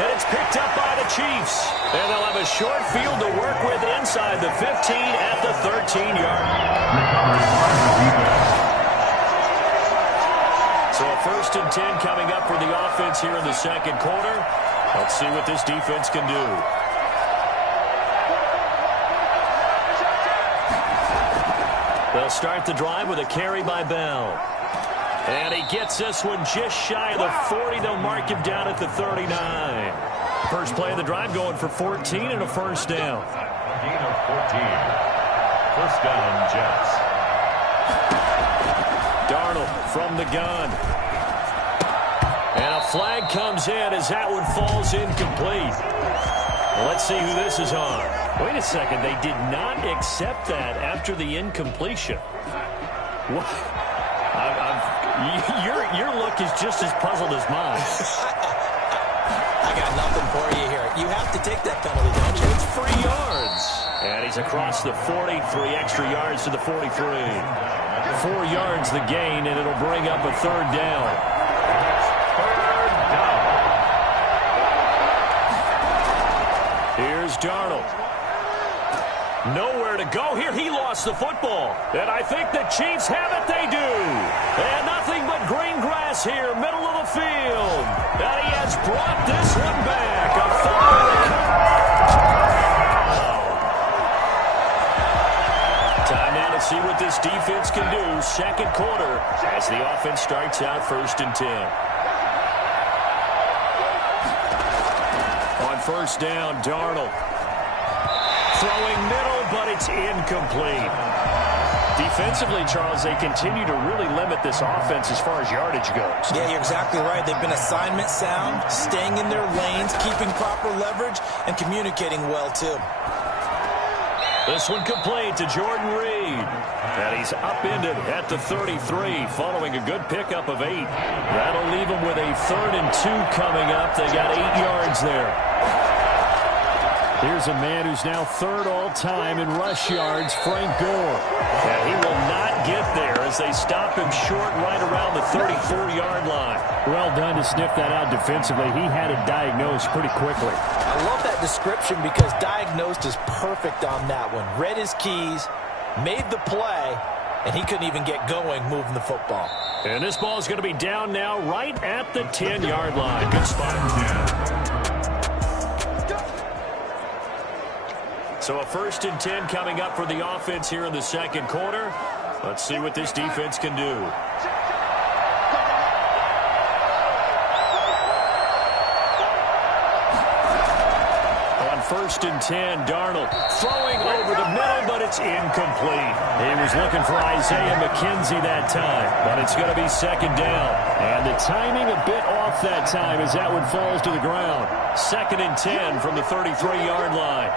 And it's picked up by the Chiefs. And they'll have a short field to work with inside the 15 at the 13-yard. So a 1st and 10 coming up for the offense here in the second quarter. Let's see what this defense can do. They'll start the drive with a carry by Bell. And he gets this one just shy of the 40. They'll mark him down at the 39. First play of the drive going for 14 and a first down. Gain of 14. First down, Jets. Darnold from the gun. And a flag comes in as that one falls incomplete. Well, let's see who this is on. Wait a second. They did not accept that after the incompletion. What? Your look is just as puzzled as mine. I got nothing for you here. You have to take that penalty, don't you? It's 3 yards. And he's across the 40, 3 extra yards to the 43. 4 yards the gain, and it'll bring up a third down. Third down. Here's Darnold. Nowhere to go here. He lost the football. And I think the Chiefs have it. They do. And nothing but green grass here, middle of the field. And he has brought this one back. A time now to see what this defense can do. Second quarter as the offense starts out 1st and 10. On first down, Darnold. Throwing middle, but it's incomplete. Defensively, Charles, they continue to really limit this offense as far as yardage goes. Yeah, you're exactly right. They've been assignment sound, staying in their lanes, keeping proper leverage, and communicating well, too. This one complete to Jordan Reed. And he's upended at the 33 following a good pickup of 8. That'll leave him with a 3rd and 2 coming up. They got 8 yards there. Here's a man who's now 3rd all-time in rush yards, Frank Gore. And he will not get there as they stop him short right around the 34-yard line. Well done to sniff that out defensively. He had it diagnosed pretty quickly. I love that description because diagnosed is perfect on that one. Read his keys, made the play, and he couldn't even get going moving the football. And this ball is going to be down now right at the 10-yard line. Good spot. So a 1st and 10 coming up for the offense here in the second quarter. Let's see what this defense can do. On 1st and 10, Darnold throwing over the middle, but it's incomplete. He was looking for Isaiah McKenzie that time, but it's going to be 2nd down. And the timing a bit off that time as that one falls to the ground. 2nd and 10 from the 33-yard line.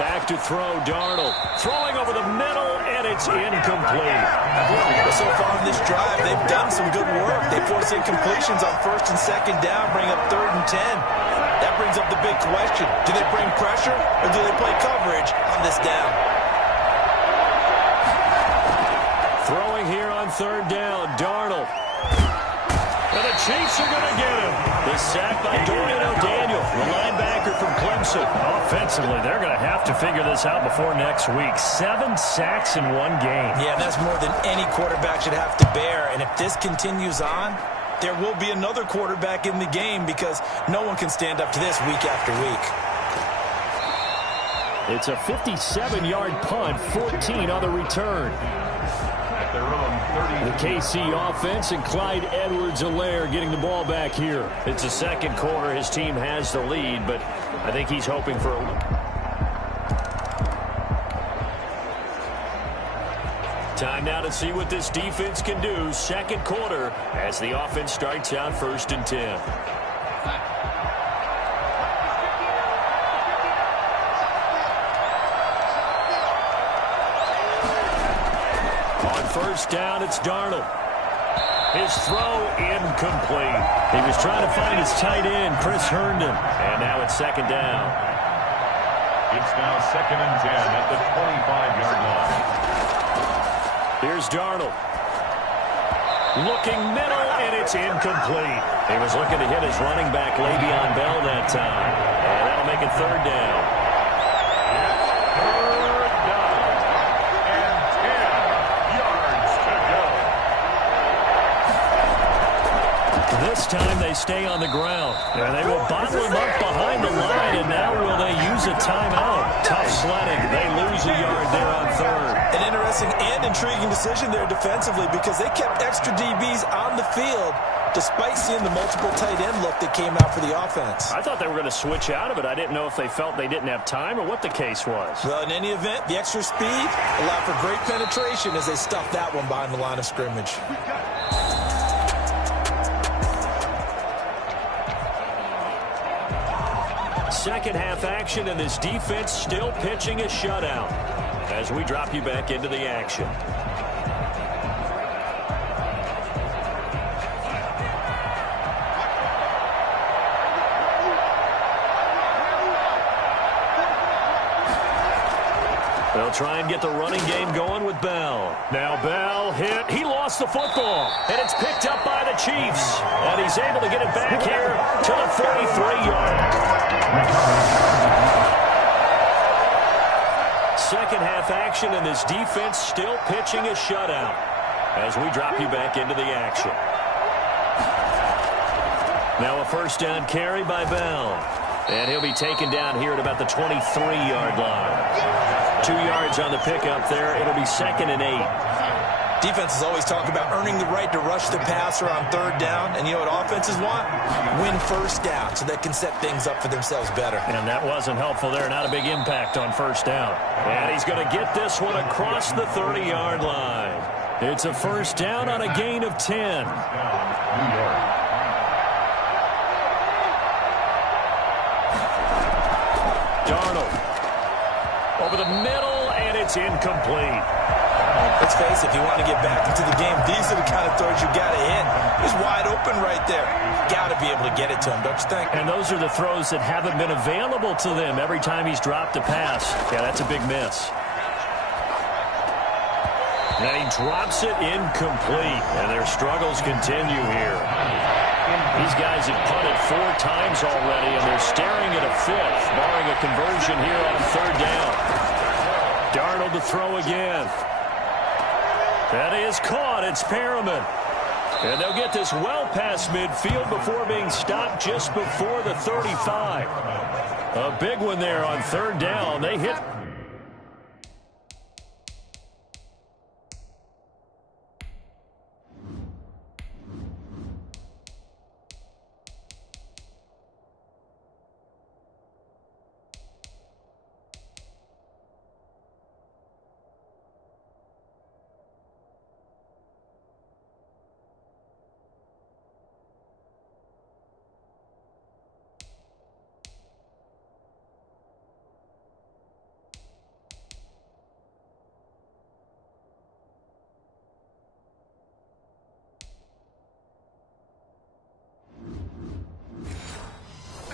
Back to throw, Darnold. Throwing over the middle, and it's incomplete. So far in this drive, they've done some good work. They force incompletions on 1st and 2nd down, bring up 3rd and 10. That brings up the big question. Do they bring pressure, or do they play coverage on this down? Throwing here on 3rd down, Darnold. And the Chiefs are going to get him. The sack by Dorian O'Daniel, the linebacker from Clemson. Offensively, they're going to have to figure this out before next week. 7 sacks in one game. Yeah, that's more than any quarterback should have to bear. And if this continues on, there will be another quarterback in the game because no one can stand up to this week after week. It's a 57-yard punt, 14 on the return. The KC offense and Clyde Edwards-Helaire getting the ball back here. It's the second quarter. His team has the lead, but I think he's hoping for a... Time now to see what this defense can do. Second quarter as the offense starts out 1st and 10. First down, it's Darnold. His throw incomplete. He was trying to find his tight end, Chris Herndon. And now it's 2nd down. It's now 2nd and 10 at the 25-yard line. Here's Darnold. Looking middle, and it's incomplete. He was looking to hit his running back, Le'Veon Bell, that time. And that'll make it 3rd down. This time they stay on the ground. And they will bottle him up behind the line, and now will they use a timeout? Tough sledding. They lose a yard there on 3rd. An interesting and intriguing decision there defensively because they kept extra DBs on the field despite seeing the multiple tight end look that came out for the offense. I thought they were going to switch out of it. I didn't know if they felt they didn't have time or what the case was. Well, in any event, the extra speed allowed for great penetration as they stuffed that one behind the line of scrimmage. Second half action, and this defense still pitching a shutout as we drop you back into the action. They'll try and get the running game going with Bell. Now Bell hit. He lost the football, and it's picked up by the Chiefs. And he's able to get it back here to the 43-yard. Second half action, and this defense still pitching a shutout as we drop you back into the action. Now a 1st down carry by Bell. And he'll be taken down here at about the 23-yard line. 2 yards on the pickup there. It'll be 2nd and 8. Defenses always talk about earning the right to rush the passer on 3rd down. And you know what offenses want? Win 1st down so they can set things up for themselves better. And that wasn't helpful there. Not a big impact on 1st down. And he's going to get this one across the 30-yard line. It's a 1st down on a gain of 10. Darnold over the middle, and it's incomplete. Let's face it, if you want to get back into the game, these are the kind of throws you got to hit. He's wide open right there. Got to be able to get it to him, don't you think? And those are the throws that haven't been available to them every time he's dropped a pass. Yeah, that's a big miss. And he drops it incomplete, and their struggles continue here. These guys have punted 4 times already, and they're staring at a 5th, barring a conversion here on 3rd down. Darnold to throw again. That is caught. It's Perriman. And they'll get this well past midfield before being stopped just before the 35. A big one there on 3rd down. They hit...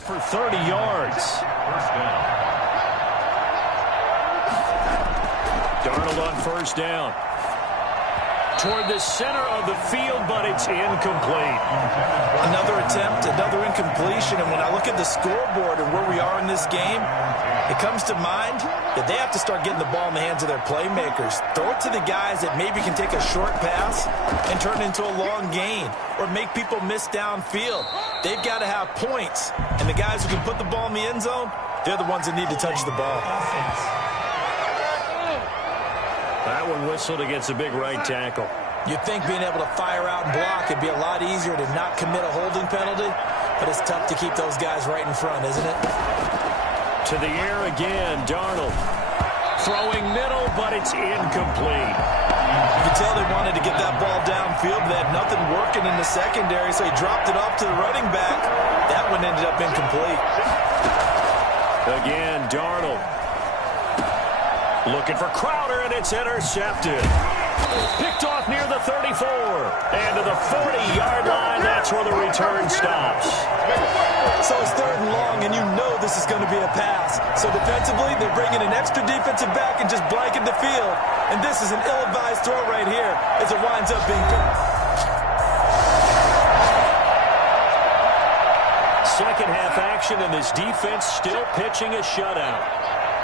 for 30 yards. 1st down. Darnold on 1st down. toward the center of the field, but it's incomplete. Another attempt, another incompletion, and when I look at the scoreboard and where we are in this game, it comes to mind that they have to start getting the ball in the hands of their playmakers. Throw it to the guys that maybe can take a short pass and turn it into a long gain or make people miss downfield. They've got to have points, and the guys who can put the ball in the end zone, they're the ones that need to touch the ball. That one whistled against a big right tackle. You'd think being able to fire out and block would be a lot easier to not commit a holding penalty, but it's tough to keep those guys right in front, isn't it? To the air again, Darnold. Throwing middle, but it's incomplete. You can tell they wanted to get that ball downfield. They had nothing working in the secondary, so he dropped it off to the running back. That one ended up incomplete. Again, Darnold. Looking for Crowder, and it's intercepted. Picked off near the 34. And to the 40-yard line, that's where the return stops. So it's 3rd and long, and you know this is going to be a pass. So defensively, they're bringing an extra defensive back and just blanket the field. And this is an ill-advised throw right here as it winds up being second half action, and this defense still pitching a shutout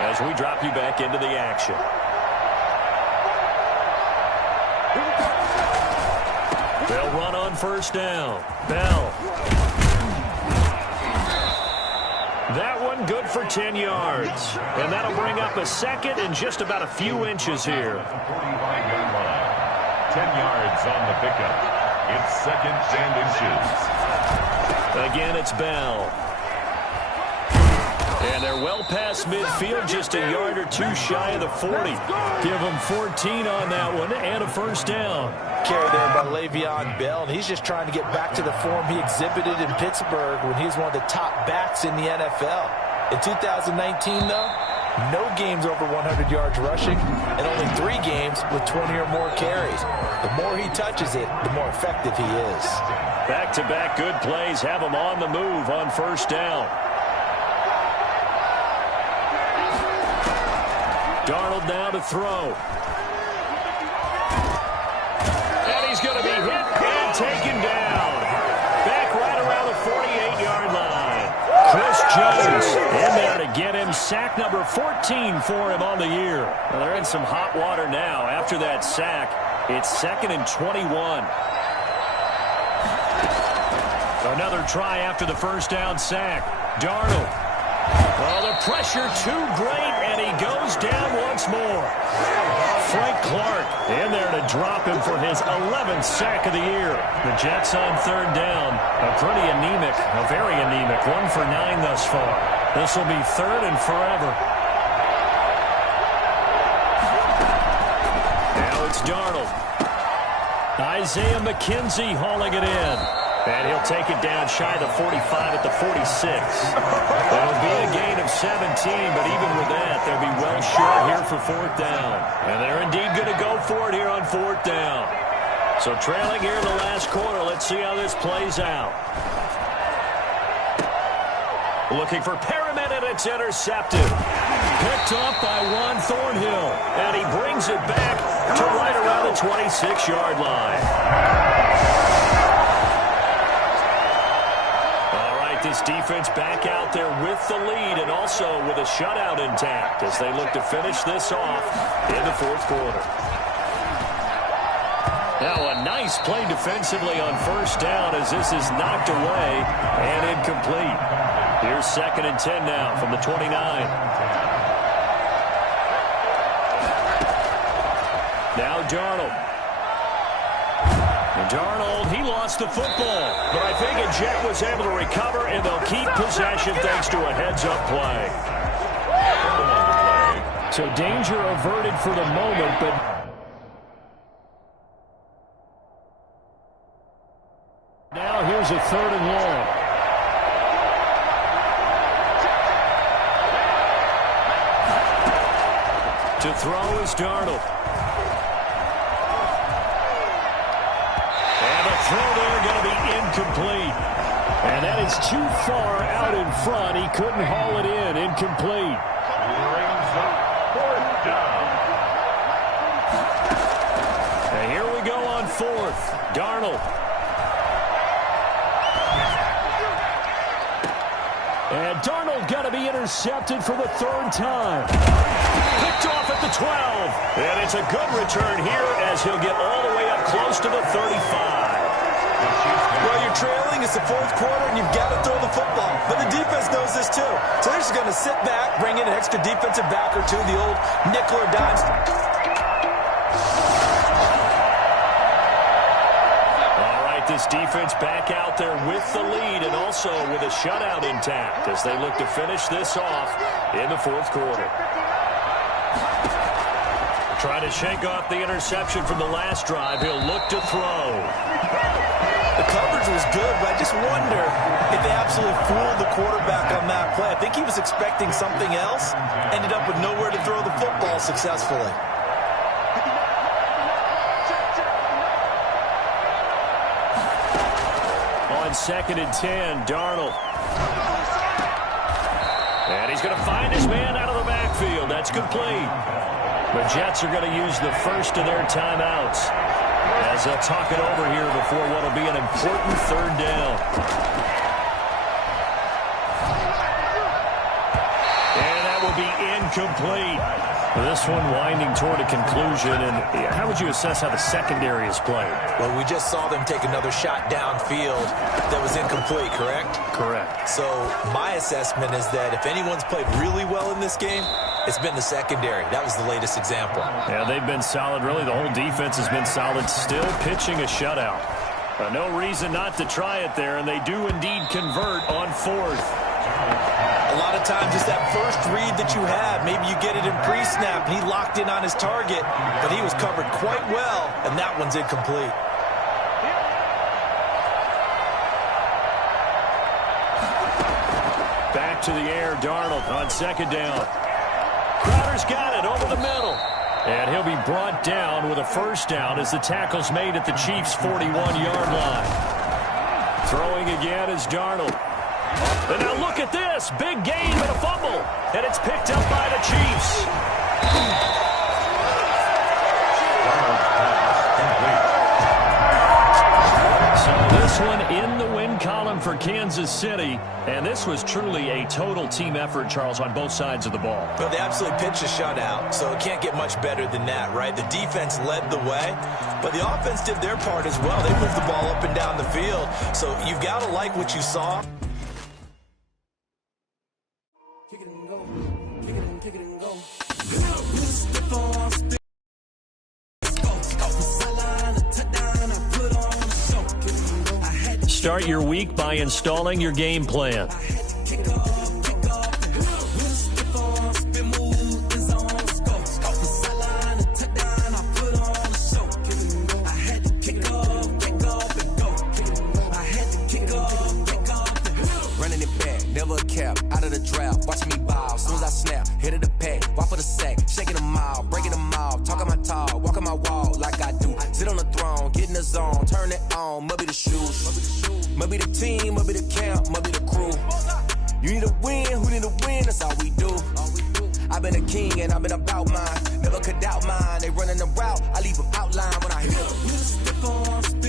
as we drop you back into the action. They'll run on first down. Bell. That one good for 10 yards. And that'll bring up a second and just about a few inches here. 10 yards on the pickup. It's 2nd and inches. Again, it's Bell. And they're well past midfield, just a yard or two shy of the 40. Give them 14 on that one and a first down. Carry there by Le'Veon Bell, and he's just trying to get back to the form he exhibited in Pittsburgh when he was one of the top backs in the NFL. In 2019, though, no games over 100 yards rushing, and only 3 games with 20 or more carries. The more he touches it, the more effective he is. Back-to-back good plays have him on the move on first down. Darnold now to throw. And he's going to be hit and taken down. Back right around the 48-yard line. Chris Jones in there to get him. Sack number 14 for him on the year. Well, they're in some hot water now. After that sack, it's 2nd and 21. Another try after the first down sack. Darnold. Well, the pressure too great, and he goes down once more. Frank Clark in there to drop him for his 11th sack of the year. The Jets on 3rd down. A very anemic, 1 for 9 thus far. This will be 3rd and forever. Now it's Darnold. Isaiah McKenzie hauling it in. And he'll take it down shy of the 45 at the 46. It'll be a gain of 17, but even with that, they'll be well short here for 4th down. And they're indeed going to go for it here on 4th down. So trailing here in the last quarter, let's see how this plays out. Looking for Perriman, and it's intercepted. Picked off by Juan Thornhill, and he brings it back to right around the 26-yard line. This defense back out there with the lead and also with a shutout intact as they look to finish this off in the 4th quarter. Now a nice play defensively on first down as this is knocked away and incomplete. Here's 2nd and 10 now from the 29. Now Darnold. And Darnold, he lost the football, but I think a Jet was able to recover, and they'll keep possession thanks to a heads-up play. So danger averted for the moment, but now here's a 3rd and long. To throw is Darnold. Throw there going to be incomplete. And that is too far out in front. He couldn't haul it in. Incomplete. Brings up 4th down. And here we go fourth. Darnold. And Darnold got to be intercepted for the third time. Picked off at the 12. And it's a good return here as he'll get all the way up close to the 35. Well, you're trailing. It's the fourth quarter, and you've got to throw the football. But the defense knows this, too. So they're just going to sit back, bring in an extra defensive back or two, the old nickel or dime. This defense back out there with the lead and also with a shutout intact as they look to finish this off in the fourth quarter. Trying to shake off the interception from the last drive. He'll look to throw. The coverage was good, but I just wonder if they absolutely fooled the quarterback on that play. I think he was expecting something else, ended up with nowhere to throw the football successfully. Second and 10, Darnold. And he's going to find his man out of the backfield. That's complete. The Jets are going to use the first of their timeouts as they'll talk it over here before what will be an important third down. And that will be incomplete. This one winding toward a conclusion. And how would you assess how the secondary is played? Well, we just saw them take another shot downfield that was incomplete, correct? Correct. So my assessment is that if anyone's played really well in this game, it's been the secondary. That was the latest example. Yeah, they've been solid. Really, the whole defense has been solid. Still pitching a shutout. No reason not to try it there, and they do indeed convert on fourth. A lot of times it's that first read that you have. Maybe you get it in pre-snap. He locked in on his target, but he was covered quite well, and that one's incomplete. Back to the air, Darnold on second down. Crowder's got it over the middle. And he'll be brought down with a first down as the tackle's made at the Chiefs' 41-yard line. Throwing again is Darnold. And now look at this. Big gain but a fumble. And it's picked up by the Chiefs. So this one in the win column for Kansas City. And this was truly a total team effort, Charles, on both sides of the ball. Well, they absolutely pitched a shutout, so it can't get much better than that, right? The defense led the way, but the offense did their part as well. They moved the ball up and down the field. So you've got to like what you saw. Start your week by installing your game plan. Running it back, never a cap, out of the draft. Watching me ball, soon as I snap, hit of the pack, walk for the sack, shaking them all, breaking them all, talking my talk, walking my wall like I do. Sit on the throne, get in the zone, turn it on, must be the shoes. Must be the team, must be the camp, must be the crew. You need a win, who need a win, that's all we do. I've been a king and I've been about mine. Never could doubt mine, they running the route, I leave them outline when I hit them.